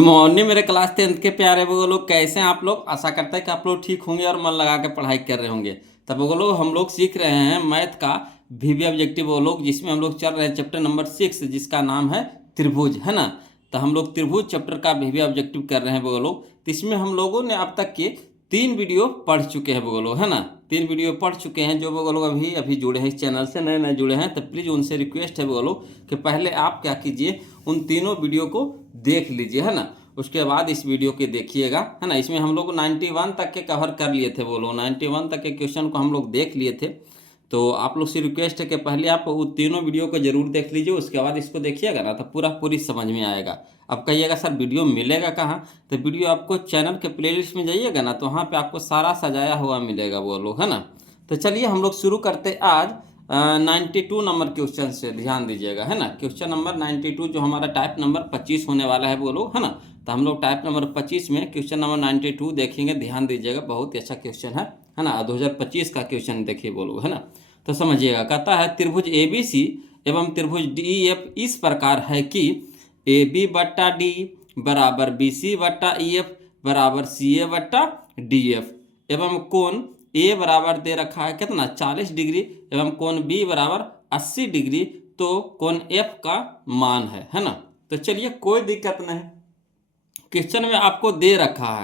Good morning मेरे class 10th के प्यारे वो लोग, कैसे हैं आप लोग। आशा करते हैं कि आप लोग ठीक होंगे और मन लगा के पढ़ाई कर रहे होंगे। तब वो लोग हम लोग सीख रहे हैं मैथ का वीवी ऑब्जेक्टिव वो लोग, जिसमें हम लोग चल रहे हैं चैप्टर नंबर 6 जिसका नाम है त्रिभुज, है ना। तो हम लोग त्रिभुज चैप्टर का वीवी ऑब्जेक्टिव कर रहे हैं वो लोग। तो इसमें हम लोगों ने अब तक के 3 वीडियो पढ़ चुके हैं वो लोग, है ना। 3 वीडियो पढ़ चुके हैं। जो वो लोग अभी अभी जुड़े हैं इस चैनल से, नए नए जुड़े हैं, तो प्लीज़ उनसे रिक्वेस्ट है वो लोग कि पहले आप क्या कीजिए, उन तीनों वीडियो को देख लीजिए, है ना। उसके बाद इस वीडियो के देखिएगा, है ना। इसमें हम लोग 91 तक के कवर कर लिए थे वो लोग, 91 तक के क्वेश्चन को हम लोग देख लिए थे। तो आप लोग से रिक्वेस्ट है कि पहले आप वो तीनों वीडियो को जरूर देख लीजिए, उसके बाद इसको देखिएगा ना तो पूरी समझ में आएगा। अब कहिएगा सर वीडियो मिलेगा कहाँ, तो वीडियो आपको चैनल के प्लेलिस्ट में जाइएगा ना, तो वहाँ पे आपको सारा सजाया हुआ मिलेगा वो लोग, है ना। तो चलिए हम लोग शुरू करते आज 92 नंबर क्वेश्चन से। ध्यान दीजिएगा, है ना। क्वेश्चन नंबर 92 जो हमारा टाइप नंबर 25 होने वाला है वो लोग, है ना। तो हम लोग टाइप नंबर 25 में क्वेश्चन नंबर 92 देखेंगे। ध्यान दीजिएगा, बहुत ही अच्छा क्वेश्चन है ना। 2025 का क्वेश्चन देखिए वो लोग, है ना। तो समझिएगा, कहता है त्रिभुज ABC एवं त्रिभुज DEF इस प्रकार है कि AB बट्टा डी बराबर BC बट्टा EF बराबर CA बट्टा DF एवं कोण ए बराबर दे रखा है कितना 40 डिग्री एवं कोण बी बराबर 80 डिग्री, तो कोण एफ का मान है ना। तो चलिए कोई दिक्कत नहीं, क्वेश्चन में आपको दे रखा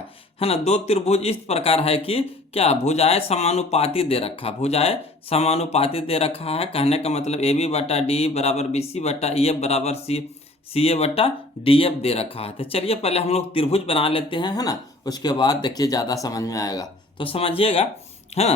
है ना। दो त्रिभुज इस प्रकार है कि क्या भुजाएं समानुपाती दे रखा, भुजाएं समानुपाती दे रखा है। कहने का मतलब ए बी बटा डी बराबर बी सी बटा ई एफ बराबर सी ए बटा डी एफ दे रखा है। तो चलिए पहले हम लोग त्रिभुज बना लेते हैं, है ना। उसके बाद देखिए ज़्यादा समझ में आएगा। तो समझिएगा, है ना,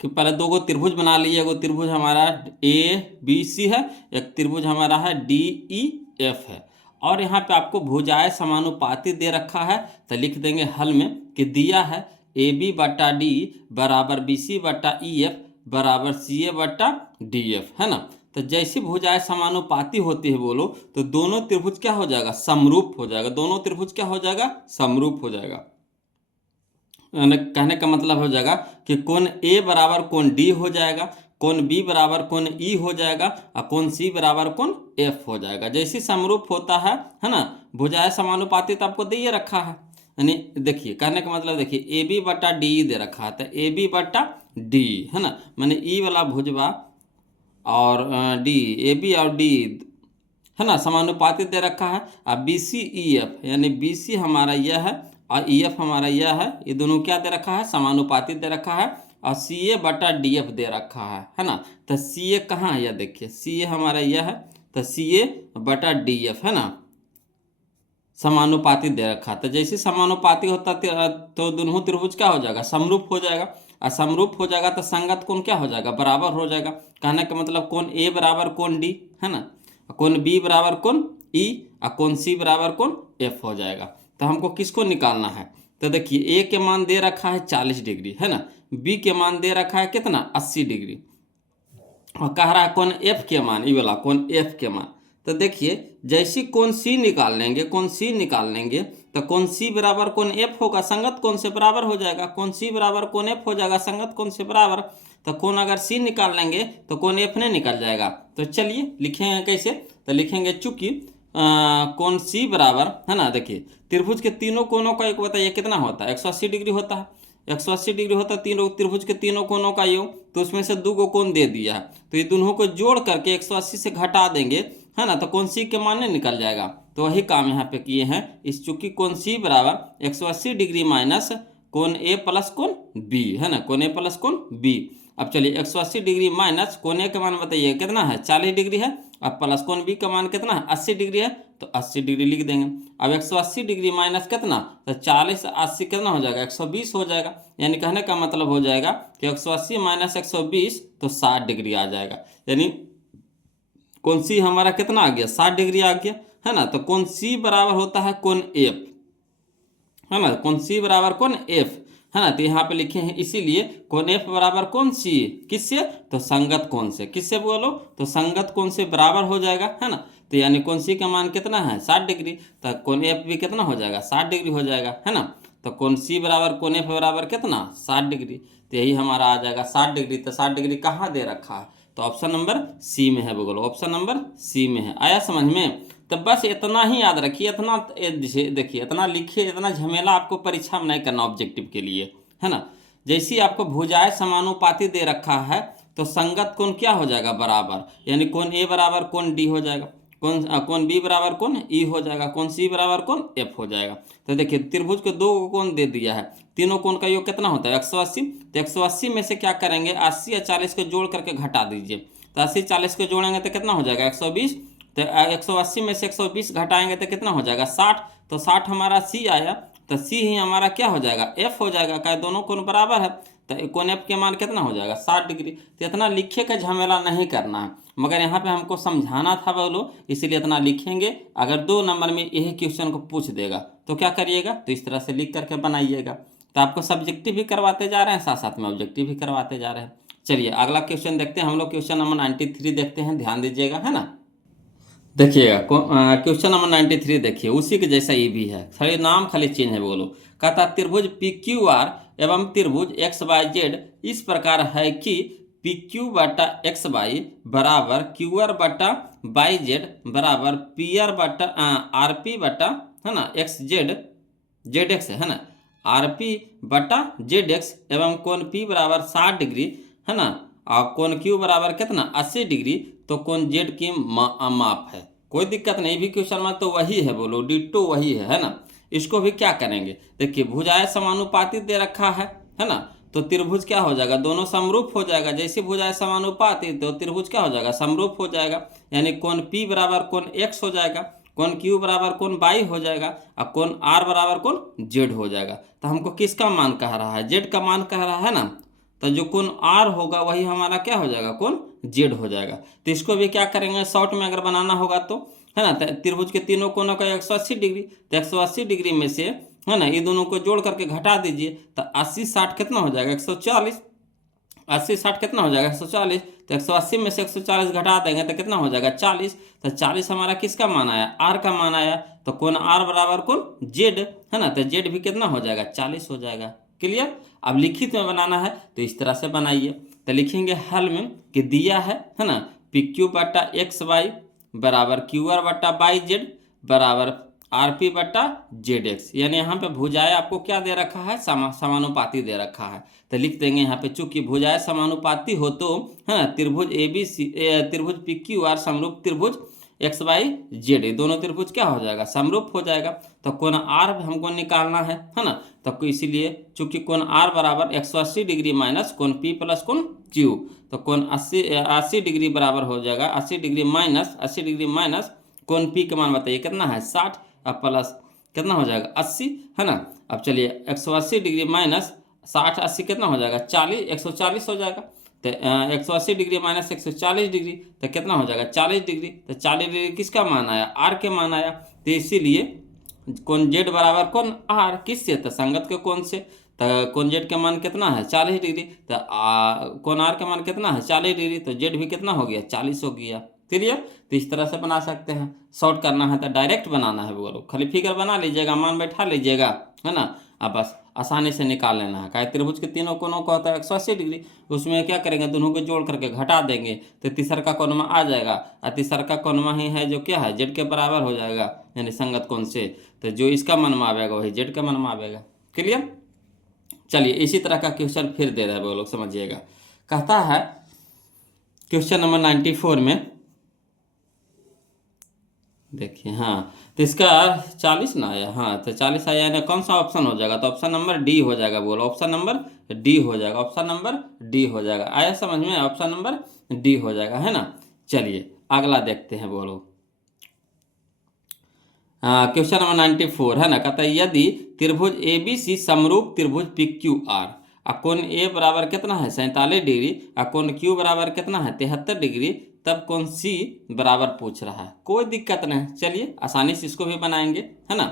कि पहले दो गो त्रिभुज बना लीजिए। एगो त्रिभुज हमारा ABC है, एक त्रिभुज हमारा है DEF है। और यहाँ पे आपको भुजाएं समानुपाती दे रखा है, तो लिख देंगे हल में कि दिया है AB बट्टा डी बराबर BC बट्टा EF बराबर CA बट्टा DF, है ना। तो जैसी भुजाएं समानुपाती होती है बोलो, तो दोनों त्रिभुज क्या हो जाएगा, समरूप हो जाएगा। दोनों त्रिभुज क्या हो जाएगा, समरूप हो जाएगा। कहने का मतलब हो जाएगा कि कोण ए बराबर कोण डी हो जाएगा, कोण बी बराबर कोण ई हो जाएगा और कोण सी बराबर कोण एफ हो जाएगा। जैसी समरूप होता है ना। भुजाएं समानुपाती तो आपको दे रखा है, यानी देखिए कहने का मतलब देखिए ए बी बट्टा डी दे रखा है, तो ए बी बट्टा डी, है ना। मैंने ई वाला भुजवा और डी, ए बी और डी, है ना, समानुपाती दे रखा है। और BC EF यानी BC हमारा यह है और EF हमारा यह है, ये दोनों क्या दे रखा है, समानुपाती दे रखा है। और CA बटा DF दे रखा है ना। तो CA कहाँ है, यह देखिए CA हमारा यह है, तो CA बटा DF, है ना, समानुपाती दे रखा। तो जैसे समानुपाती होता तो दोनों त्रिभुज क्या हो जाएगा, समरूप हो जाएगा। और समरूप हो जाएगा तो संगत कोण क्या हो जाएगा, बराबर हो जाएगा। कहने का मतलब कोण A बराबर कोण D, है ना, कोण B बराबर कोण E और कोण C बराबर कोण F हो जाएगा। तो हमको किसको निकालना है, तो देखिए A के मान दे रखा है 40 डिग्री, है ना। B के मान दे रखा है कितना 80 डिग्री, और कह रहा है कोण F के मान, ये वाला कोण F के मान। तो देखिए जैसी कोण C निकाल लेंगे, कोण C निकाल लेंगे, तो कोण C बराबर कोण F होगा, संगत कोण से बराबर हो जाएगा। कोण C बराबर कोण F हो जाएगा, संगत कोण से बराबर। तो कोण अगर C निकाल लेंगे तो कोण F नहीं निकल जाएगा। तो चलिए लिखेंगे कैसे, तो लिखेंगे चूंकि कोण C बराबर, है ना, देखिए त्रिभुज के तीनों कोणों का एक बताइए कितना होता है, 180 डिग्री होता है। 180 डिग्री होता है तीनों त्रिभुज के तीनों कोणों का योग, तो उसमें से 2 कोण दे दिया है, तो ये दोनों को जोड़ करके 180 से घटा देंगे, है ना। तो कोण C के मान नहीं निकल जाएगा। तो वही काम यहाँ पे किए हैं। इस चूंकि कोण C बराबर 180 डिग्री माइनस कोण A प्लस कोण B, है ना, कोण A प्लस कोण B। अब चलिए 180 डिग्री माइनस कोण A का मान बताइए कितना है, 40 डिग्री है। अब प्लस कोण B का मान कितना है, 80 डिग्री है, तो 80 डिग्री लिख देंगे। अब 180 डिग्री माइनस कितना, तो 40 80 कितना हो जाएगा, 120 हो जाएगा। यानी कहने का मतलब हो जाएगा कि 180 माइनस 120 तो 60 डिग्री आ जाएगा। यानी कोण C हमारा कितना आ गया, 60 डिग्री आ गया, है ना। तो कोण C बराबर होता है कोण F, है ना, कोण C बराबर कोण F, है ना। तो यहाँ पे लिखे हैं इसीलिए कोण F बराबर कोण C, किससे, तो संगत कोण से। किससे बोलो, तो संगत कोण से बराबर हो जाएगा, है ना। तो यानी कोण C का मान कितना है 60 डिग्री, तो कोण F भी कितना हो जाएगा 60 डिग्री हो जाएगा, है ना। तो कोण C बराबर कोण F बराबर कितना 60 डिग्री, तो यही हमारा आ जाएगा 60 डिग्री। तो 60 डिग्री कहाँ दे रखा है, तो ऑप्शन नंबर C में है बोलो, ऑप्शन नंबर C में है। आया समझ में। तो बस इतना ही याद रखिए, इतना देखिए, इतना लिखिए, इतना झमेला आपको परीक्षा में नहीं करना ऑब्जेक्टिव के लिए, है ना। जैसे ही आपको भुजाएं समानुपाती दे रखा है तो संगत कोण क्या हो जाएगा, बराबर, यानी कोण ए बराबर कोण डी हो जाएगा, कोण बी बराबर कोण ई हो जाएगा, कोण सी बराबर कोण एफ हो जाएगा। तो देखिए त्रिभुज के दो कोण दे दिया है, तीनों कोण का योग कितना होता है 180। तो 180 में से क्या करेंगे, 80 या 40 को जोड़ करके घटा दीजिए। तो 80 40 को जोड़ेंगे तो कितना हो जाएगा 120। तो 180 में से 120 घटाएंगे तो कितना हो जाएगा 60। तो 60 हमारा सी आया, तो सी ही हमारा क्या हो जाएगा एफ हो जाएगा, क्या दोनों कोण बराबर है। तो कोण एफ के मान कितना हो जाएगा 60 डिग्री। तो इतना लिखे का झमेला नहीं करना है, मगर यहाँ पे हमको समझाना था बोलो, इसीलिए इतना लिखेंगे। अगर 2 नंबर में यही क्वेश्चन को पूछ देगा तो क्या करिएगा, तो इस तरह से लिख करके बनाइएगा। तो आपको सब्जेक्टिव भी करवाते जा रहे हैं, साथ साथ में ऑब्जेक्टिव भी करवाते जा रहे हैं। चलिए अगला क्वेश्चन देखते हैं हम लोग, क्वेश्चन नंबर 93 देखते हैं, ध्यान दीजिएगा, है ना। देखिएगा क्वेश्चन नंबर 93 देखिए, उसी के जैसा ये भी है, खाली नाम खाली चेंज है बोलो। कहता त्रिभुज पी क्यू आर एवं त्रिभुज एक्स वाई जेड इस प्रकार है कि पी क्यू बटा एक्स वाई बराबर क्यू आर बटा वाई जेड बराबर पी आर बटा आर पी बटा, है ना, एक्स जेड जेड एक्स है ना, आर पी बटा जेड एक्स एवं कोण पी बराबर 60 डिग्री, है ना, और कोण क्यू बराबर कितना 80 डिग्री। तो कोण जेड की माप है, कोई दिक्कत नहीं, भी क्वेश्चन में तो वही है बोलो, डिट्टो वही है ना। इसको भी क्या करेंगे, देखिए भुजाएं समानुपाती दे रखा है ना, तो त्रिभुज क्या हो जाएगा, दोनों समरूप हो जाएगा। जैसे भुजाएं समानुपाती तो त्रिभुज क्या हो जाएगा, समरूप हो जाएगा, यानी कोण पी बराबर कोण एक्स हो जाएगा, कोण क्यू बराबर कोण वाई हो जाएगा, और कोण आर बराबर कोण जेड हो जाएगा। तो हमको किसका मान कह रहा है, जेड का मान कह रहा है ना, तो जो कोण आर होगा वही हमारा क्या हो जाएगा, कोण जेड हो जाएगा। तो इसको भी क्या करेंगे, शॉर्ट में अगर बनाना होगा तो, है ना, त्रिभुज के तीनों कोनों का 180 डिग्री, तो 180 डिग्री में से, है ना, ये दोनों को जोड़ करके घटा दीजिए। तो 80 60 कितना हो जाएगा 140, 80 60 कितना हो जाएगा 140। तो 180 में से 140 घटा देंगे तो कितना हो जाएगा 40। तो 40 हमारा किसका मान आया, आर का मान आया। तो कोण आर बराबर कोण जेड, है ना, तो जेड भी कितना हो जाएगा 40 हो जाएगा। क्लियर। अब लिखित में बनाना है तो इस तरह से बनाइए। तो लिखेंगे हल में कि दिया है ना, पी क्यू बट्टा एक्स वाई बराबर क्यू आर बट्टा वाई जेड बराबर आर पी बट्टा जेड एक्स, यानी यहाँ पे भुजाएं आपको क्या दे रखा है, समानुपाती दे रखा है। तो लिख देंगे यहाँ पे, चूंकि भुजाएं समानुपाती हो तो, है ना, त्रिभुज ए बी सी, त्रिभुज पी क्यू आर समरूप त्रिभुज एक्स वाई जेड, दोनों त्रिभुज क्या हो जाएगा, समरूप हो जाएगा। तो कोण आर हमको निकालना है ना, तो इसीलिए चूंकि कोण आर बराबर 180 डिग्री माइनस कोण पी प्लस कोण क्यू, तो कोण 80 डिग्री बराबर हो जाएगा 80 डिग्री माइनस कोण पी का मान बताइए कितना है 60, अब प्लस कितना हो जाएगा 80, है ना। अब चलिए 180 डिग्री माइनस 60 80 कितना हो जाएगा 40, 140 हो जाएगा। तो 180 डिग्री माइनस 140 डिग्री तो कितना हो जाएगा 40 डिग्री। तो 40 डिग्री किसका मान आया, आर के मान आया। तो इसीलिए कोण जेड बराबर कोण आर, किससे, तो संगत के कोण से। तो कोण जेड का मान कितना है 40 डिग्री, तो कोण आर का मान कितना है 40 डिग्री, तो जेड भी कितना हो गया 40 हो गया। क्लियर। तो इस तरह से बना सकते हैं। शॉर्ट करना है तो डायरेक्ट बनाना है, बोलो खाली फिगर बना लीजिएगा, मान बैठा लीजिएगा, है ना। अब बस आसानी से निकाल लेना है। क्या त्रिभुज के तीनों कोनों का होता है 180 डिग्री, उसमें क्या करेंगे, दोनों को जोड़ करके घटा देंगे तो तीसरा का कोण में आ जाएगा, और तीसरा का कोण में ही है जो क्या है जेड के बराबर हो जाएगा, यानी संगत कोण से। तो जो इसका मन में आवेगा वही जेड का मन में आवेगा। क्लियर। चलिए इसी तरह का क्वेश्चन फिर दे रहा है, वो लोग समझिएगा। कहता है क्वेश्चन नंबर 94 में देखिए, हाँ, तो इसका 40 ना आया, हाँ, तो 40 आया, यानी कौन सा ऑप्शन हो जाएगा, तो ऑप्शन नंबर डी हो जाएगा। बोलो ऑप्शन नंबर डी हो जाएगा, ऑप्शन नंबर डी हो जाएगा। आया समझ में, ऑप्शन नंबर डी हो जाएगा, है ना। चलिए अगला देखते हैं, बोलो क्वेश्चन नंबर 94 है ना। कहता है यदि त्रिभुज ए बी सी समरूप त्रिभुज पी क्यू आर, कोण ए बराबर कितना है 47 डिग्री, कोण क्यू बराबर कितना है 73 डिग्री, तब कोण सी बराबर पूछ रहा है। कोई दिक्कत नहीं, चलिए आसानी से इसको भी बनाएंगे, है ना।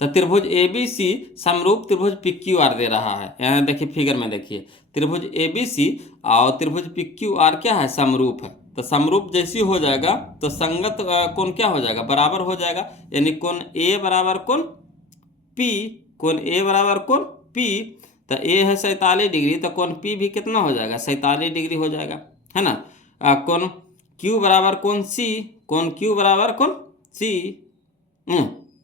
तो त्रिभुज ए बी सी समरूप त्रिभुज पी क्यू आर दे रहा है। यहाँ देखिए फिगर में देखिए, त्रिभुज ए बी सी और त्रिभुज पी क्यू आर क्या है, समरूप है। तो समरूप जैसी हो जाएगा तो संगत कोण क्या हो जाएगा, बराबर हो जाएगा, यानी कोण ए बराबर कोण पी, कोण ए बराबर कोण पी। तो ए है 47 डिग्री, तो कोण पी भी कितना हो जाएगा 47 डिग्री हो जाएगा, है ना। कोण क्यू बराबर कोण सी, कोण क्यू बराबर कोण सी।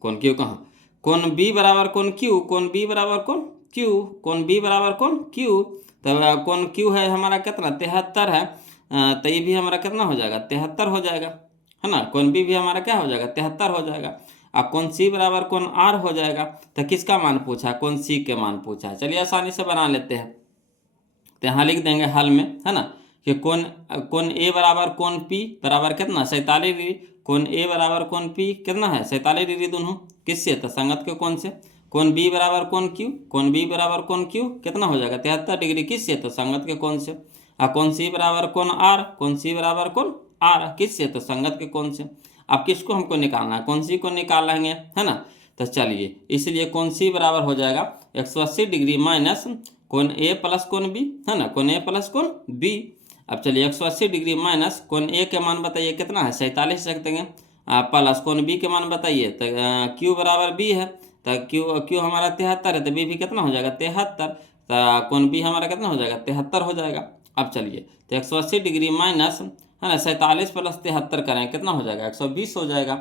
कोण क्यू कहाँ, कोण बी बराबर कोण क्यू, कोण बी बराबर कोण क्यू, कोण बी बराबर कोण क्यू। तब कोण क्यू है हमारा कितना 73 है, तो ये भी हमारा कितना हो जाएगा 73 हो जाएगा, है ना। कोण बी भी हमारा क्या हो जाएगा 73 हो जाएगा। अब कोण सी बराबर कोण आर हो जाएगा। तो किसका मान पूछा, कोण सी के मान पूछा। चलिए आसानी से बना लेते हैं। तो यहाँ लिख देंगे हल में, है ना, कि कोण ए बराबर कोण पी बराबर कितना 47 डिग्री। कोण ए बराबर कोण पी कितना है 47 डिग्री, दोनों किससे तो संगत के कोण से। कोण बी बराबर कोण क्यू, कोण बी बराबर कोण क्यू कितना हो जाएगा 73 डिग्री, किससे तो संगत के कोण से। और कोण सी बराबर कोण आर, कोण सी बराबर कोण आर किससे तो संगत के कोण से। अब किसको हमको निकालना है, कोण सी को निकाल लेंगे, है ना। तो चलिए इसलिए कोण सी बराबर हो जाएगा 180 डिग्री माइनस कोण ए प्लस कोण बी, है ना, कोण ए प्लस कोण बी। अब चलिए 180 डिग्री माइनस कोण ए के मान बताइए कितना है 47 रख देंगे, प्लस कोण बी के मान बताइए तो क्यू बराबर बी है, तो क्यू हमारा 73 है, तो बी भी कितना हो जाएगा 73, तो कोण बी हमारा कितना हो जाएगा 73 हो जाएगा। अब चलिए तो 180 डिग्री माइनस, है ना, 47 प्लस 73 करें कितना हो जाएगा 120 हो जाएगा।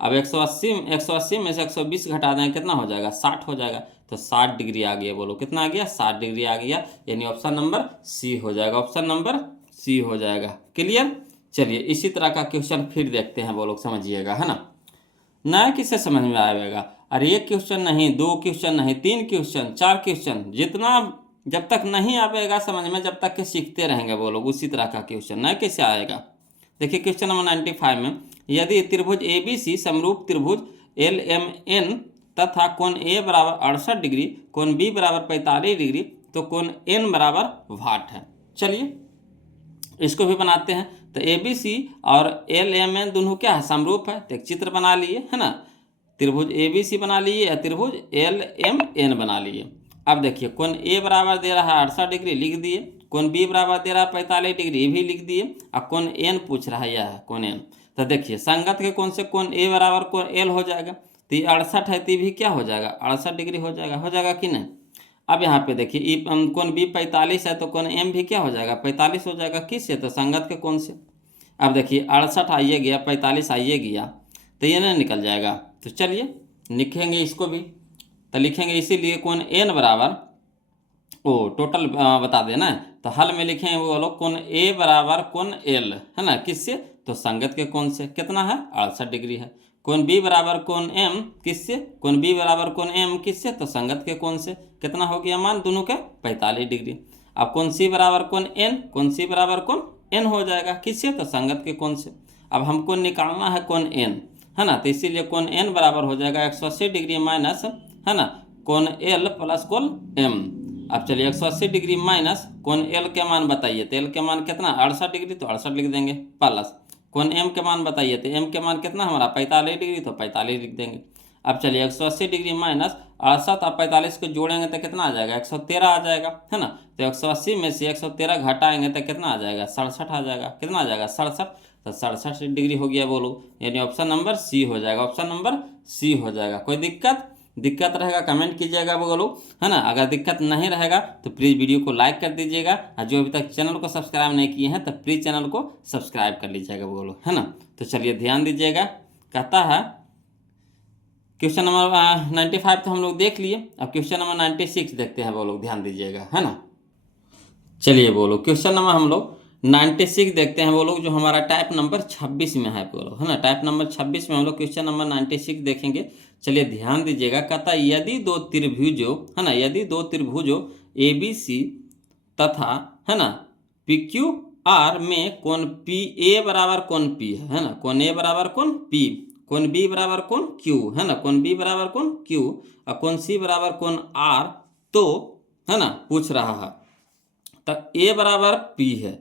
अब 180 में से 120 घटा दें कितना हो जाएगा 60 हो जाएगा। तो 60 डिग्री आ गया, बोलो कितना आ गया 60 डिग्री आ गया, यानी ऑप्शन नंबर सी हो जाएगा, ऑप्शन नंबर सी हो जाएगा। क्लियर। चलिए इसी तरह का क्वेश्चन फिर देखते हैं, वो लोग समझिएगा, है ना। नया किससे समझ में आएगा। अरे एक क्वेश्चन नहीं, 2 क्वेश्चन नहीं, 3 क्वेश्चन, 4 क्वेश्चन, जितना जब तक नहीं आएगा समझ में जब तक के सीखते रहेंगे वो लोग, उसी तरह का क्वेश्चन नया कैसे आएगा। देखिए क्वेश्चन नंबर 95 में, यदि त्रिभुज ए बी सी समरूप त्रिभुज एल एम एन तथा कोण ए बराबर 68 डिग्री, कोण बी बराबर 45 डिग्री, तो कोण एन बराबर वाट है। चलिए इसको भी बनाते हैं। तो ए बी सी और एल एम एन दोनों क्या है समरूप है, तो एक चित्र बना लिए, है ना, त्रिभुज ए बी सी बना लिए या त्रिभुज एल एम एन बना लिए। अब देखिए कोण ए बराबर दे रहा है 68 डिग्री लिख दिए, कोण बी बराबर दे रहा है 45 डिग्री ये भी लिख दिए, और कोण एन पूछ रहा है यह है कोण एन। तो देखिए संगत के कोण से कोण ए बराबर कोण एल हो जाएगा, तो ये 68 है, तो भी क्या हो जाएगा 68 डिग्री हो जाएगा कि नहीं। अब यहाँ पे देखिए कोण बी 45 है, तो कोण एम भी क्या हो जाएगा 45 हो जाएगा, किससे तो संगत के कोण से। अब देखिए 68 आइए गया 45 आइए गया, तो ये नहीं निकल जाएगा। तो चलिए लिखेंगे इसको भी, तो लिखेंगे इसीलिए कोण एन बराबर टोटल बता देना है, तो हल में लिखेंगे वो लोग कोण ए बराबर कोण एल, है ना, किससे तो संगत के कोण से कितना है 68 डिग्री है। कोण बी बराबर कोण एम किससे, कोण बी बराबर कोण एम किससे तो संगत के कोण से, कितना हो गया मान दोनों के 45 डिग्री। अब कोण सी बराबर कोण एन, कोण सी बराबर कोण एन हो जाएगा, किससे तो संगत के कोण से। अब हमको निकालना है कोण एन, है ना, तो इसीलिए कोण एन बराबर हो जाएगा 180 डिग्री माइनस, है ना, कोण एल प्लस कोण एम। अब चलिए 180 डिग्री माइनस कोण एल के मान बताइए, तो एल के मान कितना 68 डिग्री, तो 68 लिख देंगे, प्लस कोण एम के मान बताइए, तो एम के मान कितना हमारा 45 डिग्री, तो 45 लिख देंगे। अब चलिए 180 डिग्री माइनस 68 और 45 को जोड़ेंगे तो कितना आ जाएगा 113 आ जाएगा, है ना। तो 180 में से 113 घटाएंगे तो कितना आ जाएगा 67 आ जाएगा, कितना आ जाएगा 67, तो 67 डिग्री हो गया बोलो, यानी ऑप्शन नंबर सी हो जाएगा, ऑप्शन नंबर सी हो जाएगा। कोई दिक्कत रहेगा कमेंट कीजिएगा बोलो, है ना। अगर दिक्कत नहीं रहेगा तो प्लीज़ वीडियो को लाइक कर दीजिएगा, और जो अभी तक चैनल को सब्सक्राइब नहीं किए हैं तो प्लीज़ चैनल को सब्सक्राइब कर लीजिएगा बोलो, है ना। तो चलिए ध्यान दीजिएगा, कहता है क्वेश्चन नंबर 95 तो हम लोग देख लिए, अब क्वेश्चन नंबर 96 देखते हैं बोलो, ध्यान दीजिएगा, है ना। चलिए बोलो क्वेश्चन नंबर हम लोग 96 देखते हैं वो लोग, जो हमारा टाइप नंबर 26 में है बोलो, है ना। टाइप नंबर 26 में हम लोग क्वेश्चन नंबर 96 देखेंगे। चलिए ध्यान दीजिएगा, कहता है यदि दो त्रिभुजों, है ना, यदि दो त्रिभुजों ए बी सी तथा, है ना, पी क्यू आर में कोण पी ए बराबर कोण पी है ना, कोण ए बराबर कोण पी, कोण बी बराबर कोण क्यू, है ना, कोण बी बराबर कोण क्यू, और कोण सी बराबर कोण आर, तो, है ना, पूछ रहा है। तो ए बराबर पी है,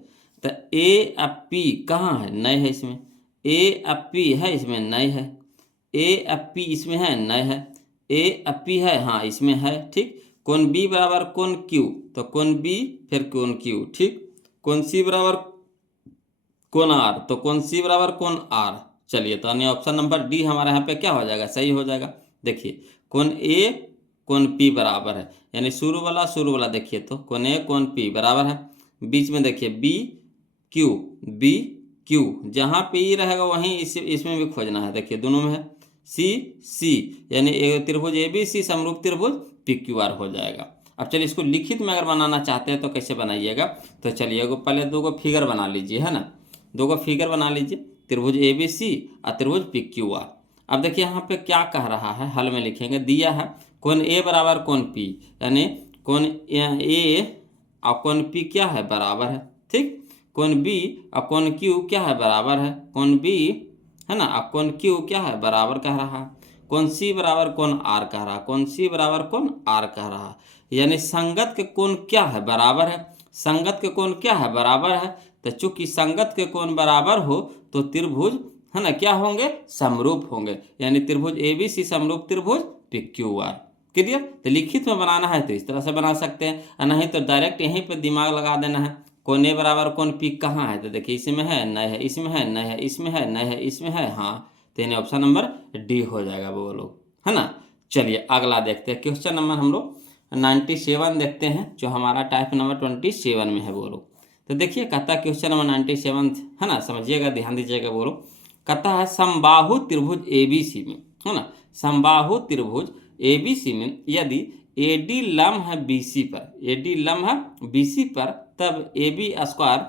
तो ए अब पी कहाँ है नए है इसमें, ए अब पी है इसमें नए है, ए अब पी इसमें है नए है, ए अब पी है हाँ इसमें है, ठीक। कोण बी बराबर कोण क्यू, तो कोण बी फिर कोण क्यू, ठीक। कोण सी बराबर कोण आर, तो कोण सी बराबर कोण आर। चलिए तो अन्य ऑप्शन नंबर डी हमारे यहाँ पे क्या हो जाएगा सही हो जाएगा। देखिए कोण ए कोण पी बराबर है, यानी शुरू वाला देखिए, तो कोण ए कोण पी बराबर है, बीच में देखिए बी क्यू, जहाँ पे ई रहेगा वहीं इसमें भी खोजना है। देखिए दोनों में है सी सी, यानी त्रिभुज ए बी सी समरूप त्रिभुज पी क्यू आर हो जाएगा। अब चलिए इसको लिखित में अगर बनाना चाहते हैं तो कैसे बनाइएगा, तो चलिए पहले दो को फिगर बना लीजिए, है ना, दो को फिगर बना लीजिए, त्रिभुज ए बी सी और त्रिभुज पी क्यू आर। अब देखिए यहाँ पे क्या कह रहा है, हल में लिखेंगे, दिया है कोण ए बराबर कोण पी, यानी कोण ए और कोण पी क्या है, बराबर है, ठीक। कोण बी और कोण क्यू क्या है, बराबर है, कोण बी है ना, और कोण क्यू क्या है, बराबर कह रहा है। कोण सी बराबर कोण आर कह रहा है, कोण सी बराबर कोण आर कह रहा है, यानी संगत के कोण क्या है, बराबर है। संगत के कोण क्या है, बराबर है। तो चूंकि संगत के कोण बराबर हो तो त्रिभुज है ना क्या होंगे, समरूप होंगे, यानी त्रिभुज ए बी सी समरूप त्रिभुज पी क्यू आर। क्लियर। तो लिखित में बनाना है तो इस तरह से बना सकते हैं, और नहीं तो डायरेक्ट यहीं पे दिमाग लगा देना है। कोण ए बराबर कोण पी कहाँ है, तो देखिए इसमें है, न है, इसमें है, न है, इसमें है, न है, इसमें है, हाँ, तो यानी ऑप्शन नंबर डी हो जाएगा वो लोग, है ना। चलिए अगला देखते हैं, क्वेश्चन नंबर हम लोग 97 देखते हैं, जो हमारा टाइप नंबर 27 में है वो लोग। तो देखिए कहता है क्वेश्चन नंबर 97 है ना, समझिएगा, ध्यान दीजिएगा वो लोग। कहता है समबाहु त्रिभुज एबीसी में, है ना, समबाहु त्रिभुज एबीसी में यदि एडी लंब है बीसी पर, एडी लंब है बीसी पर, तब ए बी स्क्वायर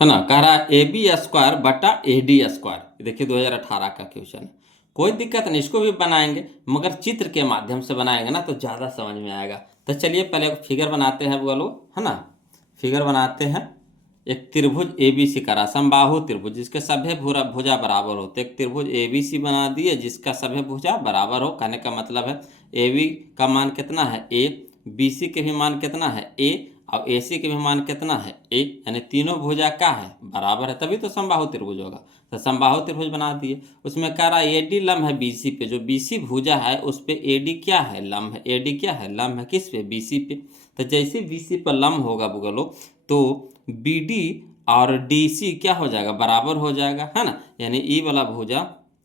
है ना, कह रहा है ए बी स्क्वायर बटा ए डी स्क्वायर। देखिए 2018 का क्वेश्चन है, कोई दिक्कत नहीं, इसको भी बनाएंगे मगर चित्र के माध्यम से बनाएंगे ना तो ज़्यादा समझ में आएगा। तो चलिए पहले फिगर बनाते हैं वो लोग, है ना, फिगर बनाते हैं। एक त्रिभुज ए बी सी करा, समबाहु त्रिभुज जिसके सभी भुजा बराबर हो, तो एक त्रिभुज ए बी सी बना दिए जिसका सभी भुजा बराबर हो। कहने का मतलब है ए बी का मान कितना है ए, बी सी के भी मान कितना है ए, और ए सी के भी मान कितना है ए, यानी तीनों भुजा क्या है, बराबर है, तभी तो समबाहु त्रिभुज होगा। तो समबाहु त्रिभुज बना दिए, उसमें कह रहा है एडी लंब है बीसी पे, जो बीसी भुजा है उस पे एडी क्या है, लंब है, एडी क्या है, लंब है, किस पे, बीसी पे। तो जैसे बीसी पर लंब होगा बोलो तो बीडी और डीसी क्या हो जाएगा, बराबर हो जाएगा, है ना, यानी ई वाला भुजा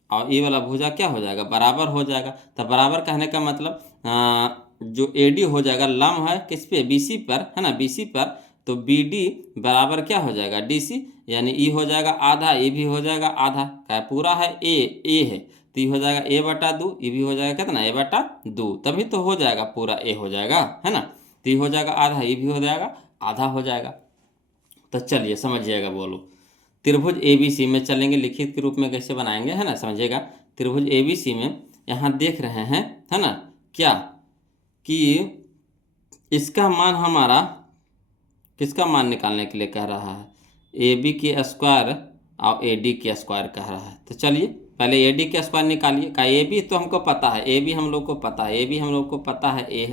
और ई वाला भुजा क्या हो जाएगा, बराबर हो जाएगा। तो बराबर कहने का मतलब जो एडी हो जाएगा लंब है किस पे, बीसी पर, है ना, बीसी पर, तो बीडी बराबर क्या हो जाएगा, डीसी, यानी ई हो जाएगा आधा, ए भी हो जाएगा आधा, क्या पूरा है ए है, तो ये हो जाएगा ए बटा 2, ये भी हो जाएगा कितना, ए बटा 2, तभी तो हो जाएगा पूरा ए हो जाएगा, है ना। तो ये हो जाएगा आधा, ये भी हो जाएगा आधा हो जाएगा। तो चलिए समझिएगा बोलो, त्रिभुज ए बी सी में चलेंगे, लिखित के रूप में कैसे बनाएंगे, है ना, समझिएगा। त्रिभुज ए बी सी में यहाँ देख रहे हैं, है ना, क्या कि इसका मान हमारा किसका मान निकालने के लिए कह रहा है, ए बी के स्क्वायर और ए डी के स्क्वायर कह रहा है। तो चलिए पहले ए डी के स्क्वायर निकालिए, का ए बी तो हमको पता है, ए बी हम लोग को पता है, ए बी हम लोग को पता है ए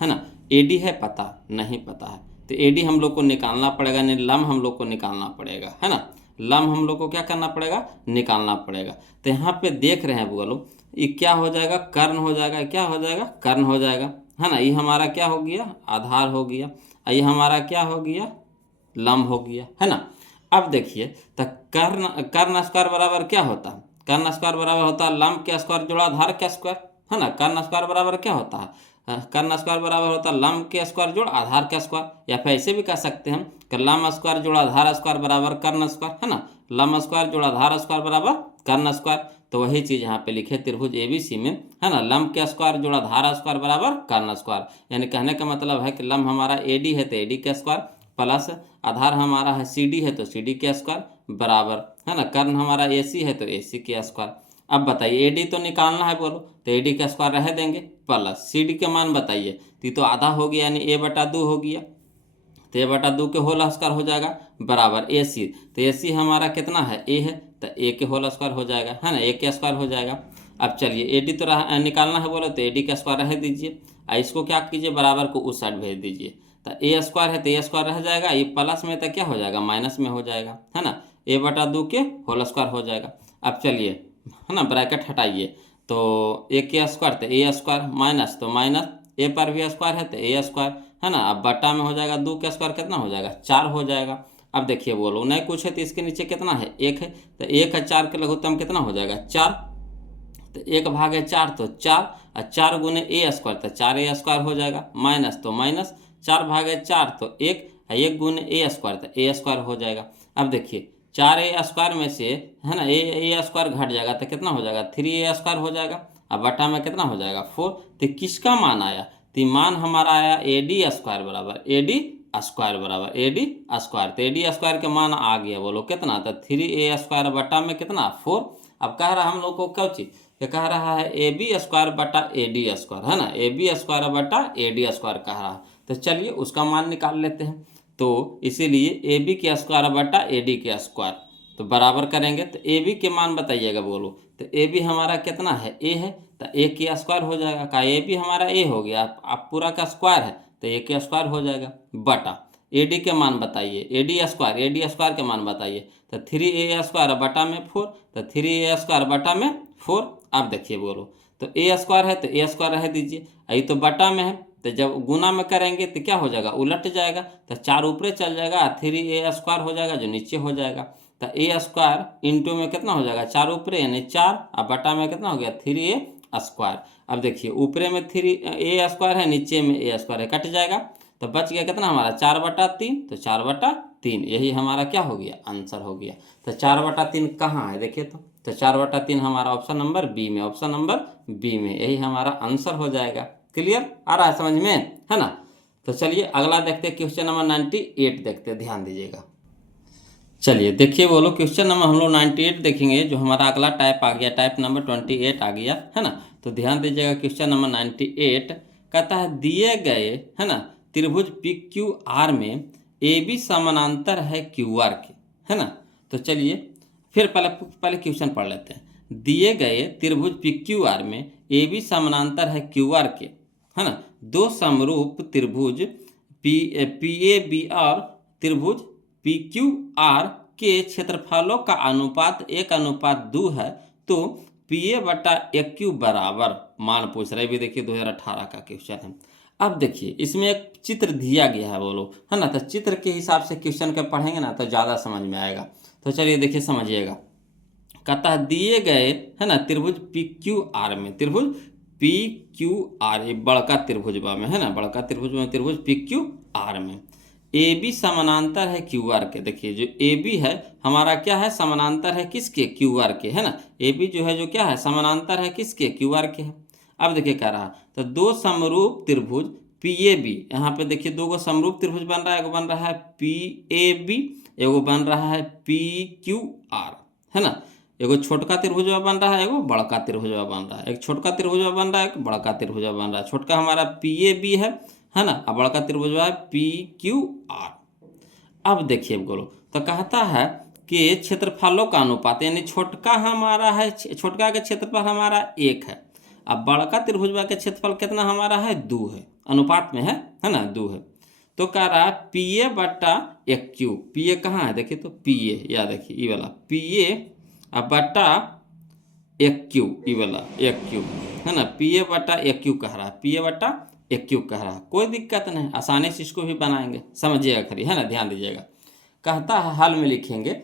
है ना, ए डी है पता नहीं पता है, तो ए डी हम लोग को निकालना पड़ेगा, नहीं लंब हम लोग को निकालना पड़ेगा, है ना, लंब हम लोग को क्या करना पड़ेगा, निकालना पड़ेगा। तो यहाँ पे देख रहे हैं बोलो ये क्या हो जाएगा, कर्ण हो जाएगा, क्या हो जाएगा, कर्ण हो जाएगा, है ना, ये हमारा क्या हो गया, आधार हो गया, ये हमारा क्या हो गया, लंब हो गया, है ना। अब देखिए तो कर्ण स्क्वायर बराबर क्या होता है, कर्ण स्क्वायर बराबर होता है लंब के स्क्वायर जोड़ा आधार के स्क्वायर, है ना। कर्ण स्क्वायर बराबर क्या होता है, कर्ण स्क्वायर बराबर होता है लंब के स्क्वायर जोड़ आधार के स्क्वायर, या फिर ऐसे भी कह सकते हैं कि लंब स्क्वायर जोड़ा आधार स्क्वायर बराबर कर्ण स्क्वायर, है ना, लंब स्क्वायर जोड़ा आधार स्क्वायर बराबर कर्ण स्क्वायर। तो वही चीज़ यहाँ पे लिखे त्रिभुज एबीसी में, है ना, लंब के स्क्वायर जोड़ा धारा स्क्वायर बराबर कर्ण स्क्वायर, यानी कहने का मतलब है कि लंब हमारा एडी है तो एडी के स्क्वायर प्लस आधार हमारा है सीडी है तो सीडी के स्क्वायर बराबर, है ना, कर्ण हमारा एसी है तो एसी के स्क्वायर। अब बताइए एडी तो निकालना है बोलो, तो एडी का स्क्वायर रह देंगे प्लस सीडी के मान बताइए, तो आधा हो गया यानी ए बटा 2 हो गया, तो ए बटा 2 के होल स्क्वायर हो जाएगा बराबर ए सी, तो ए सी हमारा कितना है ए है, तो ए के होल स्क्वायर हो जाएगा, है ना, ए के स्क्वायर हो जाएगा। अब चलिए ए डी तो निकालना है बोलो, तो ए डी का स्क्वायर रह दीजिए, इसको क्या कीजिए बराबर को उस साइड भेज दीजिए, तो ए स्क्वायर है तो ए स्क्वायर रह जाएगा, ये प्लस में तो क्या हो जाएगा माइनस में हो जाएगा, है ना, ए बटा 2 के होल स्क्वायर हो जाएगा। अब चलिए है ना ब्रैकेट हटाइए, तो ए के स्क्वायर तो ए स्क्वायर माइनस तो माइनस ए पर भी स्क्वायर है तो ए स्क्वायर, है ना। अब बटा में हो जाएगा 2 का स्क्वायर कितना हो जाएगा 4 हो जाएगा। अब देखिए बोलो नहीं कुछ है तो इसके नीचे कितना है 1 है, तो 1 है 4 के लघुत्तम कितना हो जाएगा 4, तो 1 भागे 4 तो 4 और 4 गुने ए स्क्वायर तो 4 ए स्क्वायर हो जाएगा, माइनस तो माइनस 4 भागे 4 तो 1 गुने ए स्क्वायर तो ए स्क्वायर हो जाएगा। अब देखिए 4a² में से, है ना, ए स्क्वायर घट जाएगा तो कितना हो जाएगा, 3a² हो जाएगा। अब बटा में कितना हो जाएगा 4। तो किसका मान आया, तो मान हमारा आया AD² बराबर AD² के मान आ गया, बोलो कितना, तो 3a² बटा में कितना 4। अब कह रहा हम लोग को क्या चीज़, ये कह रहा है AB² बटा AD², है ना, AB² बटा AD² कह रहा है। तो चलिए उसका मान निकाल लेते हैं। तो इसीलिए AB² बटा AD², तो बराबर करेंगे तो AB के मान बताइएगा बोलो। तो AB हमारा कितना है, A है, तो A² हो जाएगा। का AB हमारा A हो गया, आप पूरा का स्क्वायर है तो A² हो जाएगा, बटा AD के मान बताइए, AD² के मान बताइए। तो 3a² बटा में 4, तो 3a² बटा में 4। अब देखिए बोलो, तो A² है तो A² रह दीजिए, यही तो बटा में है, तो जब गुना में करेंगे तो क्या हो जाएगा, उलट जाएगा, तो 4 ऊपरे चल जाएगा, 3a² हो जाएगा जो नीचे हो जाएगा। तो A² इंटू में कितना हो जाएगा, 4 ऊपरे यानी 4, अब बटा में कितना हो गया 3a²। अब देखिए ऊपरे में 3a² है, नीचे में a² है, कट जाएगा, तो बच गया कितना हमारा 4/3, तो 4/3 यही हमारा क्या हो गया, आंसर हो गया। तो 4/3 कहाँ है देखिए, तो 4/3 हमारा ऑप्शन नंबर बी में, ऑप्शन नंबर बी में, यही हमारा आंसर हो जाएगा। क्लियर आ रहा है समझ में, है ना। तो चलिए अगला देखते हैं, क्वेश्चन नंबर 98 देखते हैं, ध्यान दीजिएगा। चलिए देखिए बोलो, क्वेश्चन नंबर हम लोग 98 देखेंगे, जो हमारा अगला टाइप आ गया, टाइप नंबर 28 आ गया, है ना। तो ध्यान दीजिएगा, क्वेश्चन नंबर 98 कहता है दिए गए, है ना, त्रिभुज PQR में AB समानांतर है QR के, है ना। तो चलिए फिर पहले पहले क्वेश्चन पढ़ लेते हैं। दिए गए त्रिभुज PQR में AB समानांतर है QR के, है ना, दो समरूप त्रिभुज PAB और त्रिभुज PQR के क्षेत्रफलों का अनुपात 1:2 है, तो PA/AQ बराबर मान पूछ रहे, भी देखिए 2018 का क्वेश्चन है। अब देखिए इसमें एक चित्र दिया गया है बोलो, है ना, तो चित्र के हिसाब से क्वेश्चन के पढ़ेंगे ना तो ज़्यादा समझ में आएगा। तो चलिए देखिए समझिएगा, कहता है दिए गए, है ना, त्रिभुज PQR में, त्रिभुज PQR ये बड़का त्रिभुजवा में, है ना, बड़का त्रिभुज में, त्रिभुज PQR में AB समानांतर है QR के। देखिए जो AB है हमारा क्या है, समानांतर है किसके, QR के, है ना। AB जो है जो क्या है, समानांतर है किसके, QR के है। अब देखिए कह रहा, तो दो समरूप त्रिभुज PAB, यहाँ पे देखिए दो गो समरूप त्रिभुज बन रहा है, एगो बन रहा है PAB, एगो बन रहा है PQR, है ना। एगो छोटका त्रिभुजवा बन रहा है, एगो बड़का त्रिभुजवा बन रहा है, एक छोटका त्रिभुजवा बन रहा है, एक बड़का त्रिभुजवा बन रहा है। छोटका हमारा PAB है ना, और बड़का त्रिभुजवा है PQR। अब देखिए बोलो, तो कहता है कि क्षेत्रफलों का अनुपात, यानी छोटका हमारा है, छोटका का क्षेत्रफल हमारा 1 है, अब बड़का त्रिभुजवा के क्षेत्रफल कितना हमारा है 2 है, अनुपात में है ना, 2 है। तो कह रहा है PA/AQ, PA कहाँ है देखिए, तो PA या देखिए ये वाला PA बटा AQ, ये वाला AQ, है ना, PA/AQ कह रहा है, PA/AQ कह रहा है, कोई दिक्कत नहीं, आसानी से इसको भी बनाएंगे, समझिएगा खरी, है ना, ध्यान दीजिएगा। कहता है हल में लिखेंगे,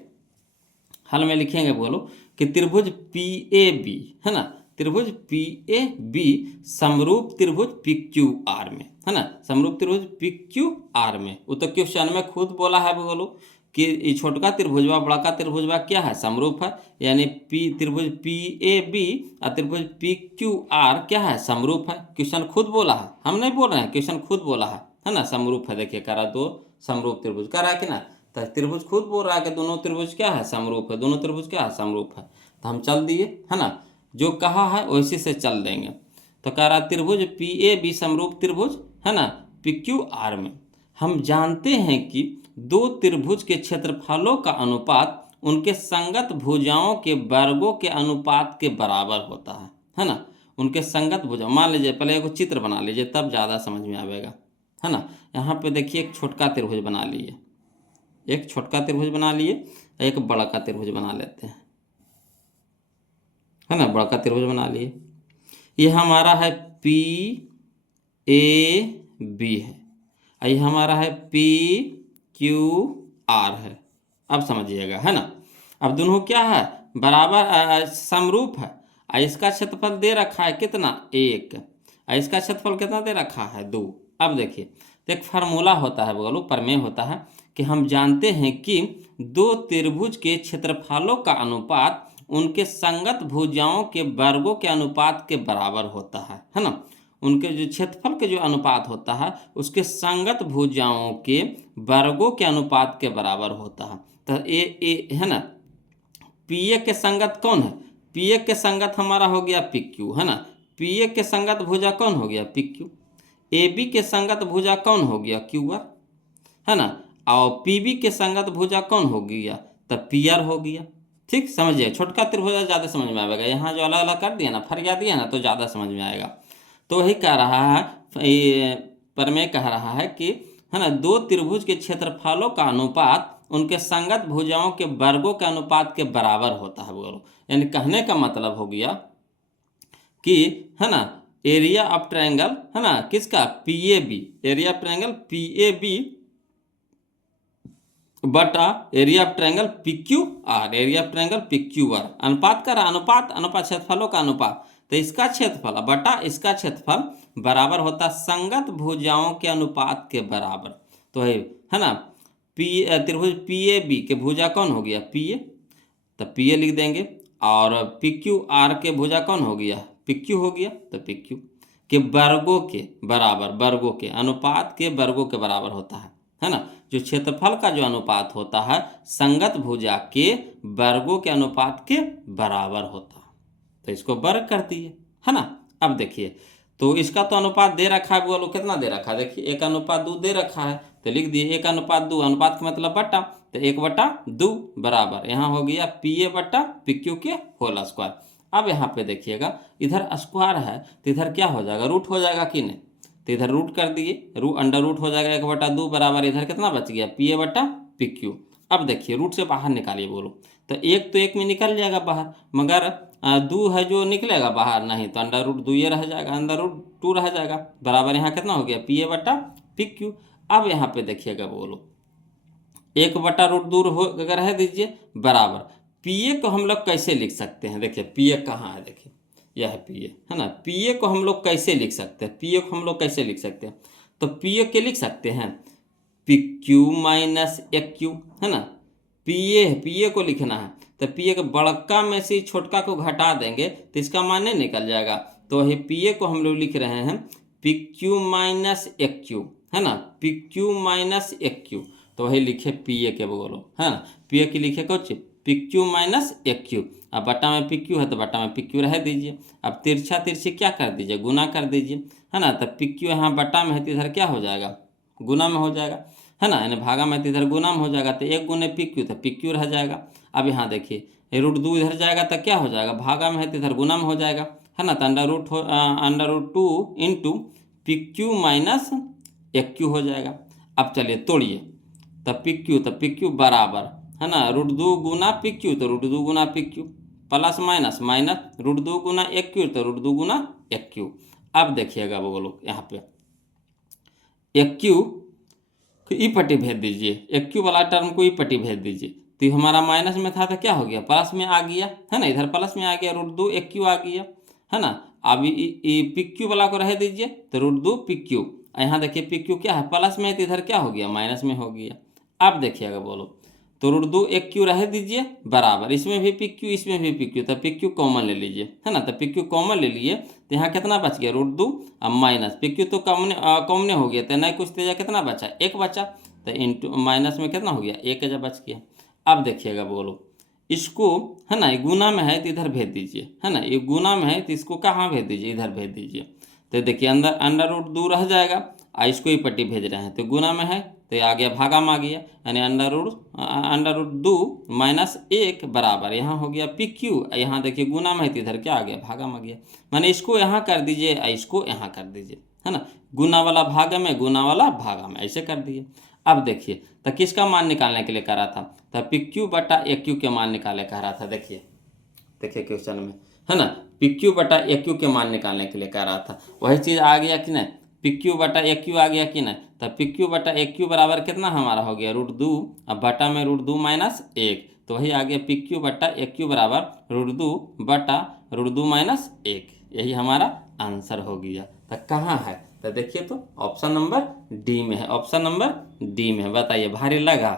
हल में लिखेंगे बोलो कि त्रिभुज PAB, है ना, त्रिभुज PAB समरूप त्रिभुज PQR में, है ना, समरूप त्रिभुज PQR में। वो तो क्वेश्चन में खुद बोला है बोलो कि ये छोटका त्रिभुजवा बड़का त्रिभुजवा क्या है, समरूप है, यानी त्रिभुज PAB और त्रिभुज PQR क्या है, समरूप है। क्वेश्चन खुद बोला है, हम नहीं बोल रहे हैं, क्वेश्चन खुद बोला है ना, समरूप है। देखिए कह रहा दो समरूप त्रिभुज कह रहा है कि ना, तो त्रिभुज खुद बोल रहा है कि दोनों त्रिभुज क्या है, समरूप है, दोनों त्रिभुज क्या है, समरूप है। तो हम चल दिए, है ना, जो कहा है वैसे से चल देंगे। तो कह रहा त्रिभुज PAB समरूप त्रिभुज, है ना, PQR में हम जानते हैं कि दो त्रिभुज के क्षेत्रफलों का अनुपात उनके संगत भुजाओं के वर्गों के अनुपात के बराबर होता है ना। उनके संगत भुजा, मान लीजिए पहले एक चित्र बना लीजिए तब ज़्यादा समझ में आएगा, है ना। यहाँ पे देखिए एक छोटका त्रिभुज बना लिए, एक छोटका त्रिभुज बना लिए, एक बड़ा त्रिभुज बना लेते हैं, है ना, बड़ा त्रिभुज बना लिए। ये हमारा है PAB है, ये हमारा है PQR है। अब समझिएगा, है ना। अब दोनों क्या है, बराबर समरूप है। इसका क्षेत्रफल दे रखा है कितना, 1, इसका क्षेत्रफल कितना दे रखा है 2। अब देखिए तो एक फार्मूला होता है बोलो, प्रमेय होता है कि हम जानते हैं कि दो त्रिभुज के क्षेत्रफलों का अनुपात उनके संगत भुजाओं के वर्गों के अनुपात के बराबर होता है ना। उनके जो क्षेत्रफल के जो अनुपात होता है उसके संगत भुजाओं के वर्गों के अनुपात के बराबर होता है। तो ये है ना, पी ए के संगत कौन है, पी ए के संगत हमारा हो गया पी क्यू, है ना। पी ए के संगत भुजा कौन हो गया पी क्यू। ए बी के संगत भुजा कौन हो गया क्यू आर, है ना। और पी बी के संगत भुजा कौन हो गया, तब पी आर हो गया। ठीक, समझिए, छोटका त्रिभुज ज़्यादा समझ में आएगा, यहाँ जो अलग अलग कर दिया ना, फरिया दिया ना, तो ज़्यादा समझ में आएगा। तो वही कह रहा है, प्रमेय कह रहा है कि है ना, दो त्रिभुज के क्षेत्रफलों का अनुपात उनके संगत भुजाओं के वर्गों के अनुपात के बराबर होता है। बोलो, यानी कहने का मतलब हो गया कि है ना, एरिया ऑफ ट्रायंगल है ना किसका, P A B, area of triangle P A B बटा area of triangle P Q R, area of triangle P Q R, अनुपात का अनुपात, अनुपात क्षेत्रफलों का अनुपात, तो इसका क्षेत्रफल बटा इसका क्षेत्रफल बराबर होता संगत भुजाओं के अनुपात के बराबर। तो है ना, त्रिभुज पी ए बी के भुजा कौन हो गया पी ए, तो पी ए लिख देंगे, और पी क्यू आर के भुजा कौन हो गया पी क्यू हो गया, तो पी क्यू के वर्गों के बराबर, वर्गों के अनुपात के वर्गों के बराबर होता है ना। जो क्षेत्रफल का जो अनुपात होता है संगत भुजा के वर्गों के अनुपात के बराबर होता है, तो इसको वर्ग कर दिए, है ना। अब देखिए, तो इसका तो अनुपात दे रखा है, बोलो कितना दे रखा है, देखिए 1:2 दे रखा है, तो लिख दिए 1:2, अनुपात का मतलब बटा, तो 1/2 बराबर यहाँ हो गया पी ए बटा पी क्यू के होल स्क्वायर। अब यहाँ पे देखिएगा, इधर स्क्वायर है तो इधर क्या हो जाएगा, रूट हो जाएगा कि नहीं, तो इधर रूट कर दिए, अंडर रूट हो जाएगा 1/2 बराबर, इधर कितना बच गया पी ए बटा पी क्यू। अब देखिए, रूट से बाहर निकालिए, बोलो तो एक में निकल जाएगा बाहर, मगर 2 है जो निकलेगा बाहर, नहीं तो अंडर रूट 2 ये रह जाएगा, अंडर रूट 2 रह जाएगा, बराबर यहाँ कितना हो गया पी ए बटा पी क्यू। अब यहाँ पे देखिएगा, बोलो 1/√2 हो अगर रह दीजिए बराबर, पी ए को हम लोग कैसे लिख सकते हैं, देखिए पी ए कहाँ है, देखिए यह है पी ए, है ना। पी ए को हम लोग कैसे लिख सकते हैं, पी ए को हम लोग कैसे लिख सकते हैं, तो पी ए के लिख सकते हैं P Q minus A Q, है ना। पी ए को लिखना है, तो पी ए के बड़का में से छोटका को घटा देंगे तो इसका मान नहीं निकल जाएगा, तो वही पी ए को हम लोग लिख रहे हैं P Q minus A Q, है ना, P Q minus A Q, तो वही लिखे पी ए के, बोलो है ना, पी ए की लिखे कुछ P Q minus A Q, अब बटा में पी क्यू है तो बटा में पी क्यू रह दीजिए, अब तिरछा तिरछी क्या कर दीजिए, गुना कर दीजिए, है ना। तो पी क्यू यहाँ बटा में है तो इधर क्या हो जाएगा, गुना में हो जाएगा, है ना, यानी भागा में तो इधर गुना में हो जाएगा, तो 1 गुने पी क्यू तो पी क्यू रह जाएगा। अब यहाँ देखिए, √2 इधर जाएगा तो क्या हो जाएगा, भागा में है तो इधर गुना में हो जाएगा, है ना, तो under root 2 into P Q minus A Q हो जाएगा। अब चलिए तोड़िए, तब पी क्यू बराबर, है ना, √2 गुना पी क्यू तो √2 गुना P Q, plus minus minus √2 गुना ए क्यू तो √2 गुना ए क्यू। अब देखिएगा, बोलो यहाँ पे ए क्यू ई पट्टी भेज दीजिए, ए क्यू वाला टर्म को ई पट्टी भेज दीजिए, तो हमारा माइनस में था तो क्या हो गया प्लस में आ गया, है ना, इधर प्लस में आ गया, √2 ए क्यू आ गया, है ना। अब पी क्यू वाला को रह दीजिए, तो √2 पी क्यू, यहाँ देखिए पी क्यू क्या है प्लस में है तो इधर क्या हो गया माइनस में हो गया। अब देखिएगा, बोलो तो √2 ए क्यू रह दीजिए बराबर, इसमें भी पी क्यू इसमें भी पी क्यू, तो पी क्यू कॉमन ले लीजिए, है ना, तो पी क्यू कॉमन ले लिए तो यहाँ कितना बच गया √2, अब माइनस पी क्यू तो कॉमने हो गया, तो नहीं कुछ तेजा कितना बचा, 1 बचा, तो इंटू माइनस में कितना हो गया 1 जब बच गया। अब देखिएगा, बोलो इसको, है ना, ये गुना में है तो इधर भेज दीजिए, है ना, ये गुना में है तो इसको कहाँ भेज दीजिए, इधर भेज दीजिए, तो देखिए अंडर रूट 2 रह जाएगा, इसको ही पट्टी भेज रहे हैं, तो गुना में है तो आ गया भागा में आ गया, यानी अंडर रूट 2 माइनस 1 बराबर, यहाँ हो गया पी क्यू, यहाँ देखिए गुना में है तो इधर क्या आ गया भागा में आ गया, माने इसको यहाँ कर दीजिए, इसको यहाँ कर दीजिए, है ना, गुना वाला भागा में, गुना वाला भागा में, ऐसे कर दिए। अब देखिए, तो किसका मान निकालने के लिए कह रहा था, तो पी क्यू बटा ए क्यू के मान निकाले कह रहा था, देखिए क्वेश्चन में, है ना, पी क्यू बटा ए क्यू के मान निकालने के लिए कह रहा था, वही चीज़ आ गया कि नहीं, पी क्यू बटा ए क्यू आ गया कि नहीं, तो पी क्यू बटा ए क्यू बराबर कितना हमारा हो गया √2, अब बटा में √2 माइनस 1, तो वही आ गया पी क्यू बटा ए क्यू बराबर √2 बटा √2 माइनस 1, यही हमारा आंसर हो गया। तो कहाँ है, तो देखिए तो ऑप्शन नंबर डी में है, ऑप्शन नंबर डी में है। बताइए भारी लगा?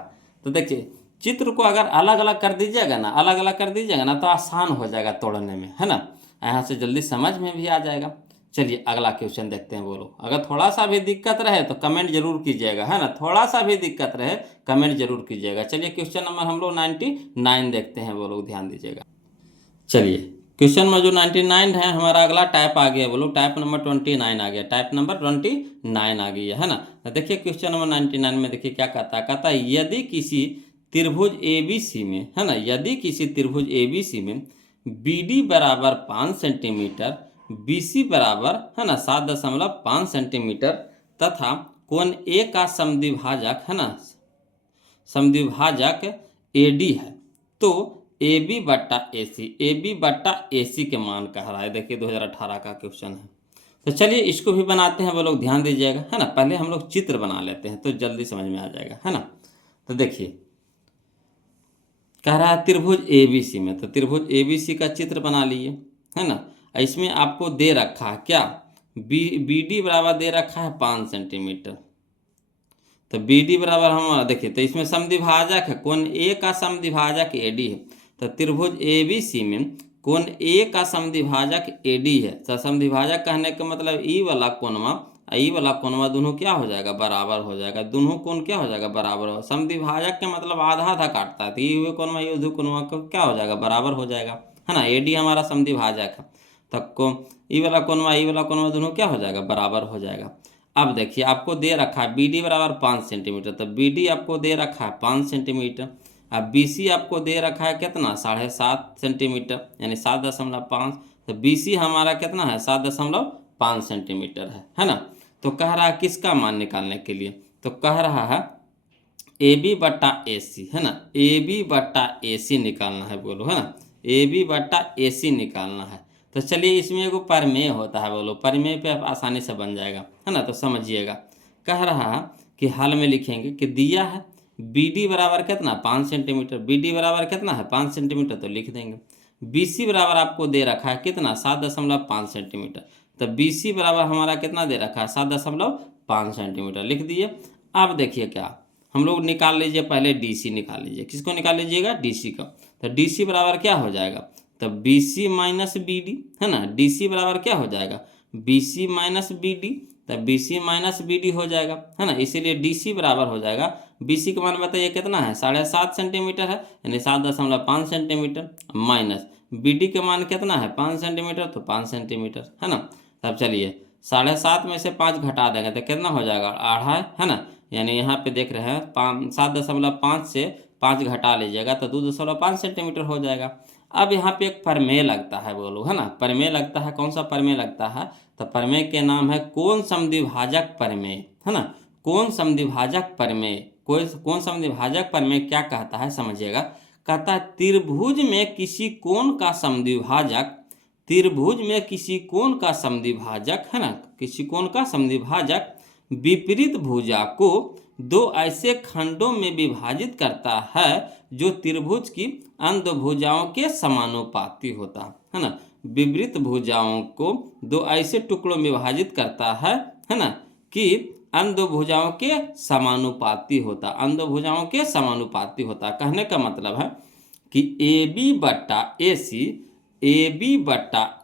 तो देखिए चित्र को अगर अलग अलग कर दीजिएगा ना, अलग अलग कर दीजिएगा ना, तो आसान हो जाएगा तोड़ने में, है ना, यहाँ से जल्दी समझ में भी आ जाएगा। चलिए अगला क्वेश्चन देखते हैं। बोलो, अगर थोड़ा सा भी दिक्कत रहे तो कमेंट जरूर कीजिएगा, है ना, थोड़ा सा भी दिक्कत रहे कमेंट जरूर कीजिएगा। चलिए क्वेश्चन नंबर हम लोग 99 देखते हैं। बोलो ध्यान दीजिएगा। चलिए क्वेश्चन में जो 99 है हमारा अगला टाइप आ गया। बोलो टाइप नंबर 29 आ गया, टाइप नंबर 29 आ गई है ना। तो देखिए क्वेश्चन नंबर 99 में देखिए क्या कहता है यदि किसी त्रिभुज ABC में, है ना, यदि किसी त्रिभुज ABC में BD बराबर 5 सेंटीमीटर, BC बराबर, है ना, 7.5 सेंटीमीटर तथा कोण A का समद्विभाजक, है ना, समद्विभाजक AD है, तो AB बट्टा AC के मान कह रहा है। देखिए 2018 का क्वेश्चन है। तो चलिए इसको भी बनाते हैं। वो लोग ध्यान दीजिएगा, है ना, पहले हम लोग चित्र बना लेते हैं तो जल्दी समझ में आ जाएगा, है ना। तो देखिए कह रहा है त्रिभुज ABC में, तो त्रिभुज ABC का चित्र बना लिए, है ना। इसमें आपको दे रखा है क्या, BD बराबर दे रखा है 5 सेंटीमीटर। तो BD बराबर हम देखिए, तो इसमें समद्विभाजक है, कोण A का समद्विभाजक AD है। तो त्रिभुज ABC में कोण A का समद्विभाजक AD है। तो समद्विभाजक कहने का मतलब ई वाला कोणवा दोनों क्या हो जाएगा, बराबर हो जाएगा। दोनों कोण क्या हो जाएगा, बराबर हो। समद्विभाजक के मतलब आधा आधा काटता है, तो ये हुए कोणवा ये उधर कोणवा को क्या हो जाएगा, बराबर हो जाएगा, है ना। AD हमारा समद्विभाजक है, तो ई वाला कोणवा दोनों क्या हो जाएगा, बराबर हो जाएगा। अब देखिए आपको दे रखा है BD बराबर 5 सेंटीमीटर, तो BD आपको दे रखा है 5 सेंटीमीटर। अब BC आपको दे रखा है कितना, 7.5 सेंटीमीटर, यानी 7.5। तो BC हमारा कितना है, 7.5 सेंटीमीटर है ना। तो कह रहा है किसका मान निकालने के लिए, तो कह रहा है AB बट्टा AC, है ना, AB बट्टा AC निकालना है। बोलो, है ना, AB बट्टा AC निकालना है। तो चलिए इसमें एगो प्रमेय होता है। बोलो प्रमेय पे आसानी से बन जाएगा, है ना। तो समझिएगा, कह रहा है कि हाल में लिखेंगे कि दिया है BD बराबर कितना, 5 सेंटीमीटर, BD बराबर कितना है 5 सेंटीमीटर, तो लिख देंगे। BC बराबर आपको दे रखा है कितना, 7.5 सेंटीमीटर। तो BC बराबर हमारा कितना दे रखा है, 7.5 सेंटीमीटर, लिख दिए। अब देखिए क्या, हम लोग निकाल लीजिए, पहले DC निकाल लीजिए। किसको निकाल लीजिएगा, DC का। तो DC बराबर क्या हो जाएगा, तो BC माइनस BD, है ना। DC बराबर क्या हो जाएगा, BC माइनस BD, तो BC माइनस BD हो जाएगा, है ना। इसीलिए DC बराबर हो जाएगा, BC का मान बताइए कितना है, 7.5 सेंटीमीटर है, यानी 7.5 सेंटीमीटर, माइनस BD का मान कितना है 5 सेंटीमीटर, तो 5 सेंटीमीटर, है ना। तब चलिए 7.5 में से 5 घटा देंगे तो कितना हो जाएगा, 2.5, है ना। यानी यहाँ पे देख रहे हैं 7.5 से 5 घटा लीजिएगा तो 2.5 सेंटीमीटर हो जाएगा। अब यहाँ पे एक प्रमेय लगता है। बोलो, है ना, प्रमेय लगता है। कौन सा प्रमेय लगता है, तो प्रमेय के नाम है कोण समद्विभाजक प्रमेय, है ना। कोण समद्विभाजक प्रमेय, कोण समद्विभाजक प्रमेय क्या कहता है समझिएगा। कहता है त्रिभुज में किसी कोण का समद्विभाजक, त्रिभुज में किसी कोण का समद्विभाजक, है ना, किसी कोण का समद्विभाजक विपरीत भुजा को दो ऐसे खंडों में विभाजित करता है जो त्रिभुज की अन्य भुजाओं के समानुपाती होता है ना। विपरीत भुजाओं को दो ऐसे टुकड़ों में विभाजित करता है ना, कि अन्य भुजाओं के समानुपाती होता, अन्य भुजाओं के समानुपाती होता। कहने का मतलब है कि AB बट्टा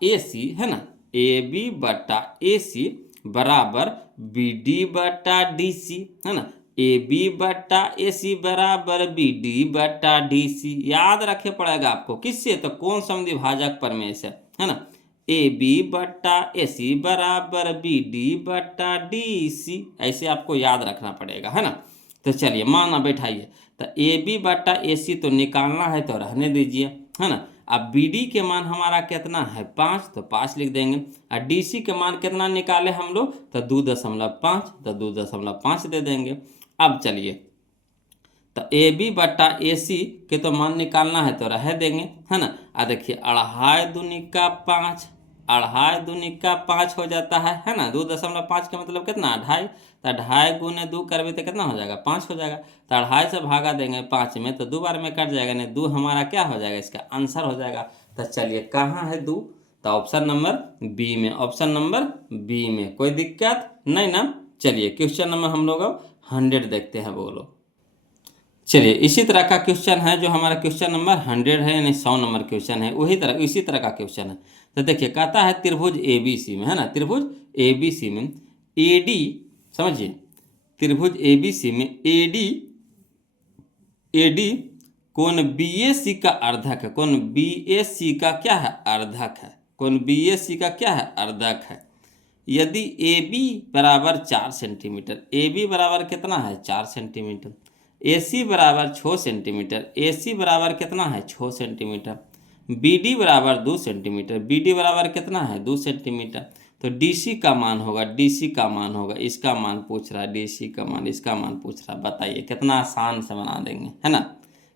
AC है ना, AB बट्टा AC बराबर BD बट्टा DC, है ना। AB बट्टा AC बराबर BD बट्टा DC। याद रखे पड़ेगा आपको, किससे, तो कोण समद्विभाजक प्रमेय से, है ना। AB बट्टा AC बराबर BD बट्टा DC, ऐसे आपको याद रखना पड़ेगा, है ना। तो चलिए माना बैठाइए, तो AB बट्टा AC तो निकालना है तो रहने दीजिए, है ना। अब BD के मान हमारा कितना है 5, तो 5 लिख देंगे। और DC के मान कितना निकाले हम लोग, तो 2.5, तो 2.5 दे देंगे। अब चलिए, तो AB बट्टा AC के तो मान निकालना है तो रह देंगे, है ना। आ देखिए 2.5 दूनी का 5, 2.5 दूनी का 5 हो जाता है ना। 2.5 का मतलब कितना, 2.5, तो 2.5 गुने 2 करबे तो कितना हो जाएगा, 5 हो जाएगा। तो 2.5 से भागा देंगे 5 में, तो 2 बार में कट जाएगा, नहीं 2 हमारा क्या हो जाएगा, इसका आंसर हो जाएगा। तो चलिए कहाँ है 2, तो ऑप्शन नंबर बी में, ऑप्शन नंबर बी में। कोई दिक्कत नहीं ना। चलिए क्वेश्चन नंबर हम लोग अब 100 देखते हैं बोलो। चलिए इसी तरह का क्वेश्चन है जो हमारा क्वेश्चन नंबर 100 है, यानी 100 नंबर क्वेश्चन है, वही तरह इसी तरह का क्वेश्चन है। तो देखिए कहता है त्रिभुज ABC में, है ना, त्रिभुज ABC में AD, समझिए त्रिभुज ABC में AD कोण BAC का अर्धक है। कोण BAC का क्या है? अर्धक है। कोण BAC का क्या है? अर्धक है। यदि AB बराबर 4 सेंटीमीटर, AB बराबर कितना है? 4 सेंटीमीटर, AC बराबर 6 सेंटीमीटर, AC बराबर कितना है? 6 सेंटीमीटर, BD बराबर 2 सेंटीमीटर, BD बराबर कितना है? 2 सेंटीमीटर, तो DC का मान होगा, DC का मान होगा, इसका मान पूछ रहा है, DC का मान, इसका मान पूछ रहा है। बताइए कितना आसान से बना देंगे, है ना।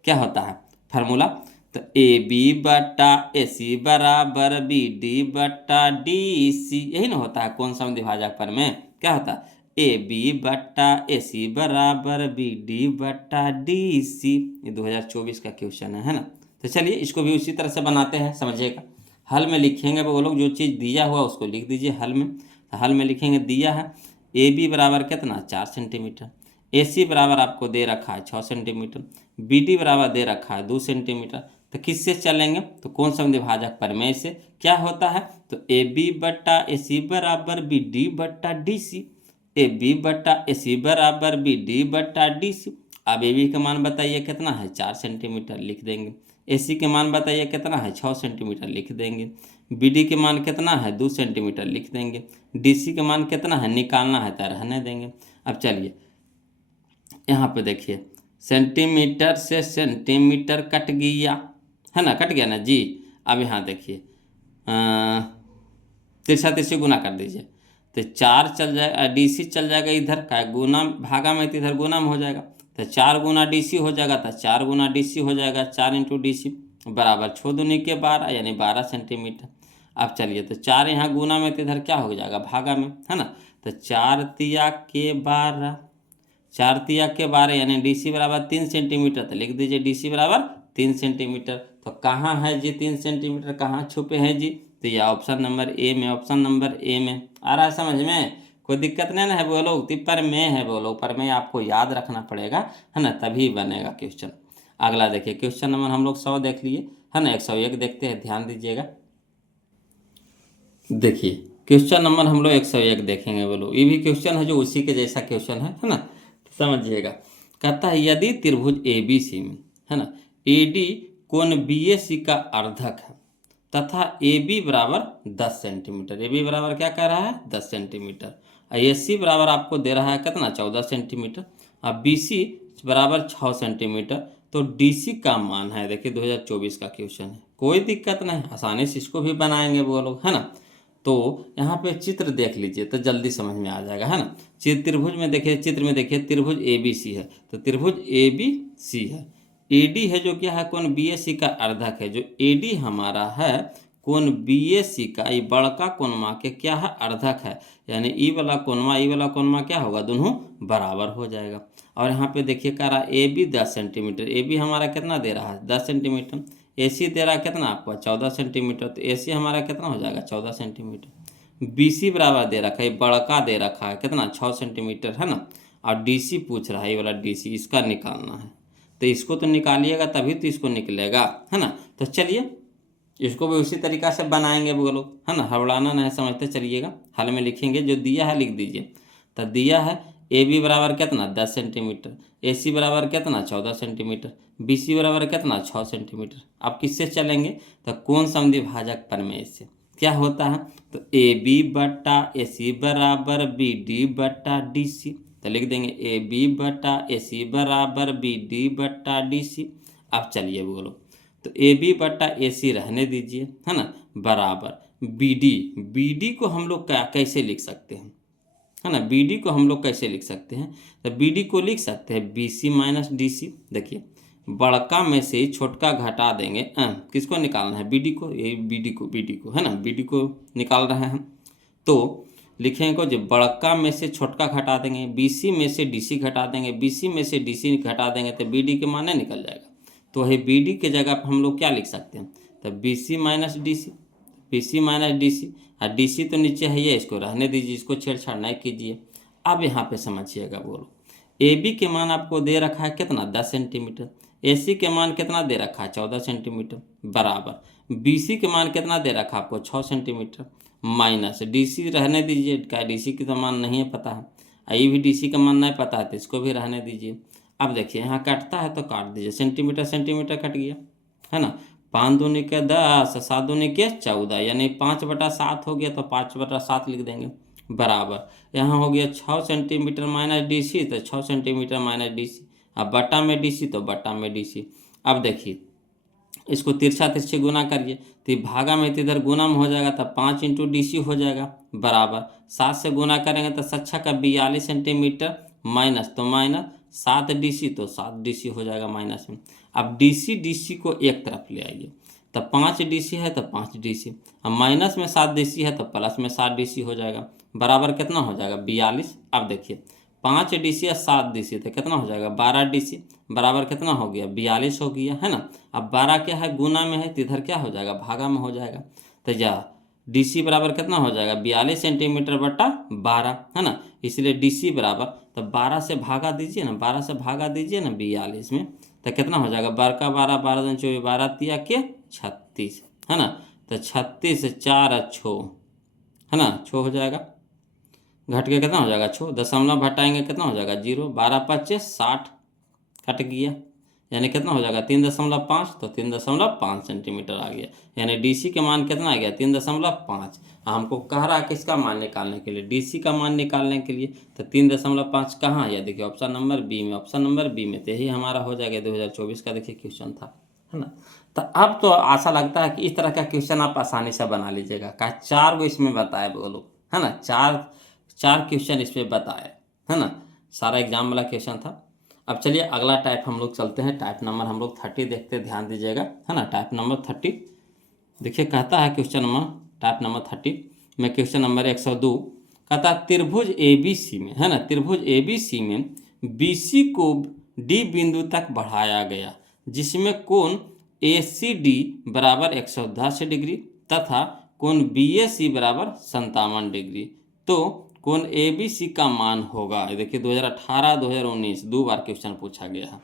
क्या होता है फार्मूला? तो AB बटा AC बराबर BD बटा DC, यही ना होता है कौन सा विभाजक पर में। क्या होता है? AB बटा AC बराबर BD बटा DC। ये 2024 का क्वेश्चन है ना। तो चलिए इसको भी उसी तरह से बनाते हैं, समझिएगा। हल में लिखेंगे वो लोग, जो चीज़ दिया हुआ उसको लिख दीजिए हल में। तो हल में लिखेंगे, दिया है AB बराबर कितना? 4 सेंटीमीटर, AC बराबर आपको दे रखा है 6 सेंटीमीटर, BD बराबर दे रखा है 2 सेंटीमीटर। तो किससे चलेंगे? तो कौन सा विभाजक प्रमेय से। क्या होता है? तो AB बटा AC बराबर BD बटा DC, AB बटा AC बराबर BD बटा DC। अब AB का मान बताइए कितना है? 4 सेंटीमीटर, लिख देंगे। AC के मान बताइए कितना है? 6 सेंटीमीटर, लिख देंगे। BD के मान कितना है? 2 सेंटीमीटर, लिख देंगे। DC के मान कितना है? निकालना है तो रहने देंगे। अब चलिए यहाँ पे देखिए, सेंटीमीटर से सेंटीमीटर कट गया, है ना, कट गया ना जी। अब यहाँ देखिए तिरछा तिरछी गुना कर दीजिए, तो 4 चल जाएगा, DC चल जाएगा इधर का गुना, भागा में तो इधर गुना में हो जाएगा, तो 4 गुना DC हो जाएगा, तो 4 गुना DC हो जाएगा, 4 इंटू DC बराबर 6 दूनी के 12, यानी 12 सेंटीमीटर। अब चलिए तो 4 यहाँ गुना में तो इधर क्या हो जाएगा? भागा में, है ना। तो 4 तिया के 12, 4 तिया के 12 यानी DC बराबर 3 सेंटीमीटर, तो लिख दीजिए DC बराबर 3 सेंटीमीटर। तो कहाँ है जी 3 सेंटीमीटर, कहाँ छुपे हैं जी? तो यह ऑप्शन नंबर ए में, ऑप्शन नंबर ए में। आ रहा है समझ में? कोई दिक्कत नहीं ना है बोलो। पर में है बोलो, पर में आपको याद रखना पड़ेगा, है ना, तभी बनेगा क्वेश्चन। अगला देखिए क्वेश्चन नंबर हम लोग 100 देख लिए, है ना। 101 देखते हैं, ध्यान दीजिएगा। देखिए क्वेश्चन नंबर हम लोग 101 देखेंगे बोलो। ये भी क्वेश्चन है जो उसी के जैसा क्वेश्चन है ना। समझिएगा, कहता है यदि त्रिभुज ABC में, है ना, AD कोण BAC का अर्धक है तथा AB बराबर 10 सेंटीमीटर, AB बराबर क्या कह रहा है? 10 सेंटीमीटर, AC बराबर आपको दे रहा है कितना? 14 सेंटीमीटर, अब BC बराबर 6 सेंटीमीटर, तो DC का मान है, देखिए 2024 का क्वेश्चन है, कोई दिक्कत नहीं, आसानी से इसको भी बनाएंगे वो लोग, है ना। तो यहाँ पे चित्र देख लीजिए तो जल्दी समझ में आ जाएगा, है ना। त्रिभुज में देखिए, चित्र में देखिए त्रिभुज ABC है, तो त्रिभुज ABC है, AD है जो क्या है? कोण BAC का अर्धक है। जो AD हमारा है कोण BAC का, ये बड़का कोणमा के क्या है? अर्धक है, यानी ई वाला कोणमा क्या होगा? दोनों बराबर हो जाएगा। और यहाँ पे देखिए कह रहा है AB 10 सेंटीमीटर, AB हमारा कितना दे रहा है? 10 सेंटीमीटर, AC दे रहा है कितना आपको? 14 सेंटीमीटर, तो AC हमारा कितना हो जाएगा? 14 सेंटीमीटर। BC बराबर दे रखा है, बड़का दे रखा है कितना? 6 सेंटीमीटर, है ना। और DC पूछ रहा है, ये वाला DC, इसका निकालना है, तो इसको तो निकालिएगा तभी तो इसको निकलेगा, है ना। तो चलिए इसको भी उसी तरीका से बनाएंगे वो लोग, है ना, हड़बड़ाना नहीं, समझते चलिएगा। हल में लिखेंगे, जो दिया है लिख दीजिए। तो दिया है AB बराबर कितना? 10 सेंटीमीटर, AC बराबर कितना? 14 सेंटीमीटर, BC बराबर कितना? 6 सेंटीमीटर। अब किससे चलेंगे? तो कौन सा विभाजक प्रमेय से। क्या होता है? तो AB बटा AC बराबर BD बटा DC, तो लिख देंगे AB बटा AC बराबर BD बटा DC। अब चलिए बोलो, तो AB बटा AC रहने दीजिए, है ना, बराबर BD को हम लोग कैसे लिख सकते हैं, है ना। BD को हम लोग कैसे लिख सकते हैं? तो BD को लिख सकते हैं BC माइनस DC। देखिए बड़का में से छोटका घटा देंगे, किसको निकालना है? BD को, ये BD को, है ना, BD को निकाल रहे हैं। तो लिखेंगे जो बड़का में से छोटका घटा देंगे, BC में से DC घटा देंगे, BC में से DC घटा देंगे, तो BD के मान निकल जाएगा। तो वही BD के जगह पर हम लोग क्या लिख सकते हैं? तो BC minus DC, BC minus DC, और DC तो नीचे है ये, इसको रहने दीजिए, इसको छेड़छाड़ नहीं कीजिए। अब यहाँ पे समझिएगा, बोलो AB के मान आपको दे रखा है कितना, 10 सेंटीमीटर। AC के मान कितना दे रखा है, 14 सेंटीमीटर, बराबर BC के मान कितना दे रखा है आपको, 6 सेंटीमीटर, माइनस DC रहने दीजिए, क्या DC की तो मान नहीं है पता है, ये भी DC का मान नहीं पता है तो इसको भी रहने दीजिए। अब देखिए यहाँ कटता है तो काट दीजिए, सेंटीमीटर सेंटीमीटर कट गया, है ना। 5 दूनी के 10, 7 दूनी के 14, यानी 5/7 हो गया, तो 5/7 लिख देंगे, बराबर यहाँ हो गया 6 सेंटीमीटर माइनस DC, तो 6 सेंटीमीटर माइनस DC। अब बटा में DC तो बटा में DC। अब देखिए इसको तिरछा तिरछी गुना करिए, तो ये भागा में तो इधर गुना में हो जाएगा, तब 5 इंटू DC हो जाएगा, बराबर 7 से गुना करेंगे तो 7 का 42 सेंटीमीटर, माइनस तो माइनस 7 DC, तो 7 DC हो जाएगा माइनस में। अब DC को एक तरफ ले आइए, तब 5 DC है तो 5 DC, अब माइनस में 7 DC है तो प्लस में 7 DC हो जाएगा, बराबर कितना हो जाएगा, 42। अब देखिए 5 DC या 7 DC तो कितना हो जाएगा, 12 DC, बराबर कितना हो गया, 42 हो गया, है ना। अब 12 क्या है, गुना में है, तो इधर क्या हो जाएगा, भागा में हो जाएगा। तो या DC बराबर कितना हो जाएगा, 42 सेंटीमीटर बटा 12, है ना। इसलिए DC बराबर, तो 12 से भागा दीजिए ना, 12 से भागा दीजिए ना 42 में, तो कितना हो जाएगा, 12 का 12, 12 दूनी 24, 12 तिया के 36, है ना। तो 36 4 6, है ना, 6 हो जाएगा, घट के कितना हो जाएगा, 6, दशमलव घटाएंगे कितना हो जाएगा, 0, 12 5 60, कट गया, यानी कितना हो जाएगा, 3.5, तो 3.5 सेंटीमीटर आ गया, यानी DC के मान कितना आ गया, 3.5। हमको कह रहा है किसका मान निकालने के लिए, DC का मान निकालने के लिए, तो 3.5 कहाँ है, देखिए ऑप्शन नंबर बी में, ऑप्शन नंबर बी में, तो यही हमारा हो जाएगा 2024 का, देखिए क्वेश्चन था, है ना। तो अब तो आशा लगता है कि इस तरह का क्वेश्चन आप आसानी से बना लीजिएगा, का 4 को इसमें बताए बोलो, है ना, चार क्वेश्चन इसमें बताए, है ना, सारा एग्जाम वाला क्वेश्चन था। अब चलिए अगला टाइप हम लोग चलते हैं, टाइप नंबर हम लोग 30 देखते, ध्यान दीजिएगा, है ना। टाइप नंबर 30 देखिए, कहता है क्वेश्चन नंबर, टाइप नंबर 30 में क्वेश्चन नंबर 102 कहता है त्रिभुज ABC में, है ना, त्रिभुज ABC में BC को D बिंदु तक बढ़ाया गया, जिसमें कोण ACD बराबर 110 डिग्री तथा कोण BAC बराबर 57 डिग्री, तो कोण ABC का मान होगा। देखिए 2018 2019 दो बार क्वेश्चन पूछा गया है।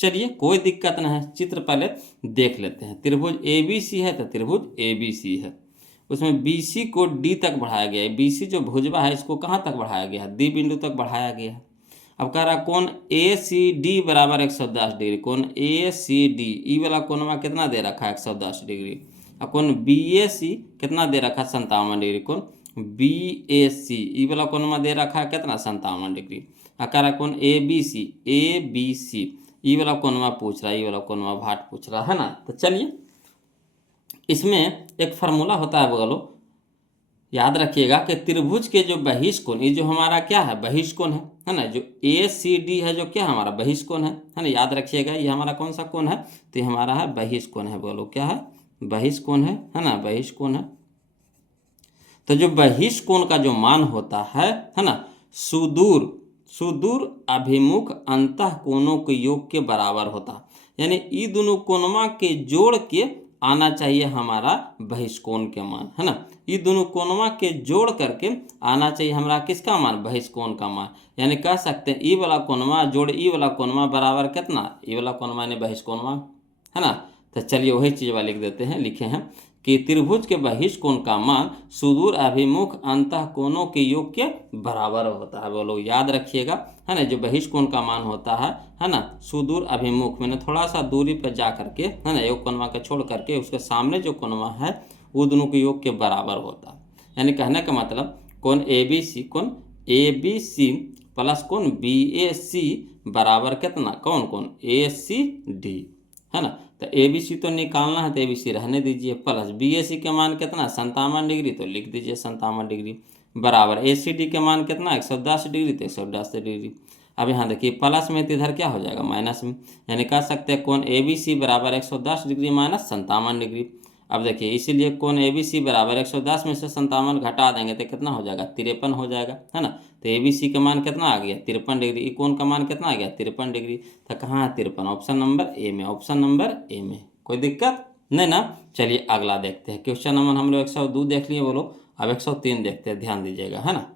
चलिए कोई दिक्कत नहीं है, चित्र पहले देख लेते हैं। त्रिभुज ABC है तो त्रिभुज ABC है, उसमें BC को D तक बढ़ाया गया है। BC जो भुजवा है इसको कहाँ तक बढ़ाया गया है, D बिंदु तक बढ़ाया गया है। अब कह रहा कोण ACD बराबर 110 डिग्री, कोण ACD ई वाला कोणवा कितना दे रखा है 110 डिग्री, और कोण BAC कितना दे रखा है 57 डिग्री, कोण BAC ई वाला कोणवा दे रखा है कितना 57 डिग्री। कह रहा कोण ABC ई वाला कोणवा पूछ रहा है, ई वाला कोणवा भाट पूछ रहा है ना। तो चलिए इसमें एक फार्मूला होता है बोलो, याद रखिएगा कि त्रिभुज के जो बहिष्कोण, ये जो हमारा क्या है बहिष्कोण है ना, जो ACD है जो क्या हमारा बहिष्कोण है ना, याद रखिएगा ये हमारा कौन सा कोण है, तो ये हमारा है बहिष्कोण है, बोलो क्या है बहिष्कोण है ना, बहिष्कोण है। तो जो बहिष्कोण का जो मान होता है ना, सुदूर अभिमुख अंतः कोणों के योग के बराबर होता, यानी ये दोनों कोणों के जोड़ के आना चाहिए हमारा बहिष्कोण के मान, है ना। ये दोनों कोणों के जोड़ करके आना चाहिए हमारा किसका मान, बहिष्कोण का मान। यानी कह सकते हैं ई वाला कोणवा जोड़ ई वाला कोणवा बराबर कितना, ई वाला कोणवा यानी बहिष्कोणवा, है ना। तो चलिए वही चीज़ वाला लिख देते हैं, लिखे हैं कि त्रिभुज के बहिष्कोण का मान सुदूर अभिमुख अंतः कोणों के योग के बराबर होता है। बोलो याद रखिएगा, है ना, जो बहिष्कोण का मान होता है ना, सुदूर अभिमुख मैंने थोड़ा सा दूरी पर जा करके, है ना, एक कोणवा का छोड़ करके उसके सामने जो कोणवा है वो दोनों के योग के बराबर होता है। यानी कहने का मतलब कोण ABC प्लस कोण BAC बराबर कितना, कोण ACD, है ना। तो ABC तो निकालना है तो ABC रहने दीजिए, प्लस BAC के मान कितना 57 डिग्री, तो लिख दीजिए 57 डिग्री, बराबर ACD के मान कितना 110 डिग्री, तो 110 डिग्री। अब यहाँ देखिए प्लस में तो इधर क्या हो जाएगा माइनस में, यानी कह सकते हैं कोण ABC बराबर 110 डिग्री माइनस 57 डिग्री। अब देखिए इसीलिए कोण ABC बराबर 110 में से 57 घटा देंगे तो कितना हो जाएगा 53 हो जाएगा, है ना। तो ABC का मान कितना आ गया 53 डिग्री, कोण का मान कितना आ गया 53 डिग्री। तो कहाँ है 53, ऑप्शन नंबर ए में, ऑप्शन नंबर ए में, कोई दिक्कत नहीं ना। चलिए अगला देखते हैं। क्वेश्चन नंबर हम लोग 102 देख लिए बोलो, अब 103 देखते हैं, ध्यान दीजिएगा, है ना।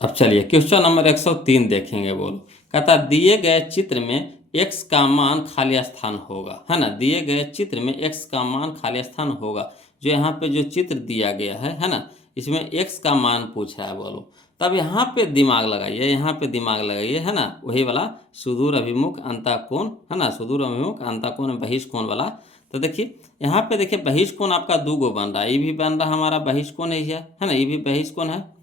अब चलिए क्वेश्चन नंबर 103 देखेंगे बोलो। कहता दिए गए चित्र में x का मान खाली स्थान होगा, है ना। दिए गए चित्र में x का मान खाली स्थान होगा। जो यहाँ पे जो चित्र दिया गया है ना, इसमें x का मान पूछ रहा है बोलो। तब यहाँ पे दिमाग लगाइए, यहाँ पे दिमाग लगाइए, है ना। वही वाला सुदूर अभिमुख अंतःकोण, है ना, सुदूर अभिमुख अंतःकोण बहिष्कोण वाला। तो देखिए यहाँ पे देखिए बहिष्कोण आपका 2 गो बन रहा है। ये भी बन रहा हमारा बहिष्कोण ही है ना। ये भी बहिष्कोण है,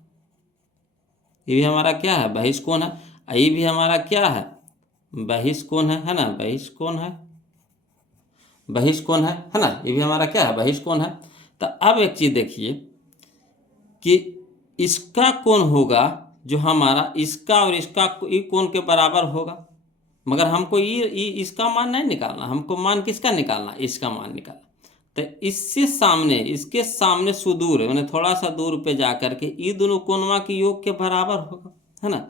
ये भी हमारा क्या है, बहिष्कोण है। ये भी हमारा क्या है, बहिष्कोण है ना, बहिष्कोण है, बहिष्कोण है ना। ये भी हमारा क्या है, बहिष्कोण है। तो अब एक चीज देखिए कि इसका कोण होगा जो हमारा इसका और इसका ये कोण के बराबर होगा, मगर हमको ये इसका मान नहीं निकालना, हमको मान किसका निकालना, इसका मान निकालना। तो इससे सामने, इसके सामने सुदूर है, मैंने थोड़ा सा दूर पे जा करके ये दोनों कोणवा के योग के बराबर होगा, है ना।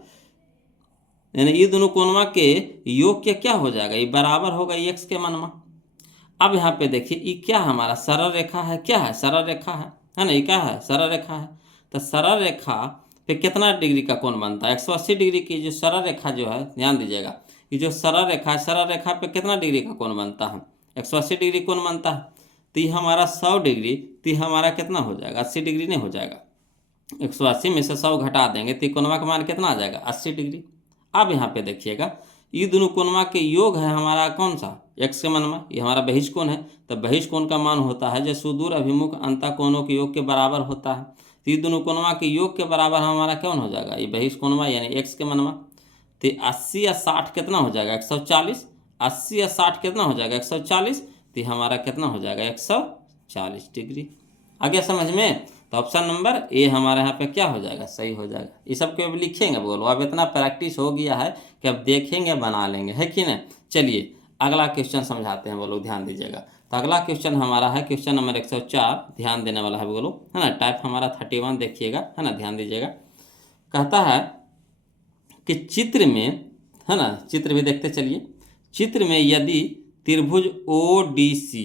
यानी ये दोनों कोणवा के योग के क्या हो जाएगा, ये बराबर होगा x के मनवा। अब यहाँ पे देखिए ये क्या हमारा सरल रेखा है, क्या है, सरल रेखा है ना। ये क्या है, सरल रेखा है। तो सरल रेखा पे कितना डिग्री का कोण बनता है, 180 डिग्री की जो सरल रेखा जो है, ध्यान दीजिएगा, ये जो सरल रेखा है, सरल रेखा पे कितना डिग्री का कोण बनता है, 180 डिग्री कोण बनता है। तो ये हमारा 100 डिग्री, तो ये हमारा कितना हो जाएगा, 80 डिग्री नहीं हो जाएगा। 180 में से 100 घटा देंगे तो कोणवा का मान कितना आ जाएगा, 80 डिग्री। अब यहाँ पे देखिएगा ये दोनों कोणवा के योग है हमारा कौन सा, x के मनवा, ये हमारा बहिष्कोण है। तो बहिष्कोण का मान होता है जो सुदूर अभिमुख अंतःकोणों के योग के बराबर होता है। तो ये दोनों कोणवा के योग के बराबर हमारा कौन हो जाएगा, ये बहिष्कोणवा यानी x के मनवा। तो 80 या 60 कितना हो जाएगा, 140। 80 या 60 कितना हो जाएगा, 140। तो हमारा कितना हो जाएगा, 140 डिग्री। आ गया समझ में। तो ऑप्शन नंबर ए हमारे यहाँ पे क्या हो जाएगा, सही हो जाएगा। ये सब को अब लिखेंगे बोलो, अब इतना प्रैक्टिस हो गया है कि अब देखेंगे बना लेंगे, है कि नहीं। चलिए अगला क्वेश्चन समझाते हैं बोलो, ध्यान दीजिएगा। तो अगला क्वेश्चन हमारा है क्वेश्चन नंबर 104, ध्यान देने वाला है बोलो, है ना। टाइप हमारा 31 देखिएगा, है ना, ध्यान दीजिएगा। कहता है कि चित्र में, है ना, चित्र भी देखते चलिए। चित्र में यदि त्रिभुज ODC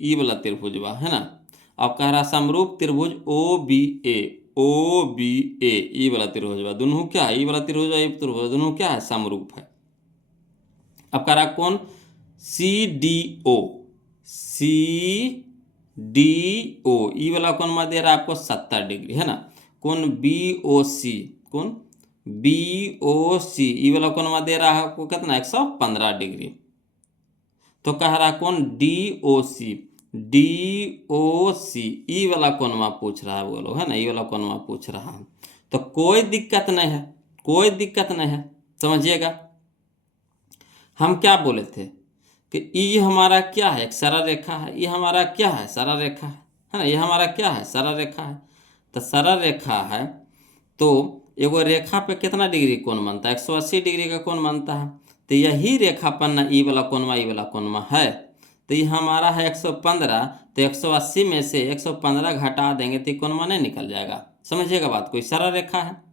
ई वाला त्रिभुज बा, है ना। अब कह रहा समरूप त्रिभुज OBA ई वाला त्रिभुज बा, दोनों क्या है, ई वाला त्रिभुज ये त्रिभुज दोनों क्या है, समरूप है। अब कह रहा कौन CDO ई वाला कौन मा दे रहा है आपको 70 डिग्री, है ना। कौन BOC ई वाला कौन मा दे रहा है आपको कितना, 115 डिग्री। तो कह रहा कौन DOC ई वाला कोणवा पूछ रहा है बोलो, है ना, ये वाला कोणवा पूछ रहा है। तो कोई दिक्कत नहीं है, कोई दिक्कत नहीं है, समझिएगा। हम क्या बोले थे कि ये हमारा क्या है, एक सरल रेखा है, ये हमारा क्या है, सरल रेखा है ना, ये हमारा क्या है, सरल रेखा है। तो सरल रेखा है तो एगो रेखा पे कितना डिग्री कोण बनता है, 180 डिग्री का कोण बनता है। तो यही रेखा पर ना ई वाला कोणवा है। तो ये हमारा है 115। तो 180 में से 115 घटा देंगे तो कोणवा नहीं निकल जाएगा, समझिएगा बात। कोई सरल रेखा है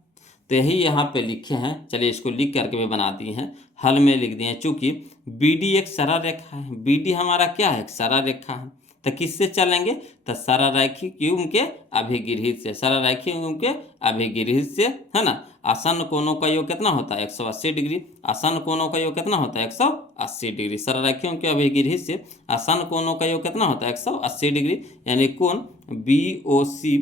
तो यही यहाँ पे लिखे हैं। चलिए इसको लिख करके भी बना दिए हैं, हल में लिख दिए हैं। चूंकि BD एक सरल रेखा है, BD हमारा क्या है, एक सरल रेखा है। तो किससे चलेंगे, तो सरल रेखी क्यूब के अभिगृहित से, सरल रेखी क्यूब के अभिगृहित से, है ना। आसन्न कोणों का योग कितना होता है, 180 डिग्री। आसन्न कोणों का योग कितना होता है, 180 डिग्री। सरल रेखियों के अभिगृहित से आसन्न कोणों का योग कितना होता है, 180 डिग्री। यानी कोण BOC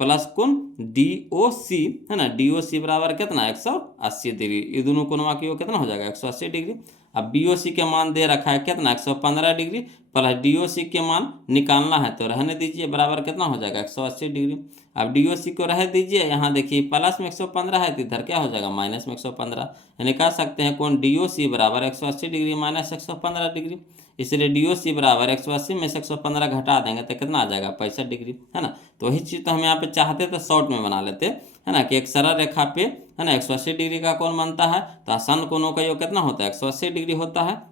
प्लस कोण DOC, है ना, DOC बराबर कितना, 180 डिग्री। ये दोनों कोणवा के योग कितना हो जाएगा, 180 डिग्री। अब BOC के मान दे रखा है कितना, 115 डिग्री, प्लस DOC के मान निकालना है तो रहने दीजिए, बराबर कितना हो जाएगा, 180 डिग्री। अब DOC को रह दीजिए, यहाँ देखिए प्लस में 115 है तो इधर क्या हो जाएगा, माइनस में 115। यानी कह सकते हैं कौन DOC बराबर 180 डिग्री माइनस 115 डिग्री। इसलिए DOC बराबर 180 में से 115 घटा देंगे तो कितना आ जाएगा, 65 डिग्री, है ना। तो वही चीज़ तो हम यहाँ पे चाहते तो शॉर्ट में बना लेते, है ना, कि एक सरल रेखा पे, है ना, 180 डिग्री का कोण बनता है। तो आसन्न कोणों का योग कितना होता है, 180 डिग्री होता है।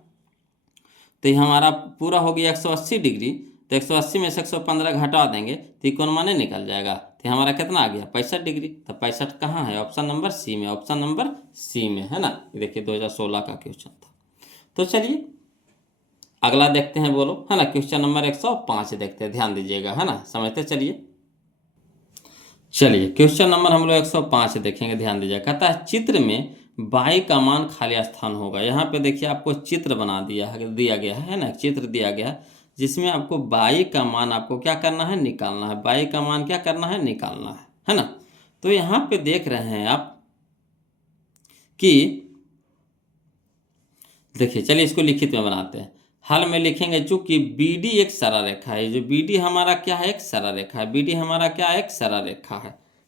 तो ये हमारा पूरा हो गया 180 डिग्री। तो 180 में से 115 घटा देंगे तो कोण माने निकल जाएगा। तो हमारा कितना आ गया, 65 डिग्री। तो 65 कहाँ है, ऑप्शन नंबर सी में, ऑप्शन नंबर सी में, है ना। ये देखिए 2016 का क्वेश्चन था। तो चलिए अगला देखते हैं बोलो, है ना। क्वेश्चन नंबर 105 देखते हैं, ध्यान दीजिएगा, है ना, समझते चलिए। चलिए क्वेश्चन नंबर हम लोग 105 देखेंगे, ध्यान दीजिएगा। कहता है चित्र में बाई का मान खाली स्थान होगा। यहाँ पे देखिए आपको चित्र बना दिया गया है ना, चित्र दिया गया है जिसमें आपको बाई का मान आपको क्या करना है, निकालना है। बाई का मान क्या करना है, निकालना है ना। तो यहाँ पे देख रहे हैं आप कि देखिए, चलिए इसको लिखित में बनाते हैं। हल में लिखेंगे चूंकि BD एक सरल रेखा है, जो BD हमारा क्या है, एक सरल रेखा है। BD हमारा क्या है, एक सरल रेखा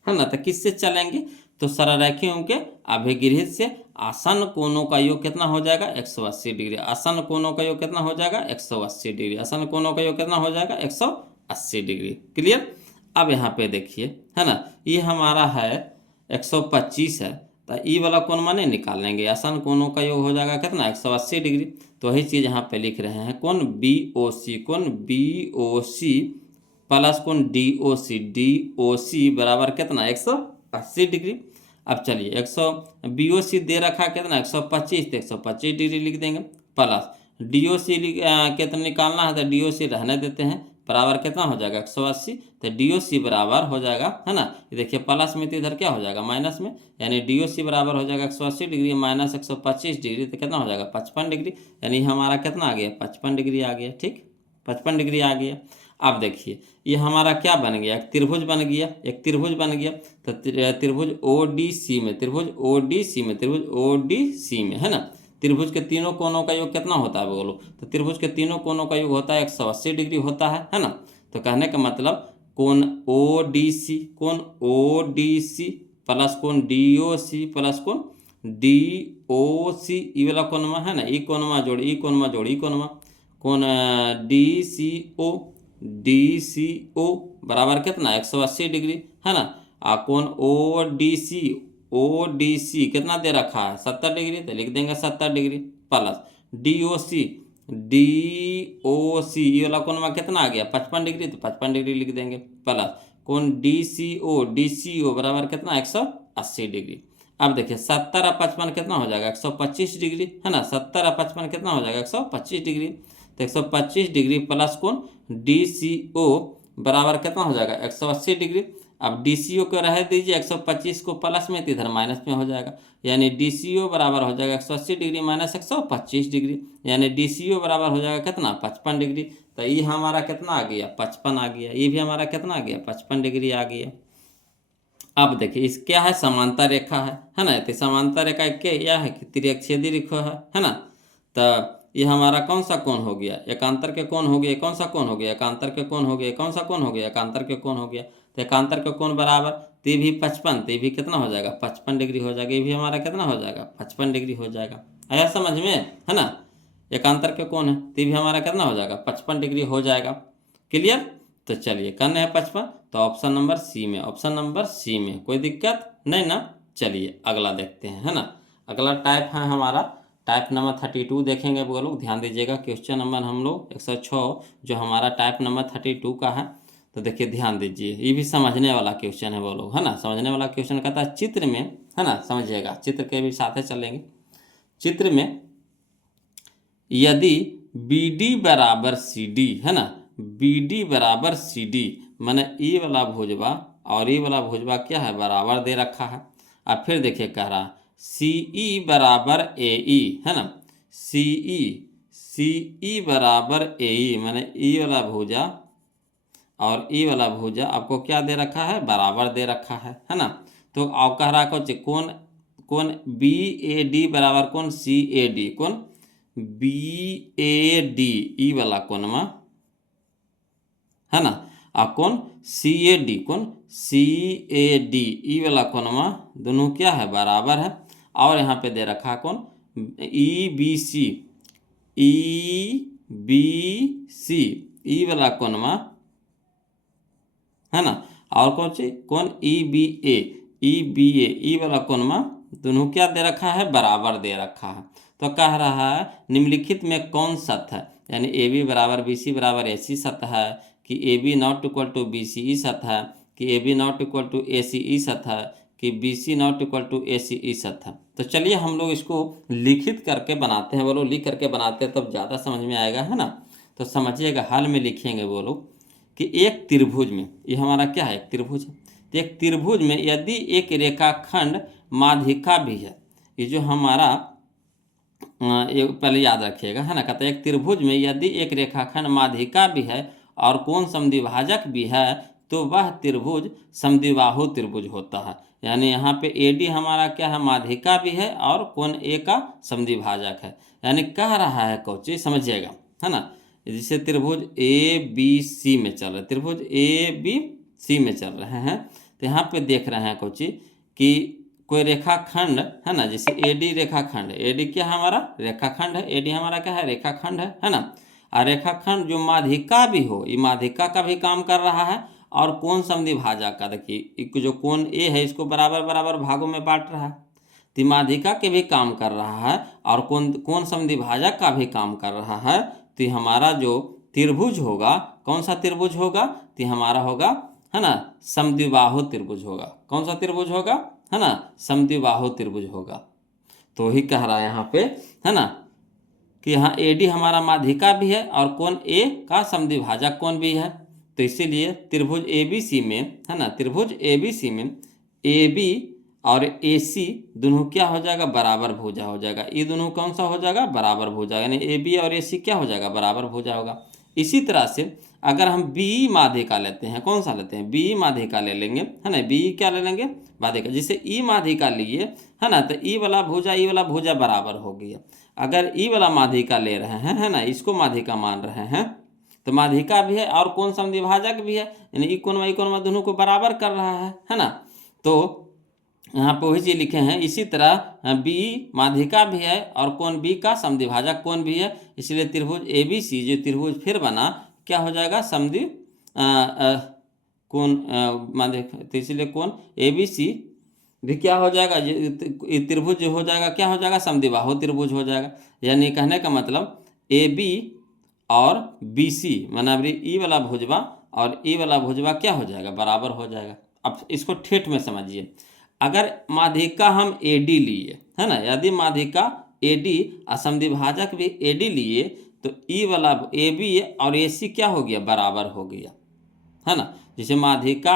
है ना। तो किससे चलेंगे, तो सरल रेखाओं के अभिगृहित से आसन कोणों का योग कितना हो जाएगा, 180 डिग्री। आसन कोणों का योग कितना हो जाएगा, 180 डिग्री। आसन कोणों का योग कितना हो जाएगा, 180 डिग्री। क्लियर। अब यहाँ पे देखिए, है ना, ये हमारा है 125 है, तो ई वाला कोण माने निकाल लेंगे। आसन कोणों का योग हो जाएगा कितना, 180 डिग्री। तो वही चीज़ यहाँ पे लिख रहे हैं, कोण BOC, कोण BOC प्लस कोण DOC, DOC बराबर कितना, 180 डिग्री। अब चलिए 100 BOC दे रखा है कितना, 125, तो 125 डिग्री लिख देंगे। प्लस DOC कितना निकालना है, तो DOC रहने देते हैं, बराबर कितना हो जाएगा, 180। तो DOC बराबर हो जाएगा, है ना। ये देखिए प्लस में तो इधर क्या हो जाएगा, माइनस में, यानी DOC बराबर हो जाएगा 180 डिग्री माइनस 125 डिग्री, तो कितना हो जाएगा, 55 डिग्री। यानी हमारा कितना आ गया, 55 डिग्री आ गया। ठीक, 55 डिग्री आ गया। अब देखिए ये हमारा क्या बन गया, एक त्रिभुज बन गया, एक त्रिभुज बन गया। तो त्रिभुज ODC में, त्रिभुज ODC में, त्रिभुज ODC में, है ना। त्रिभुज के तीनों कोणों का योग कितना होता है बोलो, तो त्रिभुज के तीनों कोणों का योग होता है 180 डिग्री होता है ना। तो कहने का मतलब कोण ODC, कोण ODC प्लस कोण DOC प्लस कोण DOC, ई वाला कोणमा है ना, ई कोणमा जोड़ ई कोणमा जोड़ ई कोणमा, कोण DCO बराबर कितना, 180 डिग्री, है ना। कोण ODC कितना दे रखा है, 70 डिग्री, तो लिख देंगे 70 डिग्री। प्लस DOC ये वाला कोण में कितना आ गया, 55 डिग्री, तो 55 डिग्री लिख देंगे। प्लस कोण DCO बराबर कितना, 180 डिग्री। अब देखिए 70 और 55 कितना हो जाएगा, 125 डिग्री, है ना। 70 और 55 कितना हो जाएगा, 125 डिग्री। तो 125 डिग्री प्लस कोण DCO बराबर कितना हो जाएगा, 180 डिग्री। अब DCO को रह दीजिए, 125 को प्लस में तो इधर माइनस में हो जाएगा, यानी DCO बराबर हो जाएगा 180 डिग्री माइनस 125 डिग्री, यानी DCO बराबर हो जाएगा कितना, 55 डिग्री। तो ये हमारा कितना आ गया, 55 आ गया। ये भी हमारा कितना आ गया, 55 डिग्री आ गया। अब देखिए इस क्या है, समांतर रेखा है ना। तो समांतर रेखा क्या है, त्रिअक्षेदी रेखा है ना। तो ये हमारा कौन सा कोण हो गया, एकांतर के कोण हो गया। कौन सा कोण हो गया, एकांतर के कोण हो गया। कौन सा कोण हो गया, एकांतर के कोण हो गया। तो एकांतर के कोण बराबर ते भी 55, ते भी कितना हो जाएगा, 55 डिग्री हो जाएगा। ये भी हमारा कितना हो जाएगा, 55 डिग्री हो जाएगा। आया समझ में, है ना। एकांतर के कोण है, ते भी हमारा कितना हो जाएगा, 55 डिग्री हो जाएगा। क्लियर। तो चलिए करना है 55, तो ऑप्शन नंबर सी में, ऑप्शन नंबर सी में, कोई दिक्कत नहीं ना। चलिए अगला देखते हैं, है ना। अगला टाइप है हमारा टाइप नंबर 32 देखेंगे वो लोग, ध्यान दीजिएगा। क्वेश्चन नंबर हम लोग 106 जो हमारा टाइप नंबर 32 का है। तो देखिए ध्यान दीजिए, ये भी समझने वाला क्वेश्चन है वो लोग, है ना। समझने वाला क्वेश्चन कहता है चित्र में, है ना, समझिएगा, चित्र के भी साथ चलेंगे। चित्र में यदि BD बराबर CD, है ना, BD बराबर CD माने ई वाला भुजवा और ई वाला भुजवा क्या है, बराबर दे रखा है। अब फिर देखिए कह रहा CE बराबर AE, है ना। CE बराबर AE माने ई वाला भुजा और ई वाला भुजा आपको क्या दे रखा है, बराबर दे रखा है ना। तो आप कह रहा कौन BAD बराबर कौन CAD, कौन BAD ई वाला कोणमा, है ना। कौन CAD, कौन CAD ई वाला कोणमा दोनों क्या है, बराबर है। और यहाँ पे दे रखा है कौन EBC ई वाला कोणमा, है ना। और कौन सी, कौन EBA ई वाला कोणमा दोनों क्या दे रखा है, बराबर दे रखा है। तो कह रहा है निम्नलिखित में कौन सत्य है, यानी AB बराबर BC बराबर AC सत्य है, कि AB not equal to BCE सत्य है, कि AB not equal to ACE सत्य है, कि BC not equal to AC E सत्य है। तो चलिए हम लोग इसको लिखित करके बनाते हैं, वो लोग लिख करके बनाते हैं तब ज़्यादा समझ में आएगा, है ना। तो समझिएगा, हाल में लिखेंगे वो लोग कि एक त्रिभुज में, ये हमारा क्या है, एक त्रिभुज है। तो एक त्रिभुज में यदि एक रेखाखंड माध्यिका भी है, ये जो हमारा ये पहले याद रखिएगा, है ना। कहते हैं एक त्रिभुज में यदि एक रेखाखंड माध्यिका भी है और कोण समद्विभाजक भी है तो वह त्रिभुज समद्विबाहु त्रिभुज होता है। यानी यहाँ पे AD हमारा क्या है, माध्यिका भी है और कोण A का समद्विभाजक है। यानी कह रहा है कोची, समझिएगा, है ना। जिसे त्रिभुज ABC में चल रहे, त्रिभुज ABC में चल रहे हैं, तो यहाँ पे देख रहे हैं कोची कि कोई रेखाखंड है ना, जैसे AD रेखाखंड, AD क्या है हमारा, रेखाखंड है, AD हमारा क्या है, रेखाखंड है ना। और रेखाखंड जो माध्यिका भी हो, ये माध्यिका का भी काम कर रहा है और कोण समद्विभाजक का, देखिए जो कोण A है इसको बराबर बराबर भागों में बांट रहा है, तो माध्यिका के भी काम कर रहा है और कोण समद्विभाजक का भी काम कर रहा है। तो हमारा जो त्रिभुज होगा, कौन सा त्रिभुज होगा, तो हमारा होगा, है ना, समद्विबाहु त्रिभुज होगा। कौन सा त्रिभुज होगा, है ना, समद्विबाहु त्रिभुज होगा। तो ही कह रहा है यहाँ पे, है ना, कि यहाँ AD हमारा माध्यिका भी है और कोण A का समद्विभाजक कोण भी है। तो इसीलिए त्रिभुज ABC में, है ना, त्रिभुज ABC में AB और AC दोनों क्या हो जाएगा, बराबर भुजा हो जाएगा। ये दोनों कौन सा हो जाएगा, बराबर भुजा, यानी AB और AC क्या हो जाएगा, बराबर भुजा होगा। इसी तरह से अगर हम BE माध्यिका लेते हैं, कौन सा लेते हैं, BE माध्यिका ले लेंगे, है ना, BE क्या ले लेंगे, माध्यिका। जिसे E माध्यिका लिए, है ना, तो E वाला भुजा बराबर हो गया। अगर E वाला माध्यिका ले रहे हैं, है ना, इसको माध्यिका मान रहे हैं, तो माध्यिका भी है और कोण समद्विभाजक भी है, यानी ई कोण दोनों को बराबर कर रहा है ना। तो यहाँ पे वही चीज लिखे हैं। इसी तरह BE माध्यिका भी है और कोण B का समद्विभाजक कोण भी है, इसलिए त्रिभुज ABC जो त्रिभुज फिर बना क्या हो जाएगा, समद्वि कोण माध्यिका, तो इसलिए कोण ABC भी क्या हो जाएगा, ये त्रिभुज हो जाएगा, क्या हो जाएगा, समद्विबाहु त्रिभुज हो जाएगा। यानी कहने का मतलब AB और BC मतलब E वाला भुजवा और E वाला भुजवा क्या हो जाएगा, बराबर हो जाएगा। अब इसको ठेठ में समझिए, अगर माध्यिका हम AD लिए, है ना, यदि माध्यिका AD और समद्विभाजक भी AD लिए तो E वाला AB और AC क्या हो गया, बराबर हो गया, है ना। जैसे माध्यिका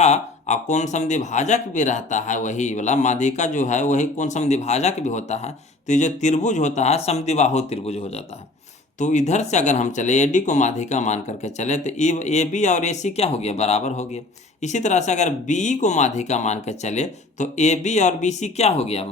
और कोण समद्विभाजक भी रहता है, वही वाला माध्यिका जो है वही कोण समद्विभाजक भी होता है, तो ये जो त्रिभुज होता है समद्विबाहु त्रिभुज हो जाता है। तो इधर से अगर हम चले AD को माध्यिका मान करके चले तो AB और AC क्या हो गया, बराबर हो गया। इसी तरह से अगर BE को माध्यिका मान कर चले तो AB और BC क्या हो गया,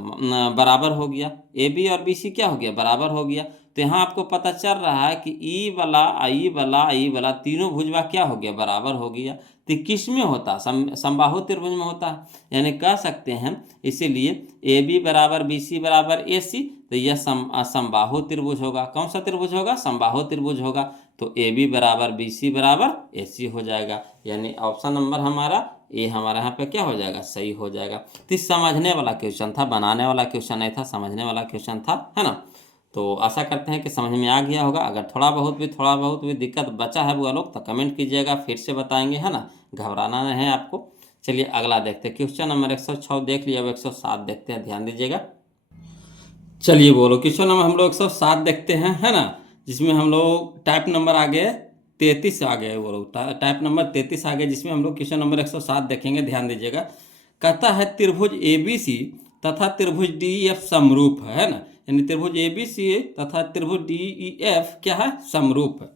बराबर हो गया। AB और BC क्या हो गया, बराबर हो गया। तो यहाँ आपको पता चल रहा है कि E वाला तीनों भुजवा क्या हो गया, बराबर हो गया। तो किस में होता, समबाहु त्रिभुज में होता है, यानी कह सकते हैं इसीलिए AB बराबर BC बराबर AC, तो यह समबाहु त्रिभुज होगा। कौन सा त्रिभुज होगा, समबाहु त्रिभुज होगा। तो AB बराबर BC बराबर AC हो जाएगा, यानी ऑप्शन नंबर हमारा ए हमारा यहाँ पे क्या हो जाएगा, सही हो जाएगा। तो समझने वाला क्वेश्चन था, बनाने वाला क्वेश्चन नहीं था, समझने वाला क्वेश्चन था, है ना। तो आशा करते हैं कि समझ में आ गया होगा। अगर थोड़ा बहुत भी दिक्कत बचा है वो लोग तो कमेंट कीजिएगा, फिर से बताएंगे, है ना, घबराना नहीं है आपको। चलिए अगला देखते हैं, क्वेश्चन नंबर 106 देख लिया, अब 107 देखते हैं, ध्यान दीजिएगा। चलिए बोलो, क्वेश्चन नंबर हम लोग 107 देखते हैं, है ना, जिसमें हम लोग टाइप नंबर आ गए 33 आ गए, वो लोग टाइप नंबर 33 आ गए, जिसमें हम लोग क्वेश्चन नंबर 107 देखेंगे, ध्यान दीजिएगा। कहता है त्रिभुज ABC तथा त्रिभुज DEF समरूप है ना, यानी त्रिभुज ABC तथा त्रिभुज DEF क्या है, समरूप है।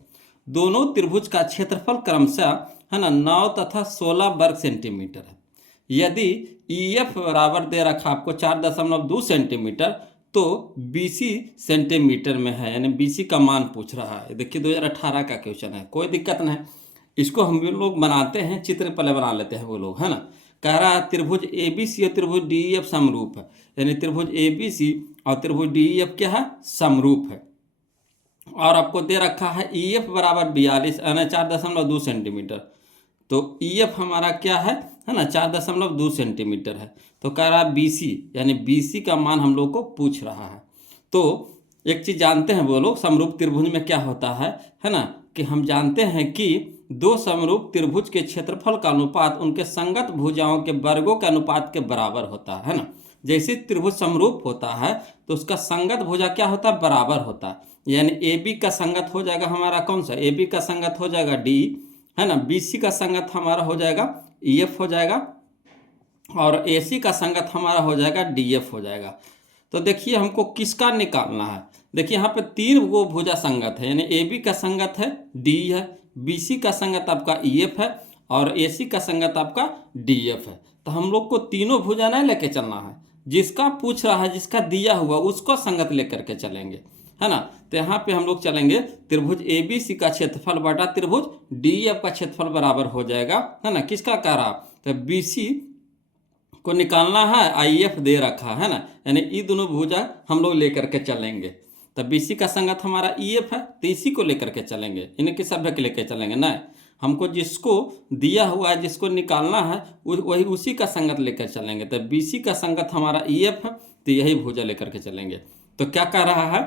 दोनों त्रिभुज का क्षेत्रफल क्रमशः, है ना, 9 तथा 16 वर्ग सेंटीमीटर है। यदि EF बराबर दे रखा आपको 4.2 सेंटीमीटर तो BC सेंटीमीटर में है, यानी BC का मान पूछ रहा है। देखिए 2018 का क्वेश्चन है, कोई दिक्कत नहीं। इसको हम लोग बनाते हैं, चित्र पहले बना लेते हैं वो लोग, है ना। कह रहा है त्रिभुज ABC और त्रिभुज DEF समरूप है, यानी त्रिभुज ABC और त्रिभुज DEF क्या है, समरूप है। और आपको दे रखा है EF बराबर 42 यानी 4.2 सेंटीमीटर, तो EF हमारा क्या है ना, 4.2 सेंटीमीटर है। तो कह रहा है BC, यानी BC का मान हम लोग को पूछ रहा है। तो एक चीज़ जानते हैं वो लोग, समरूप त्रिभुज में क्या होता है ना, कि हम जानते हैं कि दो समरूप त्रिभुज के क्षेत्रफल का अनुपात उनके संगत भुजाओं के वर्गों के अनुपात के बराबर होता है ना। जैसे त्रिभुज समरूप होता है तो उसका संगत भुजा क्या होता है, बराबर होता है। यानी ए बी का संगत हो जाएगा हमारा कौन सा, ए बी का संगत हो जाएगा डी, है ना। बी सी का संगत हमारा हो जाएगा ई एफ हो जाएगा, और ए सी का संगत हमारा हो जाएगा डी एफ हो जाएगा। तो देखिए हमको किसका निकालना है। देखिए यहाँ पे तीन वो भुजा संगत है, यानी ए बी का संगत है डी है, बी सी का संगत आपका ई एफ है, और ए सी का संगत आपका डी एफ है। तो हम लोग को तीनों भुजा नहीं लेके चलना है, जिसका पूछ रहा है, जिसका दिया हुआ उसको संगत लेकर के चलेंगे, है ना। तो यहाँ पे हम लोग चलेंगे त्रिभुज ए बी सी का क्षेत्रफल बटा त्रिभुज डी एफ का क्षेत्रफल बराबर हो जाएगा, है ना। किसका कह रहा, तो बी सी को निकालना है, आई एफ दे रखा है ना, यानी ये दोनों भुजा हम लोग लेकर के चलेंगे। तो बी सी का संगत हमारा ई एफ है, तो इसी को लेकर के चलेंगे, इनके सभ्य के लेकर चलेंगे ना। हमको जिसको दिया हुआ है, जिसको निकालना है, वही उसी का संगत लेकर चलेंगे। तो बी सी का संगत हमारा ई एफ है, तो यही भुजा लेकर के चलेंगे। तो क्या कह रहा है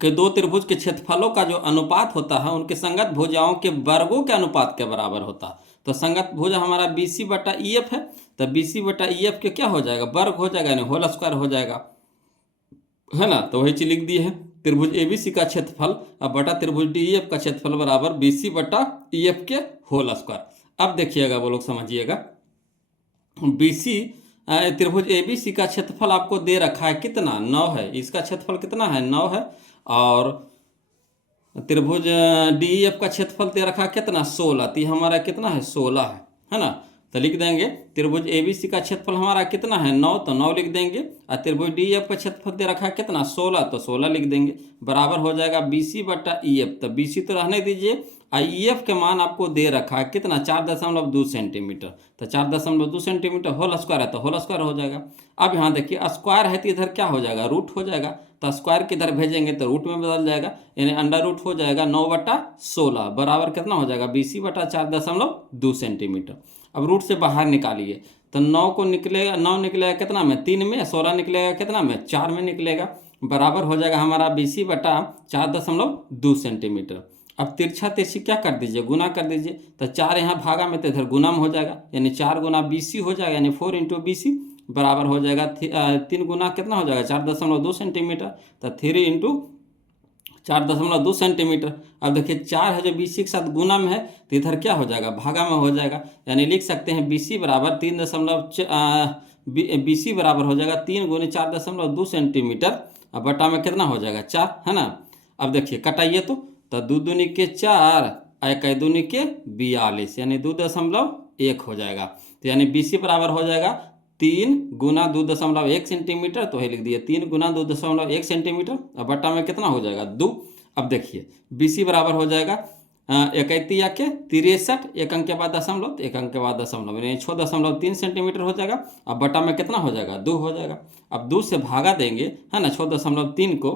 कि दो त्रिभुज के क्षेत्रफलों का जो अनुपात होता है उनके संगत भुजाओं के वर्गों के अनुपात के बराबर होता है। तो संगत भुजा हमारा बी सी बटा ई एफ है, तो बी सी बटा ई एफ के क्या हो जाएगा, वर्ग हो जाएगा, यानी होल स्क्वायर हो जाएगा, है ना। तो वही चीज लिख दी है, त्रिभुज ए बी सी का क्षेत्रफल अब बटा त्रिभुज डी एफ का क्षेत्रफल बराबर बी सी बटा ई एफ के होल स्क्वायर। अब देखिएगा वो लोग समझिएगा, बी सी त्रिभुज ए बी सी का क्षेत्रफल आपको दे रखा है कितना, 9 है, इसका क्षेत्रफल कितना है, 9 है, और त्रिभुज डी एफ का क्षेत्रफल दे रखा कितना, 16, तो हमारा कितना है, 16 है ना। तो लिख देंगे त्रिभुज ए बी सी का क्षेत्रफल हमारा कितना है, 9, तो 9 लिख देंगे, और त्रिभुज डी एफ का क्षेत्रफल दे रखा है कितना, 16, तो 16 लिख देंगे, बराबर हो जाएगा बी सी बटा ई एफ। तो बी सी तो रहने दीजिए, आई एफ के मान आपको दे रखा है कितना, 4.2 सेंटीमीटर, तो 4.2 सेंटीमीटर होल स्क्वायर है, तो होल स्क्वायर हो जाएगा। अब यहाँ देखिए स्क्वायर है तो इधर क्या हो जाएगा, रूट हो जाएगा, तो स्क्वायर किधर भेजेंगे तो रूट में बदल जाएगा, यानी अंडर रूट हो जाएगा 9/16 बराबर कितना हो जाएगा, बी सी बटा 4.2 सेंटीमीटर। अब रूट से बाहर निकालिए, तो 9 को निकलेगा, 9 निकलेगा कितना में, 3 में, 16 निकलेगा कितना में, 4 में निकलेगा, बराबर हो जाएगा हमारा बी सी बटा 4.2 सेंटीमीटर। अब तिरछा तिरछी क्या कर दीजिए, गुना कर दीजिए, तो 4 यहाँ भागा में, तो इधर गुना में हो जाएगा, यानी 4 गुना बी सी हो जाएगा, यानी 4 इंटू बी सी बराबर हो जाएगा 3 गुना कितना हो जाएगा, 4.2 सेंटीमीटर, तो 3 इंटू 4.2 सेंटीमीटर। अब देखिए 4 है जो बी सी के साथ गुना में है, तो इधर क्या हो जाएगा, भागा में हो जाएगा, यानी लिख सकते हैं बी सी बराबर 3 बी सी बराबर हो जाएगा 3 गुने 4.2 सेंटीमीटर, अब बटा में कितना हो जाएगा, 4, है ना। अब देखिए कटाइए तो 2 दूनी के 4, 1 दूनी के 42, यानी 2.1 हो जाएगा। तो यानी बी सी बराबर हो जाएगा 3 गुना 2.1 सेंटीमीटर, तो वही लिख दिए 3 गुना 2.1 सेंटीमीटर, अब बटा में कितना हो जाएगा, 2। अब देखिए बी सी बराबर हो जाएगा 1 के 63, 1 अंक के बाद दशमलव, तो 1 अंक के बाद दशमलव, यानी 6.3 सेंटीमीटर हो जाएगा, अब बटा में कितना हो जाएगा, 2 हो जाएगा। अब 2 से भागा देंगे, है ना, 6.3 को,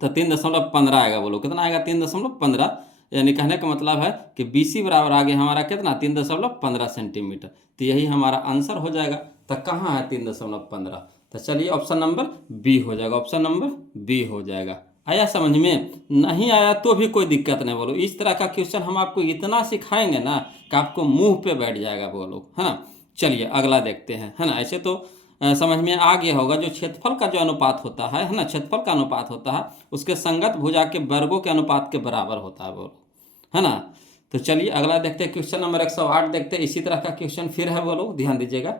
तो 3.15 आएगा, बोलो कितना आएगा, 3.15, यानी कहने का मतलब है कि बी सी बराबर आगे हमारा कितना, 3.15 सेंटीमीटर। तो यही हमारा आंसर हो जाएगा। तो कहाँ है 3.15, तो चलिए ऑप्शन नंबर बी हो जाएगा, ऑप्शन नंबर बी हो जाएगा। आया समझ में, नहीं आया तो भी कोई दिक्कत नहीं, बोलो इस तरह का क्वेश्चन हम आपको इतना सिखाएंगे ना कि आपको मुंह पे बैठ जाएगा, बोलो, है ना। चलिए अगला देखते हैं, है ना। ऐसे तो समझ में आ गया होगा, जो क्षेत्रफल का जो अनुपात होता है ना, क्षेत्रफल का अनुपात होता है उसके संगत भुजा के वर्गों के अनुपात के बराबर होता है, बोलो, है ना। तो चलिए अगला देखते हैं, क्वेश्चन नंबर 108 देखते हैं। इसी तरह का क्वेश्चन फिर है, बोलो ध्यान दीजिएगा।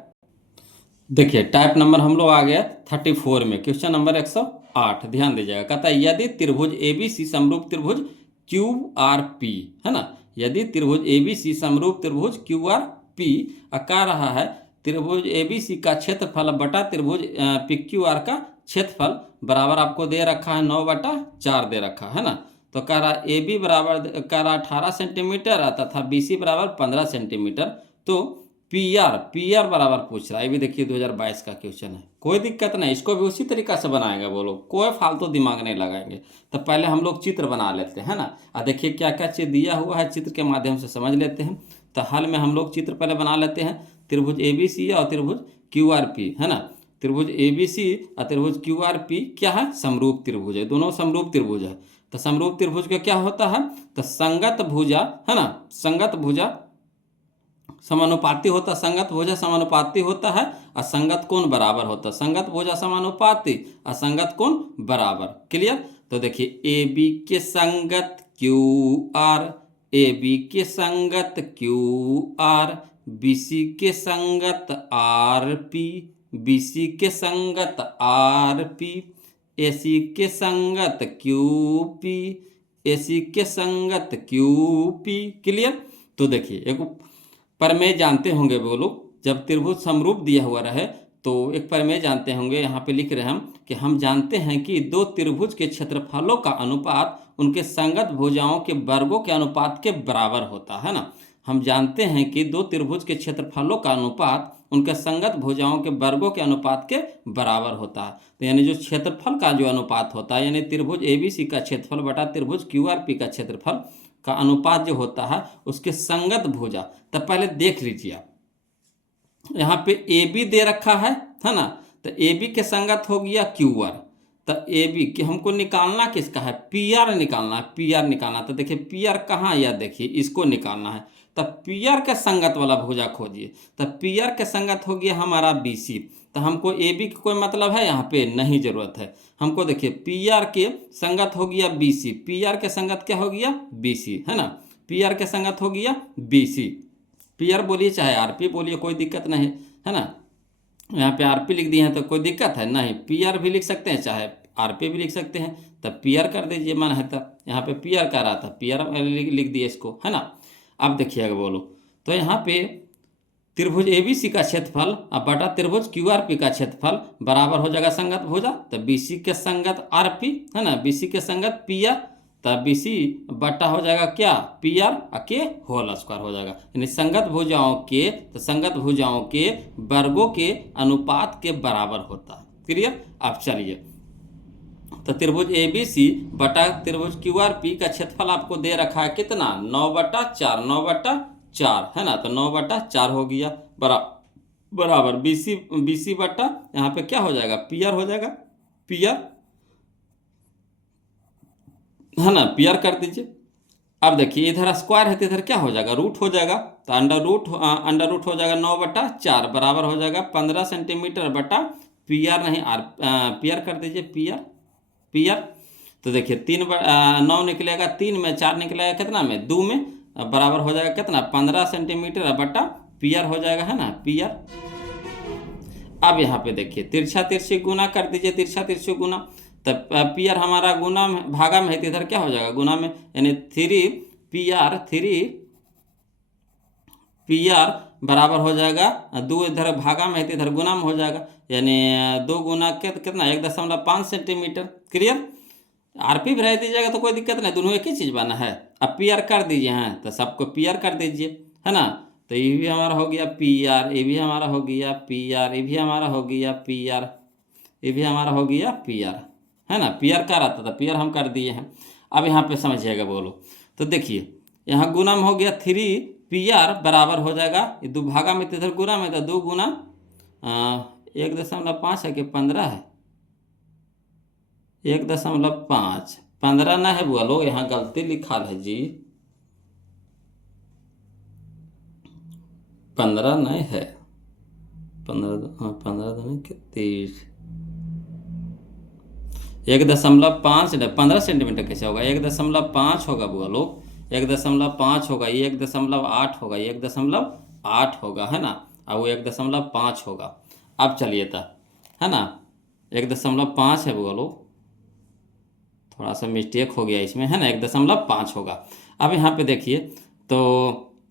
देखिए टाइप नंबर हम लोग आ गया 34 में, क्वेश्चन नंबर 108 ध्यान दीजिएगा। कहता है यदि त्रिभुज ए बी सी समरूप त्रिभुज क्यू आर पी, है ना, यदि त्रिभुज ए बी सी समरूप त्रिभुज क्यू आर पी, कह रहा है त्रिभुज ए बी सी का क्षेत्रफल बटा त्रिभुज पी क्यू आर का क्षेत्रफल बराबर आपको दे रखा है 9/4 दे रखा है ना। तो कह रहा ए बी बराबर कह रहा 18 सेंटीमीटर तथा बी सी बराबर 15 सेंटीमीटर। तो पी आर बराबर पूछ रहा है। ये भी देखिए 2022 का क्वेश्चन है, कोई दिक्कत नहीं, इसको भी उसी तरीका से बनाएंगे, बोलो कोई फालतू दिमाग नहीं लगाएंगे। तो पहले हम लोग चित्र बना लेते हैं ना, और देखिए क्या क्या चीज़ दिया हुआ है, चित्र के माध्यम से समझ लेते हैं। तो हाल में हम लोग चित्र पहले बना लेते हैं, त्रिभुज ए बी सी और त्रिभुज क्यू आर पी, है ना। त्रिभुज ए बी सी और त्रिभुज क्यू आर पी क्या है, समरूप त्रिभुज है, दोनों समरूप त्रिभुज है। तो समरूप त्रिभुज का क्या होता है, तो संगत भुजा, है ना, संगत भुजा समानुपाती होता, संगत भुजा समानुपाती होता है, असंगत कोण बराबर होता, संगत भुजा समानुपाती, असंगत कोण बराबर। क्लियर। तो देखिए ए बी के संगत क्यू आर, ए बी के संगत क्यू आर, बी सी के संगत आर पी, बी सी के संगत आर पी, ए सी के संगत क्यू पी, ए सी के संगत क्यू पी। क्लियर। तो देखिए एक प्रमेय जानते होंगे वो लोग, जब त्रिभुज समरूप दिया हुआ रहे तो एक प्रमेय जानते होंगे, यहाँ पे लिख रहे हैं हम कि हम जानते हैं कि दो त्रिभुज के क्षेत्रफलों का अनुपात उनके संगत भुजाओं के वर्गों के अनुपात के बराबर होता है ना। हम जानते हैं कि दो त्रिभुज के क्षेत्रफलों का अनुपात उनके संगत भुजाओं के वर्गों के अनुपात के बराबर होता है। तो यानी जो क्षेत्रफल का जो अनुपात होता है, यानी त्रिभुज एबीसी का क्षेत्रफल बटा त्रिभुज क्यूआरपी का क्षेत्रफल का अनुपात जो होता है उसके संगत भुजा। तब पहले देख लीजिए आप, यहाँ पे ए बी दे रखा है ना, तो ए बी के संगत हो गया क्यू आर। तो ए बी कि हमको निकालना किसका है, पी आर निकालना है, पी आर निकालना। तो देखिए पी आर कहाँ, या देखिए इसको निकालना है। तब पी आर के संगत वाला भुजा खोजिए। तब पी आर के संगत हो गया हमारा बी सी। तो हमको ए बी का कोई मतलब है यहाँ पे नहीं, जरूरत है हमको। देखिए पी आर के संगत हो गया बी सी, पी आर के संगत क्या हो गया, बी सी, है ना, पी आर के संगत हो गया बी सी। पी आर बोलिए चाहे आर पी बोलिए, कोई दिक्कत नहीं है ना। यहाँ पे आर पी लिख दिए हैं तो कोई दिक्कत है नहीं, पी आर भी लिख सकते हैं चाहे आर पी भी लिख सकते हैं। तब पी आर कर दीजिए, मन है तब यहाँ पे पी आर कर रहा था, पी आर लिख दिए इसको, है ना। अब देखिएगा बोलो, तो यहाँ पे त्रिभुज एबीसी का क्षेत्रफल अब बटा त्रिभुज क्यूआरपी का क्षेत्रफल बराबर हो जाएगा संगत भुजा। तो बीसी के संगत आरपी, है ना, बीसी के संगत पी आर। तब बीसी बटा हो जाएगा क्या, पी आर के होल स्क्वायर हो जाएगा। यानी संगत भुजाओं के, तो संगत भुजाओं के वर्गों के अनुपात के बराबर होता है। क्लियर। अब चलिए, तो त्रिभुज एबीसी बटा त्रिभुज क्यूआरपी का क्षेत्रफल आपको दे रखा है कितना, 9/4, 9/4, है ना। तो 9/4 हो गया बराबर बीसी बटा यहाँ पे क्या हो जाएगा, पी आर हो जाएगा, पी आर, है ना, पी आर कर दीजिए। अब देखिए इधर स्क्वायर है तो इधर क्या हो जाएगा, रूट हो जाएगा। तो अंडर रूट हो जाएगा 9/4 बराबर हो जाएगा 15 सेंटीमीटर बटा पी आर, नहीं आर, पी आर कर दीजिए, पी आर, पी आर। तो देखिए 9 निकलेगा 3 में, 4 निकलेगा कितना में, 2 में, बराबर हो जाएगा कितना, 15 सेंटीमीटर बटा पी आर हो जाएगा, है ना, पी आर। अब यहाँ पे देखिए तिरछा तिरछी गुना कर दीजिए, तिरछा तिरछी गुना। तब पी आर हमारा गुना में भागा में है तो इधर क्या हो जाएगा, गुना में, यानी 3 पी आर बराबर हो जाएगा 2, इधर भागा में है तो इधर गुना में हो जाएगा, यानी 2 गुना कितना 1.5 सेंटीमीटर। क्लियर। आरपी भी रह दीजिएगा तो कोई दिक्कत नहीं, दोनों एक ही चीज़ बना है। अब पी आर कर दीजिए, हैं तो सबको पी आर कर दीजिए, है ना। तो ये भी हमारा हो गया पी आर, ये भी हमारा हो गया पी आर, ये भी हमारा हो गया पी आर, ये भी हमारा हो गया पी आर, है ना। पी आर कर आता था, पी आर हम कर दिए हैं। अब यहाँ पे समझिएगा बोलो, तो देखिए यहाँ गुना में हो गया 3 पी आर बराबर हो जाएगा, ये 2 भागा में तो इधर गुना में, तो 2 गुना 1.5 है कि 15 है, 1.5, 15 ना है बोलो, यहाँ गलती लिखा है जी, 15 नहीं है, 15 नहीं 30, 1.5 नहीं, 15 सेंटीमीटर कैसे होगा, 1.5 होगा बोलो, 1.5 होगा, ये 1.8 होगा, ये 1.8 होगा, है ना, और वो 1.5 होगा। अब चलिए था, है ना, 1.5 है बोलो, थोड़ा सा मिस्टेक हो गया इसमें, है ना, 1.5 होगा। अब यहाँ पे देखिए तो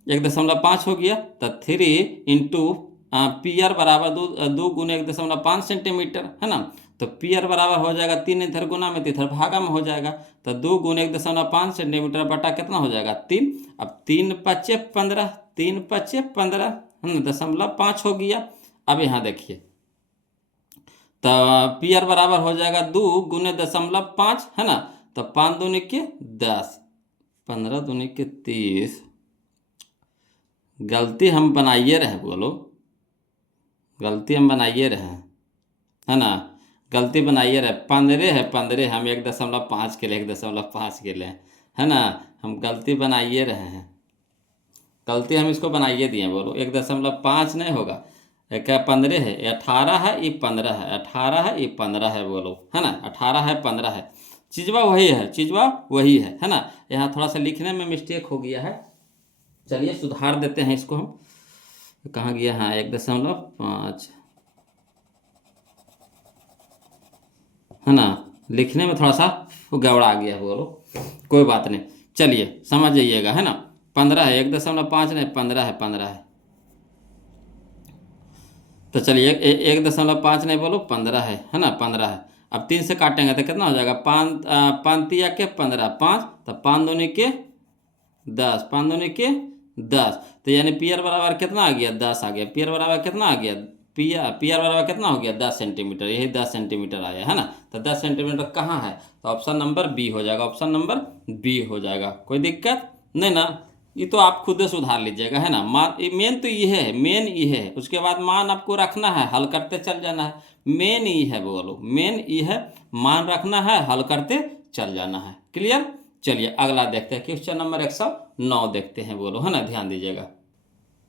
1.5 हो गया, तो 3 इंटू पी आर बराबर 2 गुने 1.5 सेंटीमीटर, है ना। तो पी आर बराबर हो जाएगा 3, इधर गुना में तो इधर भागा में हो जाएगा, तो 2 गुने 1.5 सेंटीमीटर बटा कितना हो जाएगा 3। अब 3 × 5 = 15, 3 × 5 = 15, 0.5 हो गया। अब यहाँ देखिए तो पी आर बराबर हो जाएगा 2 गुने 0.5, है ना। तो 5 दूनी के 10, 15 दूनी के 30, गलती हम बनाइए रहे बोलो, गलती हम बनाइए रहे, है ना, गलती बनाइए रहे, 15 है 15, हम 1.5 के लिए 1.5 के लिए, है ना, हम गलती बनाइए रहे हैं, गलती हम इसको बनाइए दिए। बोलो 1.5 नहीं होगा, क्या 15 है, 18 है, ये 15 है, 18 है, ये 15 है, बोलो, है ना, 18 है 15 है, चीजवा वही है, चीजवा वही है ना। यहाँ थोड़ा सा लिखने में मिस्टेक हो गया है, चलिए सुधार देते हैं इसको हम। कहाँ गया, हाँ 1.5, है ना, लिखने में थोड़ा सा गड़बड़ा आ गया है, बोलो कोई बात नहीं, चलिए समझ जाइएगा, है ना। 15 है, 1.5 नहीं, 15 है, 15 है। तो चलिए 1.5 नहीं, बोलो 15 है ना, 15 है। अब 3 से काटेंगे तो कितना हो जाएगा, 5 या के 15, 5 तो 5 दूनी के 10, 5 दूनी के 10, तो यानी पीआर बराबर कितना आ गया, 10 आ गया। पीआर बराबर कितना आ गया, पीआर बराबर कितना हो गया, 10 सेंटीमीटर, यही 10 सेंटीमीटर आया, है ना। तो 10 सेंटीमीटर कहाँ है, तो ऑप्शन नंबर बी हो जाएगा, ऑप्शन नंबर बी हो जाएगा। कोई दिक्कत नहीं ना, ये तो आप खुद सुधार लीजिएगा, है ना। मान मेन तो ये है, मेन ये है, उसके बाद मान आपको रखना है, हल करते चल जाना है, मेन ये है, बोलो मेन ये है, मान रखना है, हल करते चल जाना है। क्लियर, चलिए अगला देखते हैं, क्वेश्चन नंबर 109 देखते हैं, बोलो, है ना, ध्यान दीजिएगा।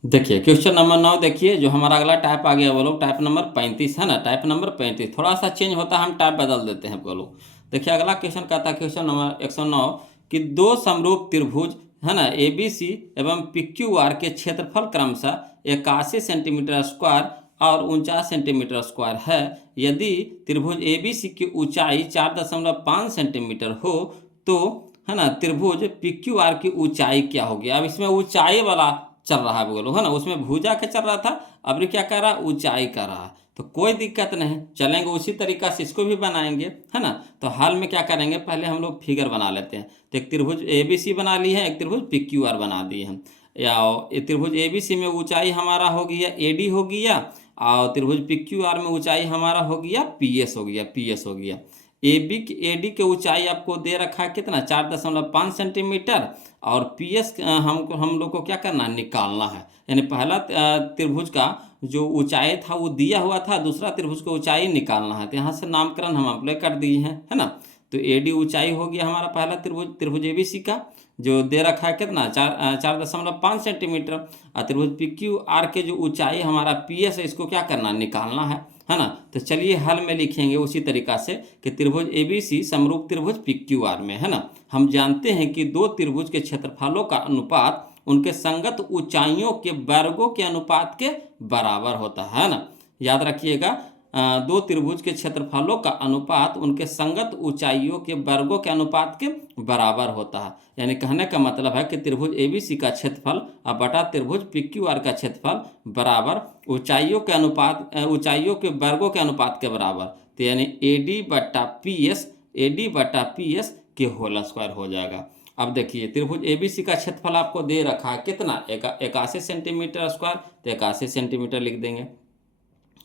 देखिए क्वेश्चन नंबर 9 देखिए, जो हमारा अगला टाइप आ गया, बोलो टाइप नंबर 35, है ना, टाइप नंबर 35, थोड़ा सा चेंज होता है, हम टाइप बदल देते हैं, बोलो। देखिए अगला क्वेश्चन कहता है, क्वेश्चन नंबर 109 कि दो समरूप त्रिभुज, है ना, ABC एवं PQR के क्षेत्रफल क्रमशः 81 सेंटीमीटर स्क्वायर और 49 सेंटीमीटर स्क्वायर है। यदि त्रिभुज ABC की ऊंचाई 4.5 सेंटीमीटर हो तो, है ना, त्रिभुज PQR की ऊंचाई क्या होगी। अब इसमें ऊंचाई वाला चल रहा है, बोलो, है ना, उसमें भुजा का चल रहा था, अब ये क्या कर रहा है, ऊंचाई कर रहा है। तो कोई दिक्कत नहीं, चलेंगे उसी तरीका से इसको भी बनाएंगे, है ना। तो हाल में क्या करेंगे, पहले हम लोग फिगर बना लेते हैं। तो एक त्रिभुज ABC बना ली है, एक त्रिभुज PQR बना दिए हैं। या त्रिभुज ABC में ऊंचाई हमारा हो गया AD हो गया, और त्रिभुज PQR में ऊंचाई हमारा हो गया PS हो गया, PS हो गया। AD की ऊंचाई आपको दे रखा है कितना, 4.5 सेंटीमीटर, और PS हम लोग को क्या करना है, निकालना है। यानी पहला त्रिभुज का जो ऊंचाई था वो दिया हुआ था, दूसरा त्रिभुज का ऊंचाई निकालना है। तो यहाँ से नामकरण हम अप्लाई कर दिए हैं, है ना। तो AD ऊंचाई हो गया हमारा पहला त्रिभुज, त्रिभुज ABC का जो दे रखा है कितना, 4.5 सेंटीमीटर। और त्रिभुज PQR के जो ऊंचाई हमारा PS है, इसको क्या करना, निकालना है ना। तो चलिए हल में लिखेंगे उसी तरीका से कि त्रिभुज ABC समरूप त्रिभुज PQR में, है ना। हम जानते हैं कि दो त्रिभुज के क्षेत्रफलों का अनुपात उनके संगत ऊंचाइयों के वर्गों के अनुपात के बराबर होता है ना। याद रखिएगा, दो त्रिभुज के क्षेत्रफलों का अनुपात उनके संगत ऊंचाइयों के वर्गों के अनुपात के बराबर होता है। यानी कहने का मतलब है कि त्रिभुज ABC का क्षेत्रफल और बटा त्रिभुज PQR का क्षेत्रफल बराबर ऊंचाइयों के अनुपात, ऊंचाइयों के वर्गों के अनुपात के बराबर। तो यानी AD बटा PS के होल स्क्वायर हो जाएगा। अब देखिए त्रिभुज ABC का क्षेत्रफल आपको दे रखा है कितना, 81 सेंटीमीटर स्क्वायर, तो 81 सेंटीमीटर लिख देंगे,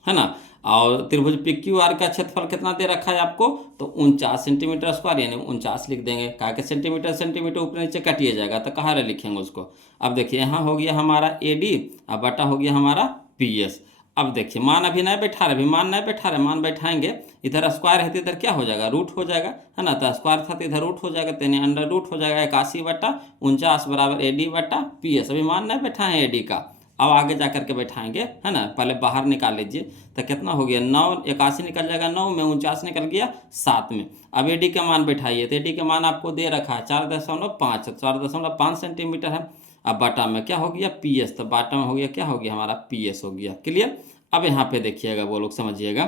है ना। और त्रिभुज PQR का क्षेत्रफल कितना दे रखा है आपको, तो 49 सेंटीमीटर स्क्वायर, यानी 49 लिख देंगे। कहा कि सेंटीमीटर सेंटीमीटर ऊपर नीचे कटिए जाएगा, तो कहाँ लिखेंगे उसको। अब देखिए यहाँ हो गया हमारा AD और बटा हो गया हमारा PS। अब देखिए मान अभी नहीं बैठा रहे, अभी मान नहीं बैठा रहे, मान बैठाएंगे, इधर स्क्वायर है तो इधर क्या हो जाएगा, रूट हो जाएगा, है ना। तो स्क्वायर था तो इधर रूट हो जाएगा, तो यानी अंडर रूट हो जाएगा 81 बटा 49 बराबर AD बटा PS। अभी मान नहीं बैठा है AD का, अब आगे जा करके बैठाएंगे, है ना। पहले बाहर निकाल लीजिए, तो कितना हो गया, 9, 81 निकल जाएगा 9 में, 49 निकल गया 7 में। अब AD का मान बैठाइए, तो AD का मान आपको दे रखा है 4.5 सेंटीमीटर है। अब बाटा में क्या हो गया, PS, तो बाटा में हो गया क्या हो गया हमारा, PS हो गया। क्लियर। अब यहाँ पे देखिएगा, वो लोग समझिएगा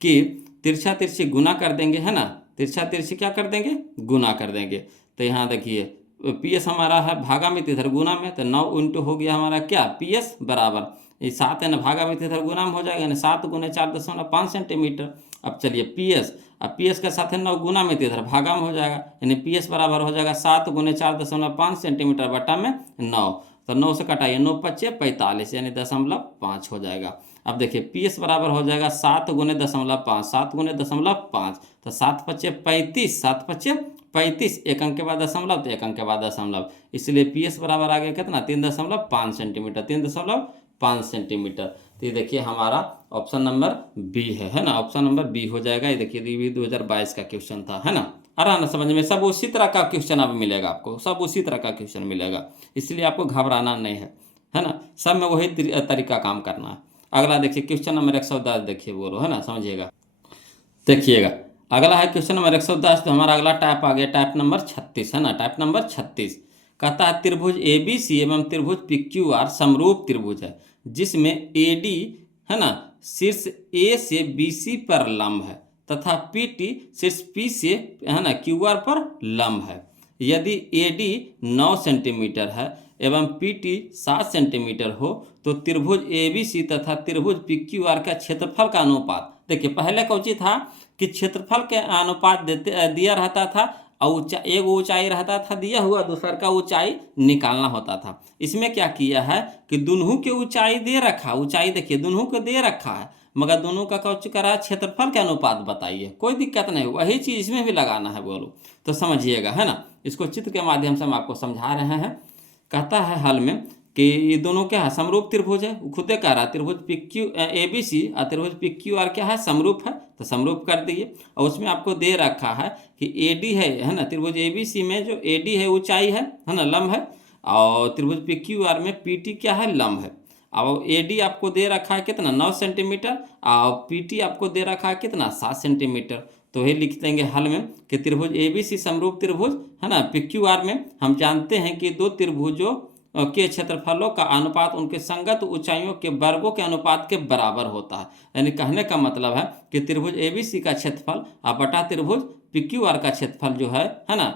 कि तिरछा तिरछी गुना कर देंगे, है ना, तिरछा तिरछी क्या कर देंगे, गुना कर देंगे। तो यहाँ देखिए PS हमारा है भागा में, इधर गुना में, तो 9 इंटू हो गया हमारा क्या, PS बराबर ये 7 है ना, भागा में इधर गुना में हो जाएगा, यानी 7 गुने 4.5 सेंटीमीटर। अब चलिए PS, अब PS के साथ है 9 गुना में, तो इधर भागा में हो जाएगा, यानी PS बराबर हो जाएगा 7 गुने 4.5 सेंटीमीटर बटा में 9। तो 9 से कटाइए, 9 पच्चे 45, यानी 0.5 हो जाएगा। अब देखिए PS बराबर हो जाएगा 7 गुने 0.5, 7 गुने 0.5, तो 7 पच्चे 35, 7 पच्चे 35, एक अंक के बाद दशमलव तो एक अंक के बाद दशमलव, इसलिए PS बराबर आ गया कितना 3.5 सेंटीमीटर, 3.5 सेंटीमीटर। तो ये देखिए हमारा ऑप्शन नंबर बी है ना, ऑप्शन नंबर बी हो जाएगा। ये देखिए ये भी 2022 का क्वेश्चन था, है ना। आ रहा ना समझ में, सब उसी तरह का क्वेश्चन अब मिलेगा आपको, सब उसी तरह का क्वेश्चन मिलेगा, इसलिए आपको घबराना नहीं है ना। सब में वही तरीका काम करना है। अगला देखिए क्वेश्चन नंबर 110, देखिए बोलो, है ना, समझिएगा। देखिएगा अगला है क्वेश्चन नंबर 110। तो हमारा अगला टाइप आ गया टाइप नंबर 36, है ना। टाइप नंबर 36 कहता है त्रिभुज ABC एवं त्रिभुज PQR समरूप त्रिभुज है, जिसमें AD, है ना, शीर्ष A से BC पर लंब है तथा PT शीर्ष P से, है ना, QR पर लंब है। यदि AD 9 सेंटीमीटर है एवं PT 7 सेंटीमीटर हो तो त्रिभुज ABC तथा त्रिभुज PQR का क्षेत्रफल का अनुपात। देखिए पहले कौची था कि क्षेत्रफल के अनुपात दिया रहता था और एक ऊंचाई रहता था दिया हुआ, दूसर का ऊंचाई निकालना होता था। इसमें क्या किया है कि दोनों के ऊंचाई दे रखा, ऊंचाई देखिए दोनों को दे रखा है, मगर दोनों का कौची करा क्षेत्रफल के अनुपात बताइए, कोई दिक्कत नहीं, वही चीज़ इसमें भी लगाना है बोलो तो समझिएगा, है ना। इसको चित्र के माध्यम से हम आपको समझा रहे हैं। कहता है हल में कि ये दोनों क्या है समरूप त्रिभुज है, वो खुदे कह रहा है त्रिभुज ABC और त्रिभुज PQR क्या है समरूप है, तो समरूप कर दिए। और उसमें आपको दे रखा है कि AD है ना, त्रिभुज ABC में जो AD है ऊंचाई है ना, लंब है, और त्रिभुज PQR में PT क्या है लंब है। और AD आपको दे रखा है कितना 9 सेंटीमीटर और PT आपको दे रखा है कितना 7 सेंटीमीटर। तो ये लिख देंगे हल में कि त्रिभुज ABC समरूप त्रिभुज, है ना। PQR में हम जानते हैं कि दो त्रिभुजों के क्षेत्रफलों का अनुपात उनके संगत ऊंचाइयों के वर्गों के अनुपात के बराबर होता है। यानी कहने का मतलब है कि त्रिभुज ABC का क्षेत्रफल बटा त्रिभुज PQR का क्षेत्रफल जो है ना,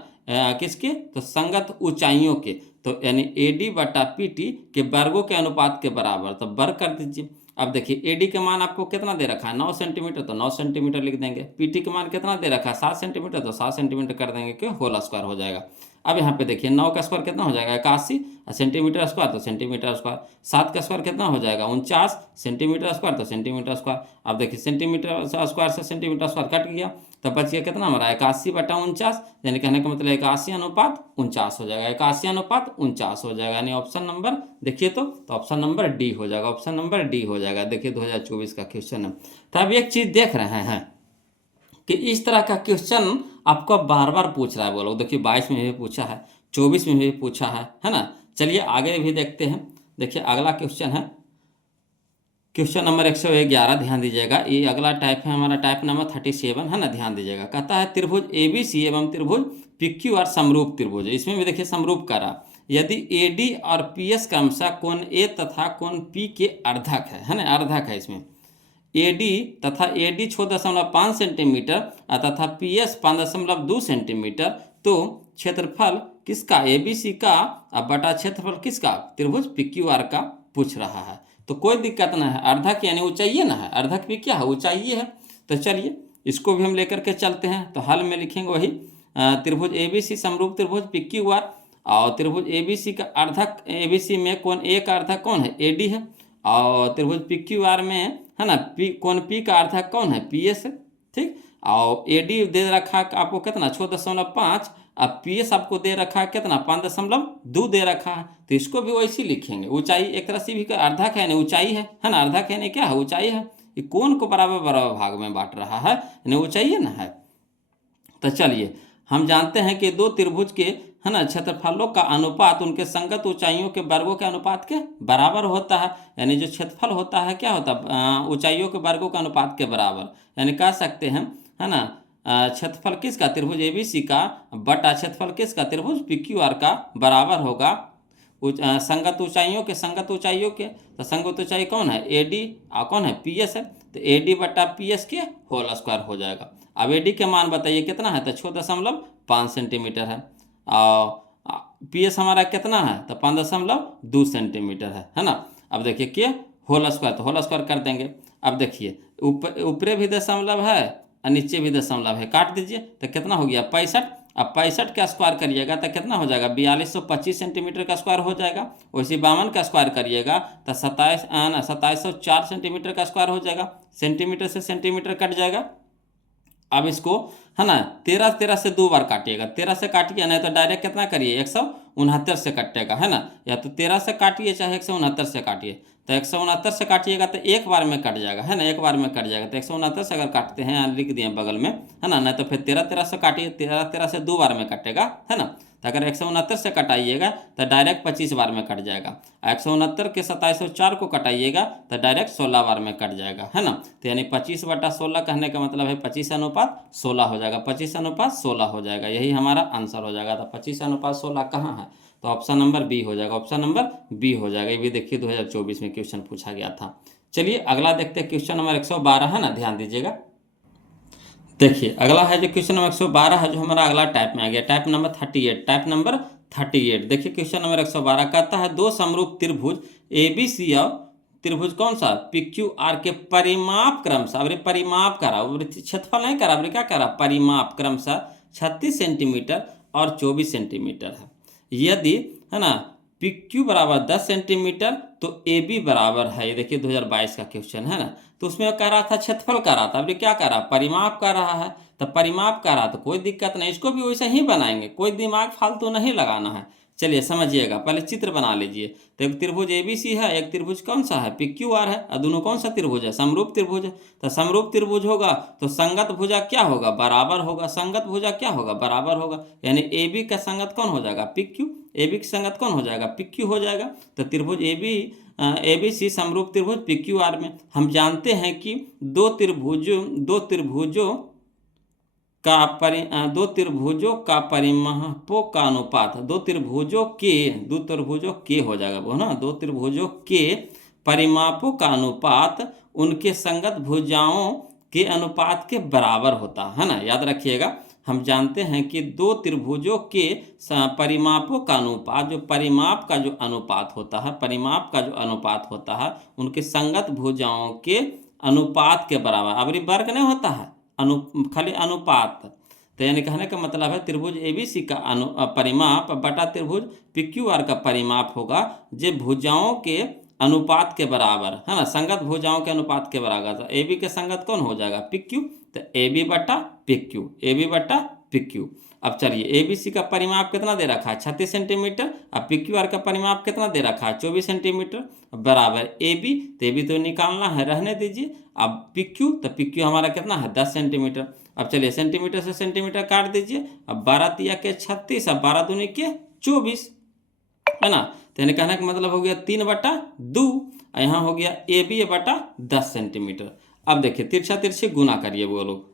किसके, तो संगत ऊंचाइयों के, तो यानी AD बटा PT के वर्गों के अनुपात के बराबर, तो वर्ग कर दीजिए। अब देखिए AD के मान आपको कितना दे रखा है 9 सेंटीमीटर, तो 9 सेंटीमीटर लिख देंगे। PT के मान कितना दे रखा है 7 सेंटीमीटर, तो 7 सेंटीमीटर कर देंगे कि होल स्क्वायर हो जाएगा। अब यहाँ पे देखिए 9 का स्क्वायर कितना हो जाएगा 81 सेंटीमीटर स्क्वायर, तो सेंटीमीटर स्क्वायर। 7 का स्क्वायर कितना हो जाएगा 49 सेंटीमीटर स्क्वायर, तो सेंटीमीटर स्क्वायर। अब देखिए सेंटीमीटर स्क्वायर से सेंटीमीटर स्क्वायर कट गया, तो बच गया कितना हमारा 81 बटा 49, यानी कहने का मतलब 81 अनुपात 49 हो जाएगा, 81 अनुपात 49 हो जाएगा। यानी ऑप्शन नंबर देखिए तो ऑप्शन नंबर डी हो जाएगा, ऑप्शन नंबर डी हो जाएगा। देखिए 2024 का क्वेश्चन है। तो अब एक चीज़ देख रहे हैं कि इस तरह का क्वेश्चन आपको बार बार पूछ रहा है बोलो। देखिए 22 में भी पूछा है, 24 में भी पूछा है ना। चलिए आगे भी देखते हैं। देखिए अगला क्वेश्चन है क्वेश्चन नंबर 111, ध्यान दीजिएगा। ये अगला टाइप है हमारा टाइप नंबर 37, है ना, ध्यान दीजिएगा। कहता है त्रिभुज ABC एवं त्रिभुज PQR समरूप त्रिभुज है, इसमें भी देखिए समरूप करा। यदि AD और PS क्रमशः कोण A तथा कोण P के अर्धक है ना, अर्धक है इसमें। AD तथा AD 6.5 सेंटीमीटर तथा PS 5.2 सेंटीमीटर, तो क्षेत्रफल किसका ABC का बटा क्षेत्रफल किसका त्रिभुज PQR का पूछ रहा है। तो कोई दिक्कत ना है, अर्धक यानी ऊंचाई ना है, अर्धक भी क्या है ऊंचाई है। तो चलिए इसको भी हम लेकर के चलते हैं। तो हल में लिखेंगे वही त्रिभुज ABC समरूप त्रिभुज PQR, और त्रिभुज ABC का अर्धक ABC में कोण A का अर्धक कौन है AD है, और त्रिभुज PQR में, है ना, कोण P का अर्धक कौन है PS है, ठीक। और AD दे रखा है आपको कितना 6.5, अब PS आपको दे रखा है कितना 5.2 दे रखा है। तो इसको भी वैसे लिखेंगे, ऊंचाई एक तरह से भी अर्धक है, ऊंचाई है ना, अर्धक है क्या है ऊंचाई है। ये कोण को बराबर बराबर भाग में बांट रहा है, यानी ऊंचाई ना है। तो चलिए हम जानते हैं कि दो त्रिभुज के, है ना, क्षेत्रफलों का अनुपात उनके संगत ऊंचाइयों के वर्गों के अनुपात के बराबर होता है। यानी जो क्षेत्रफल होता है क्या होता है ऊंचाइयों के वर्गों के अनुपात के बराबर। यानी कह सकते हैं, है ना, क्षेत्रफल किसका त्रिभुज ABC का बटा क्षेत्रफल किसका त्रिभुज PQR का बराबर होगा संगत ऊंचाइयों के, संगत ऊंचाइयों के। तो संगत ऊंचाई कौन है AD और कौन है PS है, तो AD बटा PS के होल स्क्वायर हो जाएगा। अब AD के मान बताइए कितना है, तो 6.5 सेंटीमीटर है, और PS हमारा कितना है, तो 5.2 सेंटीमीटर है ना। अब देखिए कि होल स्क्वायर, तो होल स्क्वायर कर देंगे। अब देखिए ऊपरे भी दशमलव है और नीचे भी दशमलव है, काट दीजिए तो कितना हो गया 65। अब 65 का स्क्वायर करिएगा तो कितना हो जाएगा 4225 सेंटीमीटर का स्क्वायर हो जाएगा। वैसे 52 का स्क्वायर करिएगा तो 2704 सेंटीमीटर का स्क्वायर हो जाएगा। सेंटीमीटर से सेंटीमीटर कट जाएगा अब इसको है ना 13 13 से 2 बार काटिएगा, 13 से काटिए नहीं तो डायरेक्ट कितना करिए 169 से कटेगा, है ना, या तो 13 से काटिए चाहे 169 से काटिए। तो 169 से काटिएगा तो एक बार में कट जाएगा, है ना, एक बार में कट जाएगा। तो 169 से अगर काटते हैं, यहाँ लिख दिए बगल में, है ना, नहीं तो फिर 13 13 से काटिए, 13 13 से 2 बार में कटेगा, है ना। तो अगर 169 से कटाइएगा तो डायरेक्ट 25 बार में कट जाएगा। 169 के 2704 को कटाइएगा तो डायरेक्ट 16 बार में कट जाएगा, है ना। तो यानी 25/16 कहने का मतलब है 25:16 हो जाएगा, 25:16 हो जाएगा, यही हमारा आंसर हो जाएगा। तो 25:16 कहाँ है, तो ऑप्शन नंबर बी हो जाएगा, ऑप्शन नंबर बी हो जाएगा। ये भी देखिए 2024 में क्वेश्चन पूछा गया था। चलिए अगला देखते हैं, क्वेश्चन नंबर 112 है ना, ध्यान दीजिएगा। देखिए अगला है जो क्वेश्चन नंबर 112 है, जो हमारा अगला टाइप में आ गया, टाइप नंबर 38, टाइप नंबर 38। देखिए क्वेश्चन नंबर 112 कहता है दो समरूप त्रिभुज ABC और त्रिभुज कौन सा PQR के परिमाप क्रमशः, अरे परिमाप करा, क्षेत्रफल नहीं करा, अरे क्या करा, परिमाप क्रमशः 36 सेंटीमीटर और 24 सेंटीमीटर है। यदि, है ना, PQ बराबर 10 सेंटीमीटर तो AB बराबर है, ये देखिए 2022 का क्वेश्चन है ना। तो उसमें कह रहा था क्षेत्रफल कह रहा था, अभी क्या कह रहा, परिमाप कर रहा है। तो परिमाप कर रहा तो कोई दिक्कत नहीं, इसको भी वैसे ही बनाएंगे, कोई दिमाग फालतू नहीं लगाना है। चलिए समझिएगा, पहले चित्र बना लीजिए। तो एक त्रिभुज ABC है, एक त्रिभुज कौन सा है PQR है, और दोनों कौन सा त्रिभुज है, समरूप त्रिभुज है। तो समरूप त्रिभुज होगा तो संगत भुजा क्या होगा, बराबर होगा, संगत भुजा क्या होगा, बराबर होगा। यानी AB का संगत कौन हो जाएगा, PQ, AB की संगत कौन हो जाएगा, PQ हो जाएगा। तो त्रिभुज ABC समरूप त्रिभुज PQR में हम जानते हैं कि दो त्रिभुजों का परिमापों का अनुपात, दो त्रिभुजों के हो जाएगा वो ना, दो त्रिभुजों के परिमापों का अनुपात उनके संगत भुजाओं के अनुपात के बराबर होता है ना, याद रखिएगा। हम जानते हैं कि दो त्रिभुजों के परिमापों का अनुपात, जो परिमाप का जो अनुपात होता है, परिमाप का जो अनुपात होता है उनके संगत भुजाओं के अनुपात के बराबर, अब वर्ग नहीं होता है, खाली अनुपात। तो यानी कहने का मतलब है त्रिभुज ABC का परिमाप बटा त्रिभुज PQR का परिमाप होगा जो भुजाओं के अनुपात के बराबर, है ना, संगत भुजाओं के अनुपात के बराबर। तो AB के संगत कौन हो जाएगा, PQ। तो AB बटा PQ, AB बटा PQ। अब चलिए ABC का परिमाप कितना दे रखा है 36 सेंटीमीटर, और PQR का परिमाप कितना दे रखा है 24 सेंटीमीटर, बराबर AB। तो AB तो निकालना है, रहने दीजिए। अब PQ, तो PQ हमारा कितना है 10 सेंटीमीटर। अब चलिए सेंटीमीटर से सेंटीमीटर काट दीजिए। अब 12 तिया के 36, अब 12 दूनी के 24, है ना। तो यानी कहने का मतलब हो गया 3/2, यहाँ हो गया AB बटा 10 सेंटीमीटर। अब देखिए तिरछा तिरछी गुना करिए वो लोग,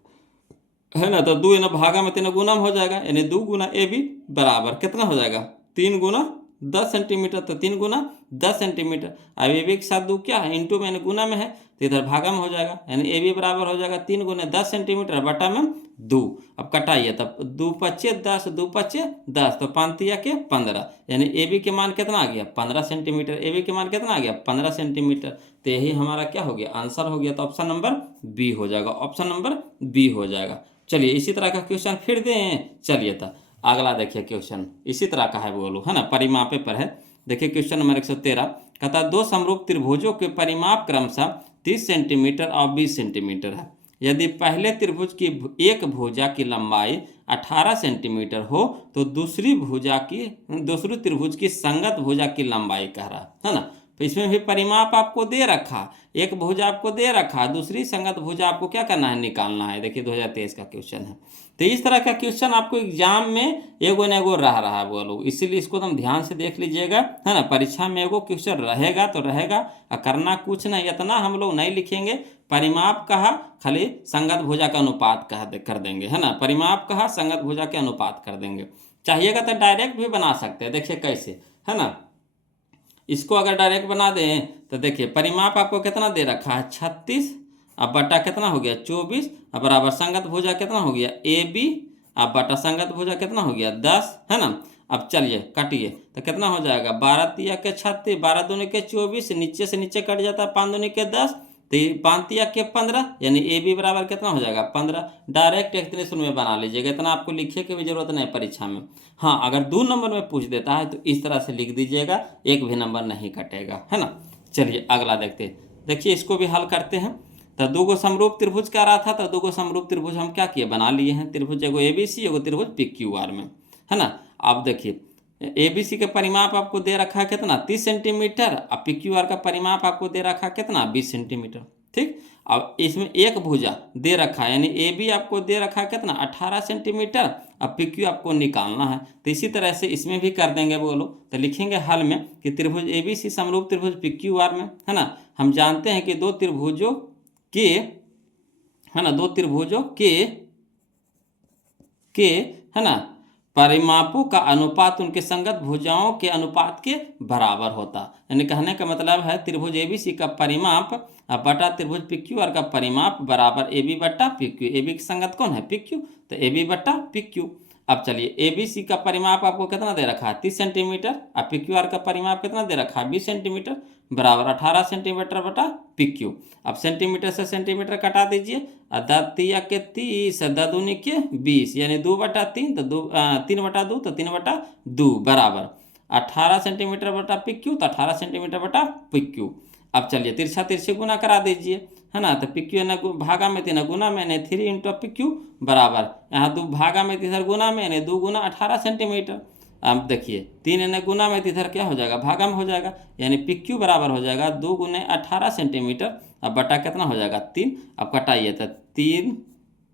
है ना। तो 2 ना भागा में 3 गुना में हो जाएगा, यानी 2 गुना AB बराबर कितना हो जाएगा 3 गुना 10 सेंटीमीटर। तो 3 गुना 10 सेंटीमीटर। अब AB के साथ 2 क्या है, इंटू में गुना में है, तो इधर भागा में हो जाएगा, यानी AB बराबर हो जाएगा 3 गुना 10 सेंटीमीटर बटा में 2। अब कटाइए, तब 2 पच्चे 10, 2 पच्चे 10, तो 5 तिया के 15, यानी AB के मान कितना आ गया 15 सेंटीमीटर, AB के मान कितना आ गया 15 सेंटीमीटर। तो यही हमारा क्या हो गया, आंसर हो गया। तो ऑप्शन नंबर बी हो जाएगा, ऑप्शन नंबर बी हो जाएगा। चलिए इसी तरह का क्वेश्चन फिर दें। चलिए तो अगला देखिए क्वेश्चन इसी तरह का है वो लोग, है ना, परिमापे पर है। देखिए क्वेश्चन नंबर 113 कहता है दो समरूप त्रिभुजों के परिमाप क्रमशः 30 सेंटीमीटर और 20 सेंटीमीटर है। यदि पहले त्रिभुज की एक भुजा की लंबाई 18 सेंटीमीटर हो तो दूसरी त्रिभुज की संगत भुजा की लंबाई कह रहा है ना। तो इसमें भी परिमाप आपको दे रखा, एक भुजा आपको दे रखा, दूसरी संगत भुजा आपको क्या करना है, निकालना है। देखिए 2023 का क्वेश्चन है। तो इस तरह का क्वेश्चन आपको एग्जाम में एगो न एगो रह रहा है वो लोग, इसीलिए इसको तुम ध्यान से देख लीजिएगा, है ना। परीक्षा में एगो क्वेश्चन रहेगा तो रहेगा, और करना कुछ नहीं, इतना हम लोग नहीं लिखेंगे। परिमाप कहा खाली संगत भुजा का अनुपात कर देंगे, है ना, परिमाप कहा संगत भुजा के अनुपात कर देंगे। चाहिएगा तो डायरेक्ट भी बना सकते हैं, देखिए कैसे, है ना। इसको अगर डायरेक्ट बना दें तो देखिए परिमाप आपको कितना दे रखा है 36, अब बटा कितना हो गया 24, अब बराबर संगत भुजा कितना हो गया AB, अब बटा संगत भुजा कितना हो गया 10, है ना। अब चलिए काटिए तो कितना हो जाएगा 12 तिया के 36, 12 दूनी के 24, नीचे से नीचे कट जाता है 5 दूनी के 10, तो 5 तिया के 15, यानी AB बराबर कितना हो जाएगा 15। डायरेक्ट एक्सप्रेशन में बना लीजिएगा, इतना आपको लिखने की भी जरूरत नहीं परीक्षा में। हाँ अगर 2 नंबर में पूछ देता है तो इस तरह से लिख दीजिएगा, एक भी नंबर नहीं कटेगा, है ना। चलिए अगला देखते हैं। देखिए इसको भी हल करते हैं। तो दो गो समरूप त्रिभुज क्या रहा था, तो दो गो समरूप त्रिभुज हम क्या किए, बना लिए हैं। त्रिभुज एगो ABC, एगो त्रिभुज PQR में, है ना। आप देखिए ABC का परिमाप आपको दे रखा है कितना, 30 सेंटीमीटर, और PQR का परिमाप आपको दे रखा है कितना, 20 सेंटीमीटर। ठीक, अब इसमें एक भुजा दे रखा है, यानी AB आपको दे रखा है कितना, 18 सेंटीमीटर, अब PQ आपको निकालना है। तो इसी तरह से इसमें भी कर देंगे वो लोग। तो लिखेंगे हल में कि त्रिभुज ABC समरूप त्रिभुज PQR में, है ना, हम जानते हैं कि दो त्रिभुजों के, है ना, दो त्रिभुजों के है ना, परिमापों का अनुपात उनके संगत भुजाओं के अनुपात के बराबर होता। यानी कहने का मतलब है त्रिभुज ABC का परिमाप बटा त्रिभुज PQR का परिमाप बराबर AB बटा PQ। AB की संगत कौन है, PQ, तो AB बटा PQ। अब चलिए ABC का परिमाप आपको कितना दे रखा है, 30 सेंटीमीटर, और PQR का परिमाप कितना दे रखा है, 20 सेंटीमीटर, बराबर 18 सेंटीमीटर बटा PQ। अब सेंटीमीटर से सेंटीमीटर कटा दीजिए, तिया के 30, दूनी के 20, यानी 2/3, तो 3/2, तो 3/2 बराबर 18 सेंटीमीटर बटा PQ, तो 18 सेंटीमीटर बटा PQ। अब चलिए तिरछा तिरछे गुना करा दीजिए, है ना, तो PQ न भागा में 3 गुना में, यानी 3 इंटू PQ बराबर, यहाँ 2 भागा में इधर गुना में, यानी 2 गुना 18 सेंटीमीटर। अब देखिए 3 यानी गुना में, इधर क्या हो जाएगा, भागा में हो जाएगा, यानी PQ बराबर हो जाएगा 2 गुने 18 सेंटीमीटर, अब बटा कितना हो जाएगा, 3। अब कटाइए तो 3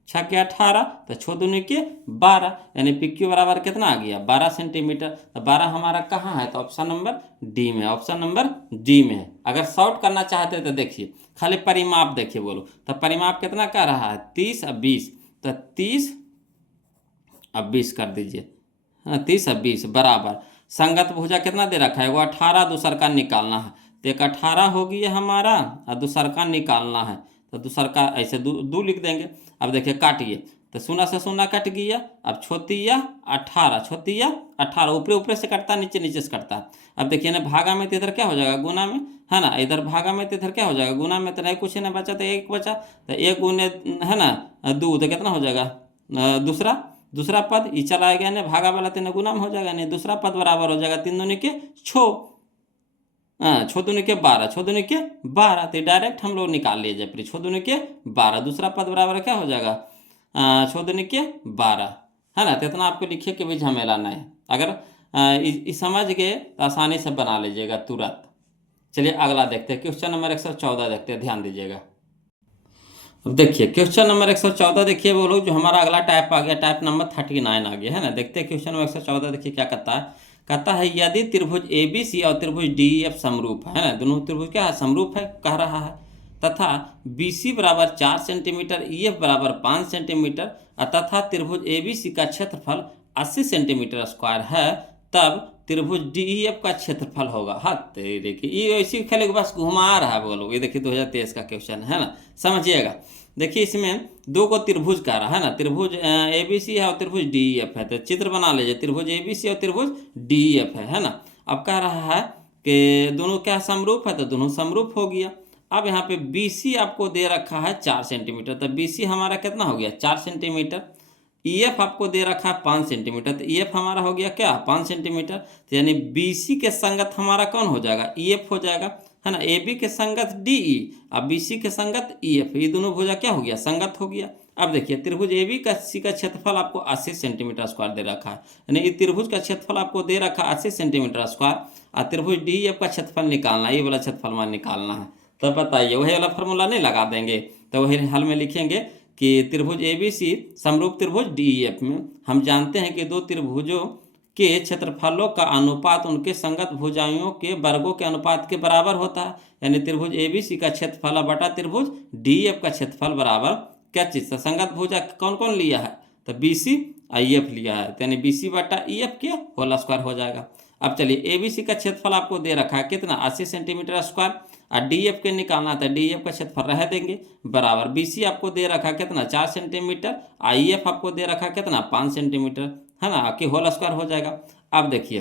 6 के 18, तो 6 दूनी के 12, यानी PQ बराबर कितना आ गया, 12 सेंटीमीटर। तो 12 हमारा कहाँ है, तो ऑप्शन नंबर डी में, ऑप्शन नंबर डी में है। अगर शॉर्ट करना चाहते तो देखिए खाली परिमाप देखिए बोलो, तो परिमाप कितना कर रहा है, 30 और 20, तो 30 और 20 कर दीजिए, 30 और 20 बराबर संगत भुजा कितना दे रखा है, वो 18, दूसर का निकालना है, तो एक 18 हो गया हमारा, और दूसर का निकालना है, तो दूसर का ऐसे दो लिख देंगे। अब देखिए काटिए, तो 0 से 0 कट गया, अब छोतिया 18, छोतिया 18, ऊपरे ऊपरे से कटता, नीचे नीचे से कटता। अब देखिए ना भागा में तो इधर क्या हो जाएगा, गुना में, है ना, इधर भागा में तो इधर क्या हो जाएगा, गुना में, तो नहीं कुछ नहीं बचा, तो 1 बचा, तो 1 गुने, है ना, 2, तो कितना हो जाएगा, दूसरा पद ये चला गया, नहीं भागा वाला 3 गुना में हो जाएगा, नहीं दूसरा पद बराबर हो जाएगा 3 दूनी के 6, 6 दूनी के 12, 6 दूनी के 12, तो डायरेक्ट हम लोग निकाल लिए जब 6 दूनी के 12, दूसरा पद बराबर क्या हो जाएगा, 6 दूनी के 12, है ना। तो इतना आपको लिखिए कि भाई झमेला नहीं है। अगर इस समझ गए तो आसानी से बना लीजिएगा तुरंत। चलिए अगला देखते हैं, क्वेश्चन नंबर 114 देखते हैं, ध्यान दीजिएगा। अब देखिए क्वेश्चन नंबर 114 देखिए वो लोग, जो हमारा अगला टाइप आ गया, टाइप नंबर 39 आ गया, है ना। देखते हैं क्वेश्चन नंबर 114 देखिए क्या कहता है। कहता है यदि त्रिभुज ABC और त्रिभुज DEF समरूप है ना, दोनों त्रिभुज क्या है, समरूप है कह रहा है, तथा BC बराबर 4 सेंटीमीटर, EF बराबर 5 सेंटीमीटर, तथा त्रिभुज ABC का क्षेत्रफल 80 सेंटीमीटर स्क्वायर है, तब त्रिभुज DEF का क्षेत्रफल होगा। हाँ तेरे की ये इसी खेले के बस घुमा रहा है वो लोग। ये देखिए 2023 का क्वेश्चन है ना, समझिएगा। देखिए इसमें दो को त्रिभुज कह रहा है ना, त्रिभुज ABC है और त्रिभुज DEF है, तो चित्र बना लीजिए, त्रिभुज ABC और त्रिभुज DEF है ना। अब कह रहा है कि दोनों क्या समरूप है, तो दोनों समरूप हो गया। अब यहाँ पे BC आपको दे रखा है 4 सेंटीमीटर, तो BC हमारा कितना हो गया, 4 सेंटीमीटर। EF आपको दे रखा है 5 सेंटीमीटर, तो EF हमारा हो गया क्या, 5 सेंटीमीटर। तो यानी BC के संगत हमारा कौन हो जाएगा, EF हो जाएगा, है ना। AB के संगत DE और BC के संगत EF, ये दोनों भुजा क्या हो गया, संगत हो गया। अब देखिए त्रिभुज ABC का क्षेत्रफल आपको 80 सेंटीमीटर स्क्वायर दे रखा है, यानी त्रिभुज का क्षेत्रफल आपको दे रखा है 80 सेंटीमीटर स्क्वायर, और त्रिभुज DEF का क्षेत्रफल निकालना, ये वाला क्षेत्रफल मान निकालना है। तो बताइए वही वाला फार्मूला नहीं लगा देंगे, तो वही हल में लिखेंगे कि त्रिभुज ABC समरूप त्रिभुज DEF में हम जानते हैं कि दो त्रिभुजों के क्षेत्रफलों का अनुपात उनके संगत भुजाओं के वर्गों के अनुपात के बराबर होता है। यानी त्रिभुज ABC का क्षेत्रफल बटा त्रिभुज DEF का क्षेत्रफल बराबर क्या चीज़ से, संगत भुजा कौन कौन लिया है, तो BC और EF लिया है, तो यानी BC बटा EF के होल स्क्वायर हो जाएगा। अब चलिए ABC का क्षेत्रफल आपको दे रखा है कितना, 80 सेंटीमीटर स्क्वायर, और DEF के निकालना था, DEF का क्षेत्रफल रह देंगे बराबर BC आपको दे रखा कितना 4 सेंटीमीटर, EF आपको दे रखा कितना 5 सेंटीमीटर, है ना, कि होल स्क्वायर हो जाएगा। अब देखिए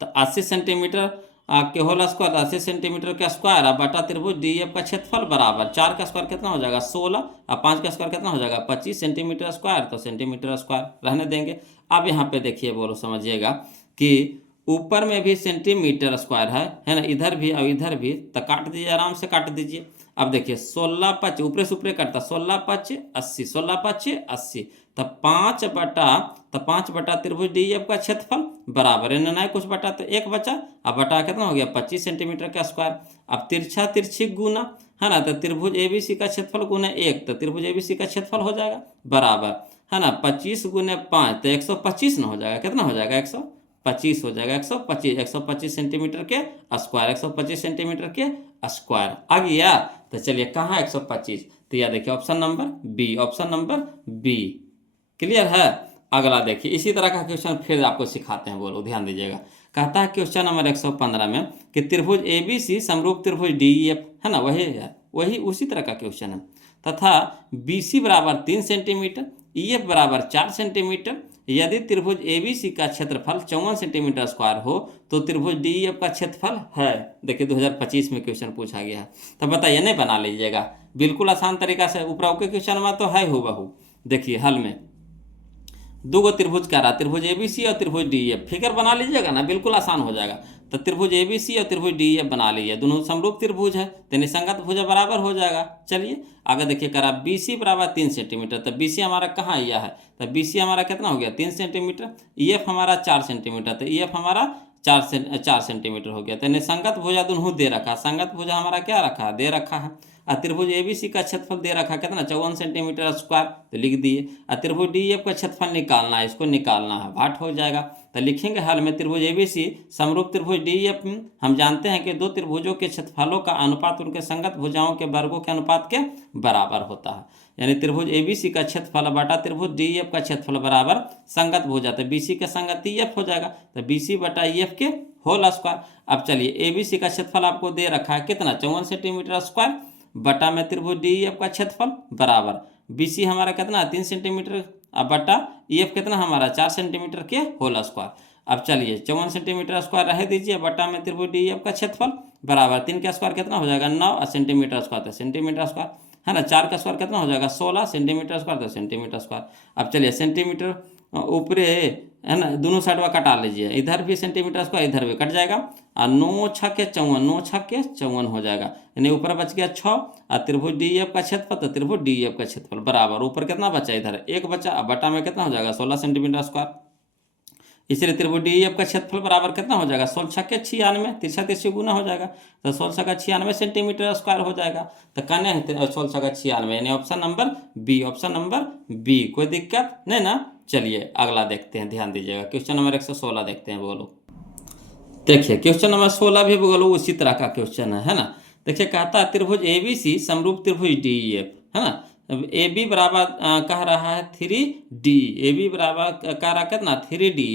तो 80 सेंटीमीटर के होल स्क्वायर, 80 सेंटीमीटर का स्क्वायर और बटा त्रिभुज DEF का क्षेत्रफल बराबर 4 का स्क्वायर कितना हो जाएगा 16, और 5 का स्क्वायर कितना हो जाएगा 25 सेंटीमीटर स्क्वायर, तो सेंटीमीटर स्क्वायर रहने देंगे। अब यहाँ पे देखिए बोलो समझिएगा कि ऊपर में भी सेंटीमीटर स्क्वायर है ना, इधर भी और इधर भी, तो काट दीजिए, आराम से काट दीजिए। अब देखिए 16×5 ऊपरे से ऊपरे कटता, 16×5 80, 16×5 80, तब 5 बटा त्रिभुज डी एफ का क्षेत्रफल बराबर, इन्हें नहीं कुछ बटा तो 1 बचा, अब बटा कितना हो गया 25 सेंटीमीटर का स्क्वायर। अब तिरछा तिरछी गुना है ना, तो त्रिभुज एबीसी का क्षेत्रफल गुना 1, तो त्रिभुज एबीसी का क्षेत्रफल हो जाएगा बराबर है ना 25 × 5, तो 125 ना हो जाएगा, कितना हो जाएगा 125 हो जाएगा, 125 सेंटीमीटर के स्क्वायर, 125 सेंटीमीटर के स्क्वायर आ गया। तो चलिए कहाँ 125, तो यह देखिए option number B, option number B. Clear है। अगला देखिए, इसी तरह का क्वेश्चन फिर आपको सिखाते हैं, बोलो ध्यान दीजिएगा। कहता है क्वेश्चन नंबर 115 में कि त्रिभुज एबीसी समरूप त्रिभुज डीईएफ है ना, वही उसी तरह का क्वेश्चन है, तथा बीसी बराबर 3 सेंटीमीटर, ईएफ बराबर 4 सेंटीमीटर, यदि त्रिभुज एबीसी का क्षेत्रफल 54 सेंटीमीटर स्क्वायर हो तो त्रिभुज डीईएफ का क्षेत्रफल है। देखिए 2025 में क्वेश्चन पूछा गया है, तो बताइए, नहीं बना लीजिएगा, बिल्कुल आसान तरीका से, ऊपर के क्वेश्चन में तो है हूबहू। देखिए हल में दो गो त्रिभुज कह रहा, त्रिभुज एबीसी और त्रिभुज डीईएफ, फिगर बना लीजिएगा ना, बिल्कुल आसान हो जाएगा। तो त्रिभुज एबीसी और त्रिभुज डीईएफ बना लीजिए, दोनों समरूप त्रिभुज है तो निसंगत भुजा बराबर हो जाएगा। चलिए आगे देखिए, करा बीसी बराबर 3 सेंटीमीटर, तो बीसी हमारा कहाँ आया है, तो बीसी हमारा कितना हो गया 3 सेंटीमीटर, ईएफ हमारा 4 सेंटीमीटर, तो ईएफ हमारा 4 सेंटीमीटर हो गया। तो निसंगत भुजा दोनों दे रखा, संगत भुजा हमारा क्या रखा है, दे रखा है। त्रिभुज एबीसी का क्षेत्रफल दे रखा कितना 54 सेंटीमीटर स्क्वायर, तो लिख दिए। त्रिभुज डीएफ का क्षेत्रफल निकालना है, इसको निकालना है, भाट हो जाएगा। तो लिखेंगे हल में त्रिभुज एबीसी समरूप त्रिभुज डीएफ, हम जानते हैं कि दो त्रिभुजों के क्षेत्रफलों का अनुपात उनके संगत भुजाओं के वर्गों के अनुपात के बराबर होता है, यानी त्रिभुज एबीसी का क्षेत्रफल बटा त्रिभुज डीएफ का क्षेत्रफल बराबर संगत भुजा, तो बीसी का संगत ईएफ हो जाएगा, तो बीसी बटा ईएफ के होल स्क्वायर। अब चलिए एबीसी का क्षेत्रफल आपको दे रखा है कितना 54 सेंटीमीटर स्क्वायर, बटा में त्रिभुज डीईएफ का क्षेत्रफल बराबर बीसी हमारा कितना 3 सेंटीमीटर, अब बटा ईएफ कितना हमारा 4 सेंटीमीटर के होल स्क्वायर। अब चलिए 54 सेंटीमीटर स्क्वायर रह दीजिए, बटा में त्रिभुज डीईएफ का क्षेत्रफल बराबर 3 का स्क्वायर कितना हो जाएगा 9 सेंटीमीटर स्क्वायर, तो सेंटीमीटर स्क्वायर है ना, 4 का स्क्वायर कितना हो जाएगा 16 सेंटीमीटर स्क्वायर, तो सेंटीमीटर स्क्वायर। अब चलिए सेंटीमीटर ऊपरे है ना, दोनों साइड में कटा लीजिए, इधर भी सेंटीमीटर स्क्वायर इधर भी कट जाएगा, और 9 × 6 = 54, 9 × 6 = 54 हो जाएगा, यानी ऊपर बच गया 6, और त्रिभुज डीएफ का क्षेत्रफल, तो त्रिभुज डीएफ का क्षेत्रफल बराबर ऊपर कितना बचा, इधर 1 बचा, अब बटा में कितना हो जाएगा 16 सेंटीमीटर स्क्वायर, इसलिए त्रिभुज डीएफ का क्षेत्रफल बराबर कितना हो जाएगा 16 × 6 = 96, तिरछा तिरछी गुना हो जाएगा, तो 16 × 96 सेंटीमीटर स्क्वायर हो जाएगा। तो कहने हैं 16 × 96, यानी option number B, option number B, कोई दिक्कत नहीं ना। चलिए अगला देखते हैं, ध्यान दीजिएगा, क्वेश्चन नंबर 116 देखते हैं, बोलो। देखिए क्वेश्चन नंबर 16 भी बोलो उसी तरह का क्वेश्चन है ना। देखिए कहता है त्रिभुज एबीसी समरूप त्रिभुज डीईएफ है ना, ए बी बराबर कह रहा है 3D, ए बी बराबर कह रहा है कितना 3D,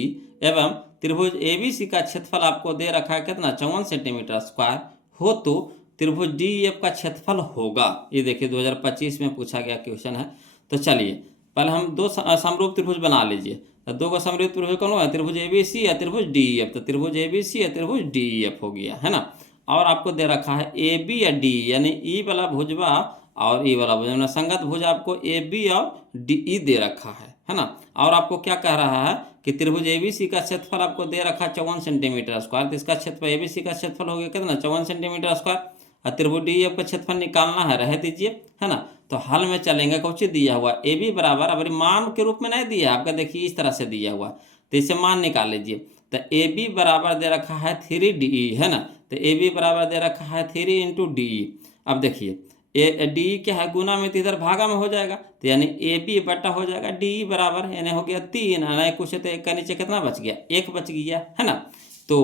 एवं त्रिभुज एबीसी का क्षेत्रफल आपको दे रखा है कितना 54 सेंटीमीटर स्क्वायर हो तो त्रिभुज डीईएफ का क्षेत्रफल होगा। ये देखिए 2025 में पूछा गया क्वेश्चन है। तो चलिए पहले हम दो समरूप त्रिभुज बना लीजिए, तो दो का समरूप त्रिभुज कौन है, त्रिभुज एबीसी या त्रिभुज डीईएफ, तो त्रिभुज एबीसी या त्रिभुज डीईएफ हो गया है ना। और आपको दे रखा है ए बी या डी, यानी ई वाला भुजवा और ई वाला भुजवा, संगत भुजा आपको ए बी और डी ई दे रखा है ना। और आपको क्या कह रहा है कि त्रिभुज एबीसी का क्षेत्रफल आपको दे रखा है 54 सेंटीमीटर स्क्वायर, तो इसका क्षेत्रफल एबीसी का क्षेत्रफल हो गया कितना 54 सेंटीमीटर स्क्वायर, और त्रिभुज डीईएफ का क्षेत्रफल निकालना है, रह दीजिए है ना। तो हल में चलेंगे, कुछ दिया हुआ ए बी बराबर, अब मान के रूप में नहीं दिया आपका, देखिए इस तरह से दिया हुआ, तो इसे मान निकाल लीजिए। तो ए बी बराबर दे रखा है 3DE है ना, तो ए बी बराबर दे रखा है 3 × DE। अब देखिए ए डी क्या है गुना में, तो इधर भागा में हो जाएगा, तो यानी ए बी बटा हो जाएगा डी बराबर, यानी हो गया 3, नहीं कुछ तो एक का नीचे कितना बच गया 1 बच गया है ना। तो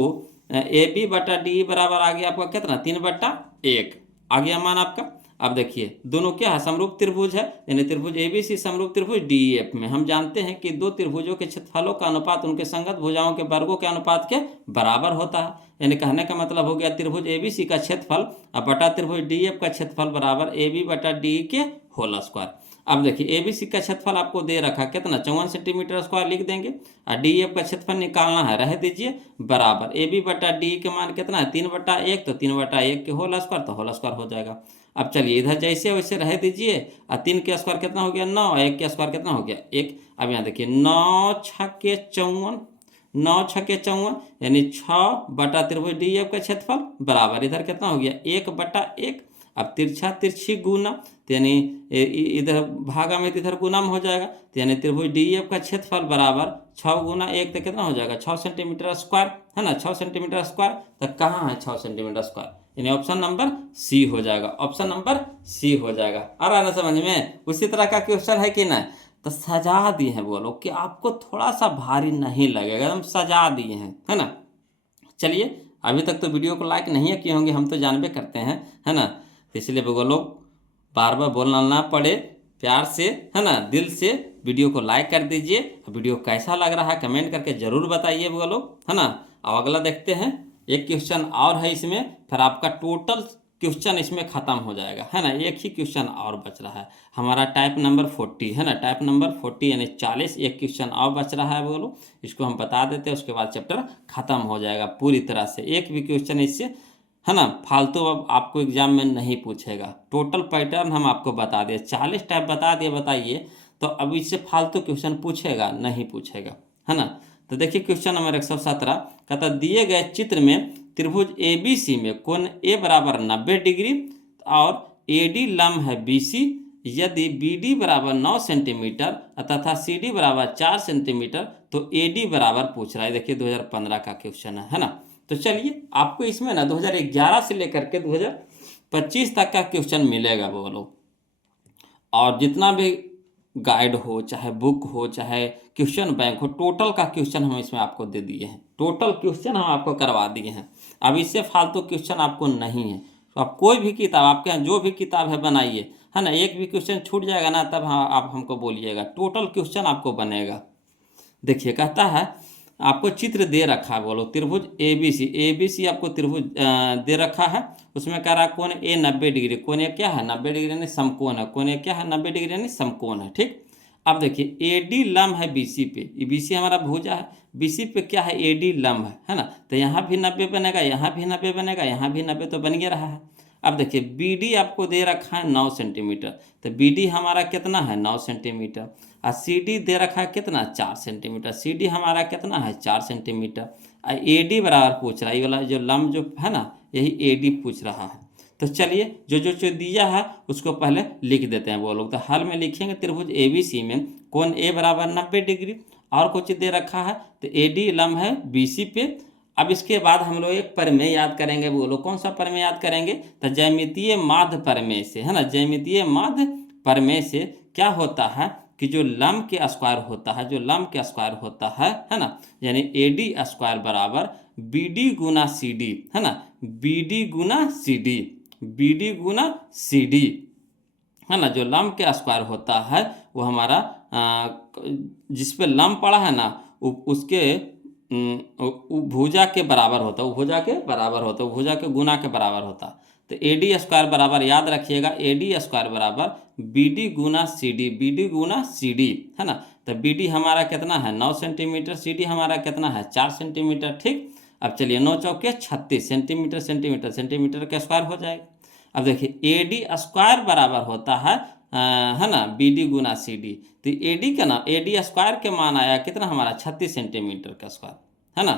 ए बी बटा डी बराबर आ गया आपका कितना 3/1 आ गया मान आपका। अब देखिए दोनों क्या है समरूप त्रिभुज है, यानी त्रिभुज एबीसी समरूप त्रिभुज डीईएफ में हम जानते हैं कि दो त्रिभुजों के क्षेत्रफलों का अनुपात उनके संगत भुजाओं के वर्गों के अनुपात के बराबर होता है, यानी कहने का मतलब हो गया त्रिभुज एबीसी का क्षेत्रफल अब बटा त्रिभुज डीईएफ का क्षेत्रफल बराबर ए बी बटा डी के होल स्क्वायर। अब देखिए एबीसी का क्षेत्रफल आपको दे रखा कितना 54 सेंटीमीटर स्क्वायर लिख देंगे, और डीएफ का क्षेत्रफल निकालना है, रह दीजिए बराबर ए बी बटा डी के मान कितना है 3/1, तो 3/1 के होल स्क्वायर, तो होल स्क्वायर हो जाएगा। अब चलिए इधर जैसे वैसे रह दीजिए, और 3 के स्क्वायर कितना हो गया 9, 1 के स्क्वायर कितना हो गया 1। अब यहाँ देखिए 9 × 6 = 54, 9 छके 54 यानी 6 बटा त्रिभुज डी एफ का क्षेत्रफल बराबर इधर कितना हो गया 1/1। अब तिरछा तिरछी गुना तो यानी इधर भागा में तो इधर गुना में हो जाएगा, तो यानी त्रिभुज डी एफ का क्षेत्रफल बराबर 6 गुना 1 तो कितना हो जाएगा 6 सेंटीमीटर स्क्वायर, है ना, 6 सेंटीमीटर स्क्वायर। तो कहाँ है 6 सेंटीमीटर स्क्वायर, यानी ऑप्शन नंबर सी हो जाएगा, ऑप्शन नंबर सी हो जाएगा। आ रहा है ना समझ में। उसी तरह का क्वेश्चन है कि ना, तो सजा दिए हैं वो लोग कि आपको थोड़ा सा भारी नहीं लगेगा, एकदम सजा दिए हैं, है ना। चलिए अभी तक तो वीडियो को लाइक नहीं किए होंगे, हम तो जानबे करते हैं, है ना, तो इसलिए वो लोग बार बार बोलना ना पड़े, प्यार से, है ना, दिल से वीडियो को लाइक कर दीजिए। वीडियो कैसा लग रहा है कमेंट करके ज़रूर बताइए वो लोग, है ना। अब अगला देखते हैं, एक क्वेश्चन और है इसमें, फिर आपका टोटल क्वेश्चन इसमें ख़त्म हो जाएगा, है ना। एक ही क्वेश्चन और बच रहा है हमारा, टाइप नंबर 40, है ना, टाइप नंबर 40 यानी 40। एक क्वेश्चन और बच रहा है बोलो, इसको हम बता देते हैं, उसके बाद चैप्टर ख़त्म हो जाएगा पूरी तरह से। एक भी क्वेश्चन इससे, है ना, फालतू अब आपको एग्जाम में नहीं पूछेगा। टोटल पैटर्न हम आपको बता दिए, 40 टाइप बता दिए, बताइए तो अब इससे फालतू क्वेश्चन पूछेगा नहीं पूछेगा, है ना। तो देखिए क्वेश्चन नंबर 117 कहता दिए गए चित्र में त्रिभुज ए बी सी में कोण ए बराबर 90 डिग्री और ए डी लंब है बी सी, यदि बी डी बराबर 9 सेंटीमीटर तथा सी डी बराबर 4 सेंटीमीटर तो ए डी बराबर पूछ रहा है। देखिए 2015 का क्वेश्चन है ना। तो चलिए आपको इसमें ना 2011 से लेकर के 2025 तक का क्वेश्चन मिलेगा बोलो, और जितना भी गाइड हो, चाहे बुक हो, चाहे क्वेश्चन बैंक हो, टोटल का क्वेश्चन हम इसमें आपको दे दिए हैं, टोटल क्वेश्चन हम आपको करवा दिए हैं। अब इससे फालतू क्वेश्चन आपको नहीं है। तो आप कोई भी किताब, आपके यहाँ जो भी किताब है बनाइए, है ना, एक भी क्वेश्चन छूट जाएगा ना तब हाँ आप हमको बोलिएगा, टोटल क्वेश्चन आपको बनेगा। देखिए कहता है आपको चित्र दे रखा है बोलो, त्रिभुज ए बी सी आपको त्रिभुज दे रखा है। उसमें कह रहा है कोण ए 90 डिग्री, कोण ए क्या है 90 डिग्री यानी समकोण है, कोण ए क्या है 90 डिग्री यानी समकोण है, ठीक। अब देखिए ए डी लंब है बी सी पे, बी सी हमारा भुजा है, बी सी पे क्या है ए डी लंब है ना, तो यहाँ भी 90 बनेगा, यहाँ भी 90 बनेगा, यहाँ भी 90 तो बन गया रहा है। अब देखिए बी डी आपको दे रखा है 9 सेंटीमीटर, तो बी डी हमारा कितना है 9 सेंटीमीटर, और सी डी दे रखा है कितना 4 सेंटीमीटर, सी डी हमारा कितना है 4 सेंटीमीटर, और ए डी बराबर पूछ रहा है, ये वाला जो लंब जो है ना यही ए डी पूछ रहा है। तो चलिए जो जो जो दिया है उसको पहले लिख देते हैं वो लोग। तो हल में लिखेंगे त्रिभुज ए बी सी में कोण ए बराबर 90 डिग्री, और कुछ दे रखा है तो ए डी लंब है बी सी पे। अब इसके बाद हम लोग एक प्रमेय याद करेंगे, बोलो कौन सा प्रमेय याद करेंगे, तो ज्यामितीय माध्य प्रमेय से, है ना, ज्यामितीय माध्य प्रमेय से क्या होता है कि जो लंब के स्क्वायर होता है, जो लंब के स्क्वायर होता है ना, यानी ए डी स्क्वायर बराबर बी डी गुना सी डी, है ना, बी डी गुना सी डी, बी डी गुना सी डी, है ना। जो लंब के स्क्वायर होता है वो हमारा जिस पे लंब पड़ा है ना उसके भुजा के बराबर होता है, भुजा के बराबर होता है, भुजा के गुना के बराबर होता है। तो ए डी स्क्वायर बराबर याद रखिएगा, ए डी स्क्वायर बराबर बी डी गुना सी डी, बी डी गुना सी डी, है ना। तो बी डी हमारा कितना है 9 सेंटीमीटर, सी डी हमारा कितना है 4 सेंटीमीटर, ठीक। अब चलिए 9 चौके 36 सेंटीमीटर, सेंटीमीटर सेंटीमीटर का स्क्वायर हो जाएगा। अब देखिए ए डी स्क्वायर बराबर होता है ना बी डी गुना सी डी, तो ए डी का ना ए डी स्क्वायर के मान आया कितना हमारा 36 सेंटीमीटर का स्क्वायर, है ना।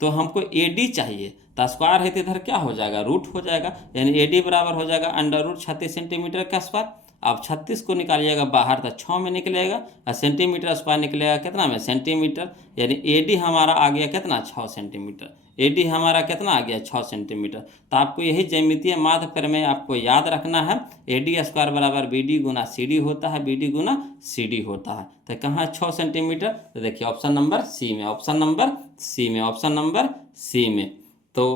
तो हमको ए डी चाहिए, तो स्क्वायर है तो इधर क्या हो जाएगा रूट हो जाएगा, यानी ए डी बराबर हो जाएगा अंडर रूट 36 सेंटीमीटर का स्क्वायर। अब 36 को निकालिएगा बाहर तो 6 में निकलेगा, और सेंटीमीटर स्क्वायर निकलेगा कितना में सेंटीमीटर, यानी ए डी हमारा आ गया कितना 6 सेंटीमीटर, ए डी हमारा कितना आ गया 6 सेंटीमीटर। तो आपको यही ज्यामितीय माध्य प्रमेय आपको याद रखना है, ए डी स्क्वायर बराबर बी डी गुना सी डी होता है, बी डी गुना सी डी होता है। तो कहाँ 6 सेंटीमीटर, तो देखिए ऑप्शन नंबर सी में, ऑप्शन नंबर सी में, ऑप्शन नंबर सी में। तो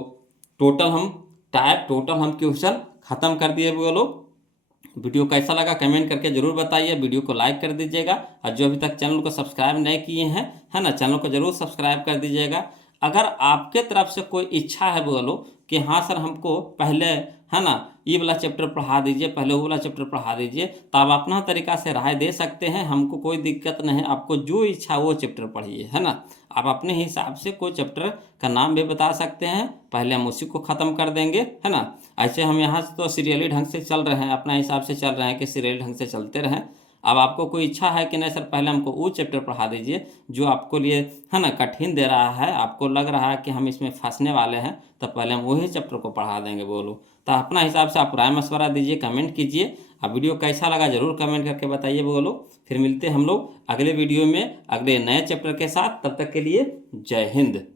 टोटल हम क्वेश्चन ख़त्म कर दिए बोलो। वीडियो कैसा लगा कमेंट करके जरूर बताइए, वीडियो को लाइक कर दीजिएगा, और जो अभी तक चैनल को सब्सक्राइब नहीं किए हैं, है ना, चैनल को जरूर सब्सक्राइब कर दीजिएगा। अगर आपके तरफ से कोई इच्छा है बोलो कि हाँ सर हमको पहले, है ना, ये वाला चैप्टर पढ़ा दीजिए, पहले वो वाला चैप्टर पढ़ा दीजिए, तो आप अपना तरीका से राय दे सकते हैं, हमको कोई दिक्कत नहीं। आपको जो इच्छा वो चैप्टर पढ़िए, है ना, आप अपने हिसाब से कोई चैप्टर का नाम भी बता सकते हैं, पहले हम उसी को ख़त्म कर देंगे, है ना। ऐसे हम यहाँ से तो सीरियली ढंग से चल रहे हैं, अपना हिसाब से चल रहे हैं कि सीरियली ढंग से चलते रहें। अब आपको कोई इच्छा है कि नहीं सर पहले हमको वो चैप्टर पढ़ा दीजिए जो आपको लिए है ना कठिन दे रहा है, आपको लग रहा है कि हम इसमें फंसने वाले हैं, तो पहले हम वही चैप्टर को पढ़ा देंगे वो लोग। तो अपना हिसाब से आप राय मशवरा दीजिए, कमेंट कीजिए। अब वीडियो कैसा लगा ज़रूर कमेंट करके बताइए वो लोग। फिर मिलते हैं हम लोग अगले वीडियो में अगले नए चैप्टर के साथ। तब तक के लिए जय हिंद।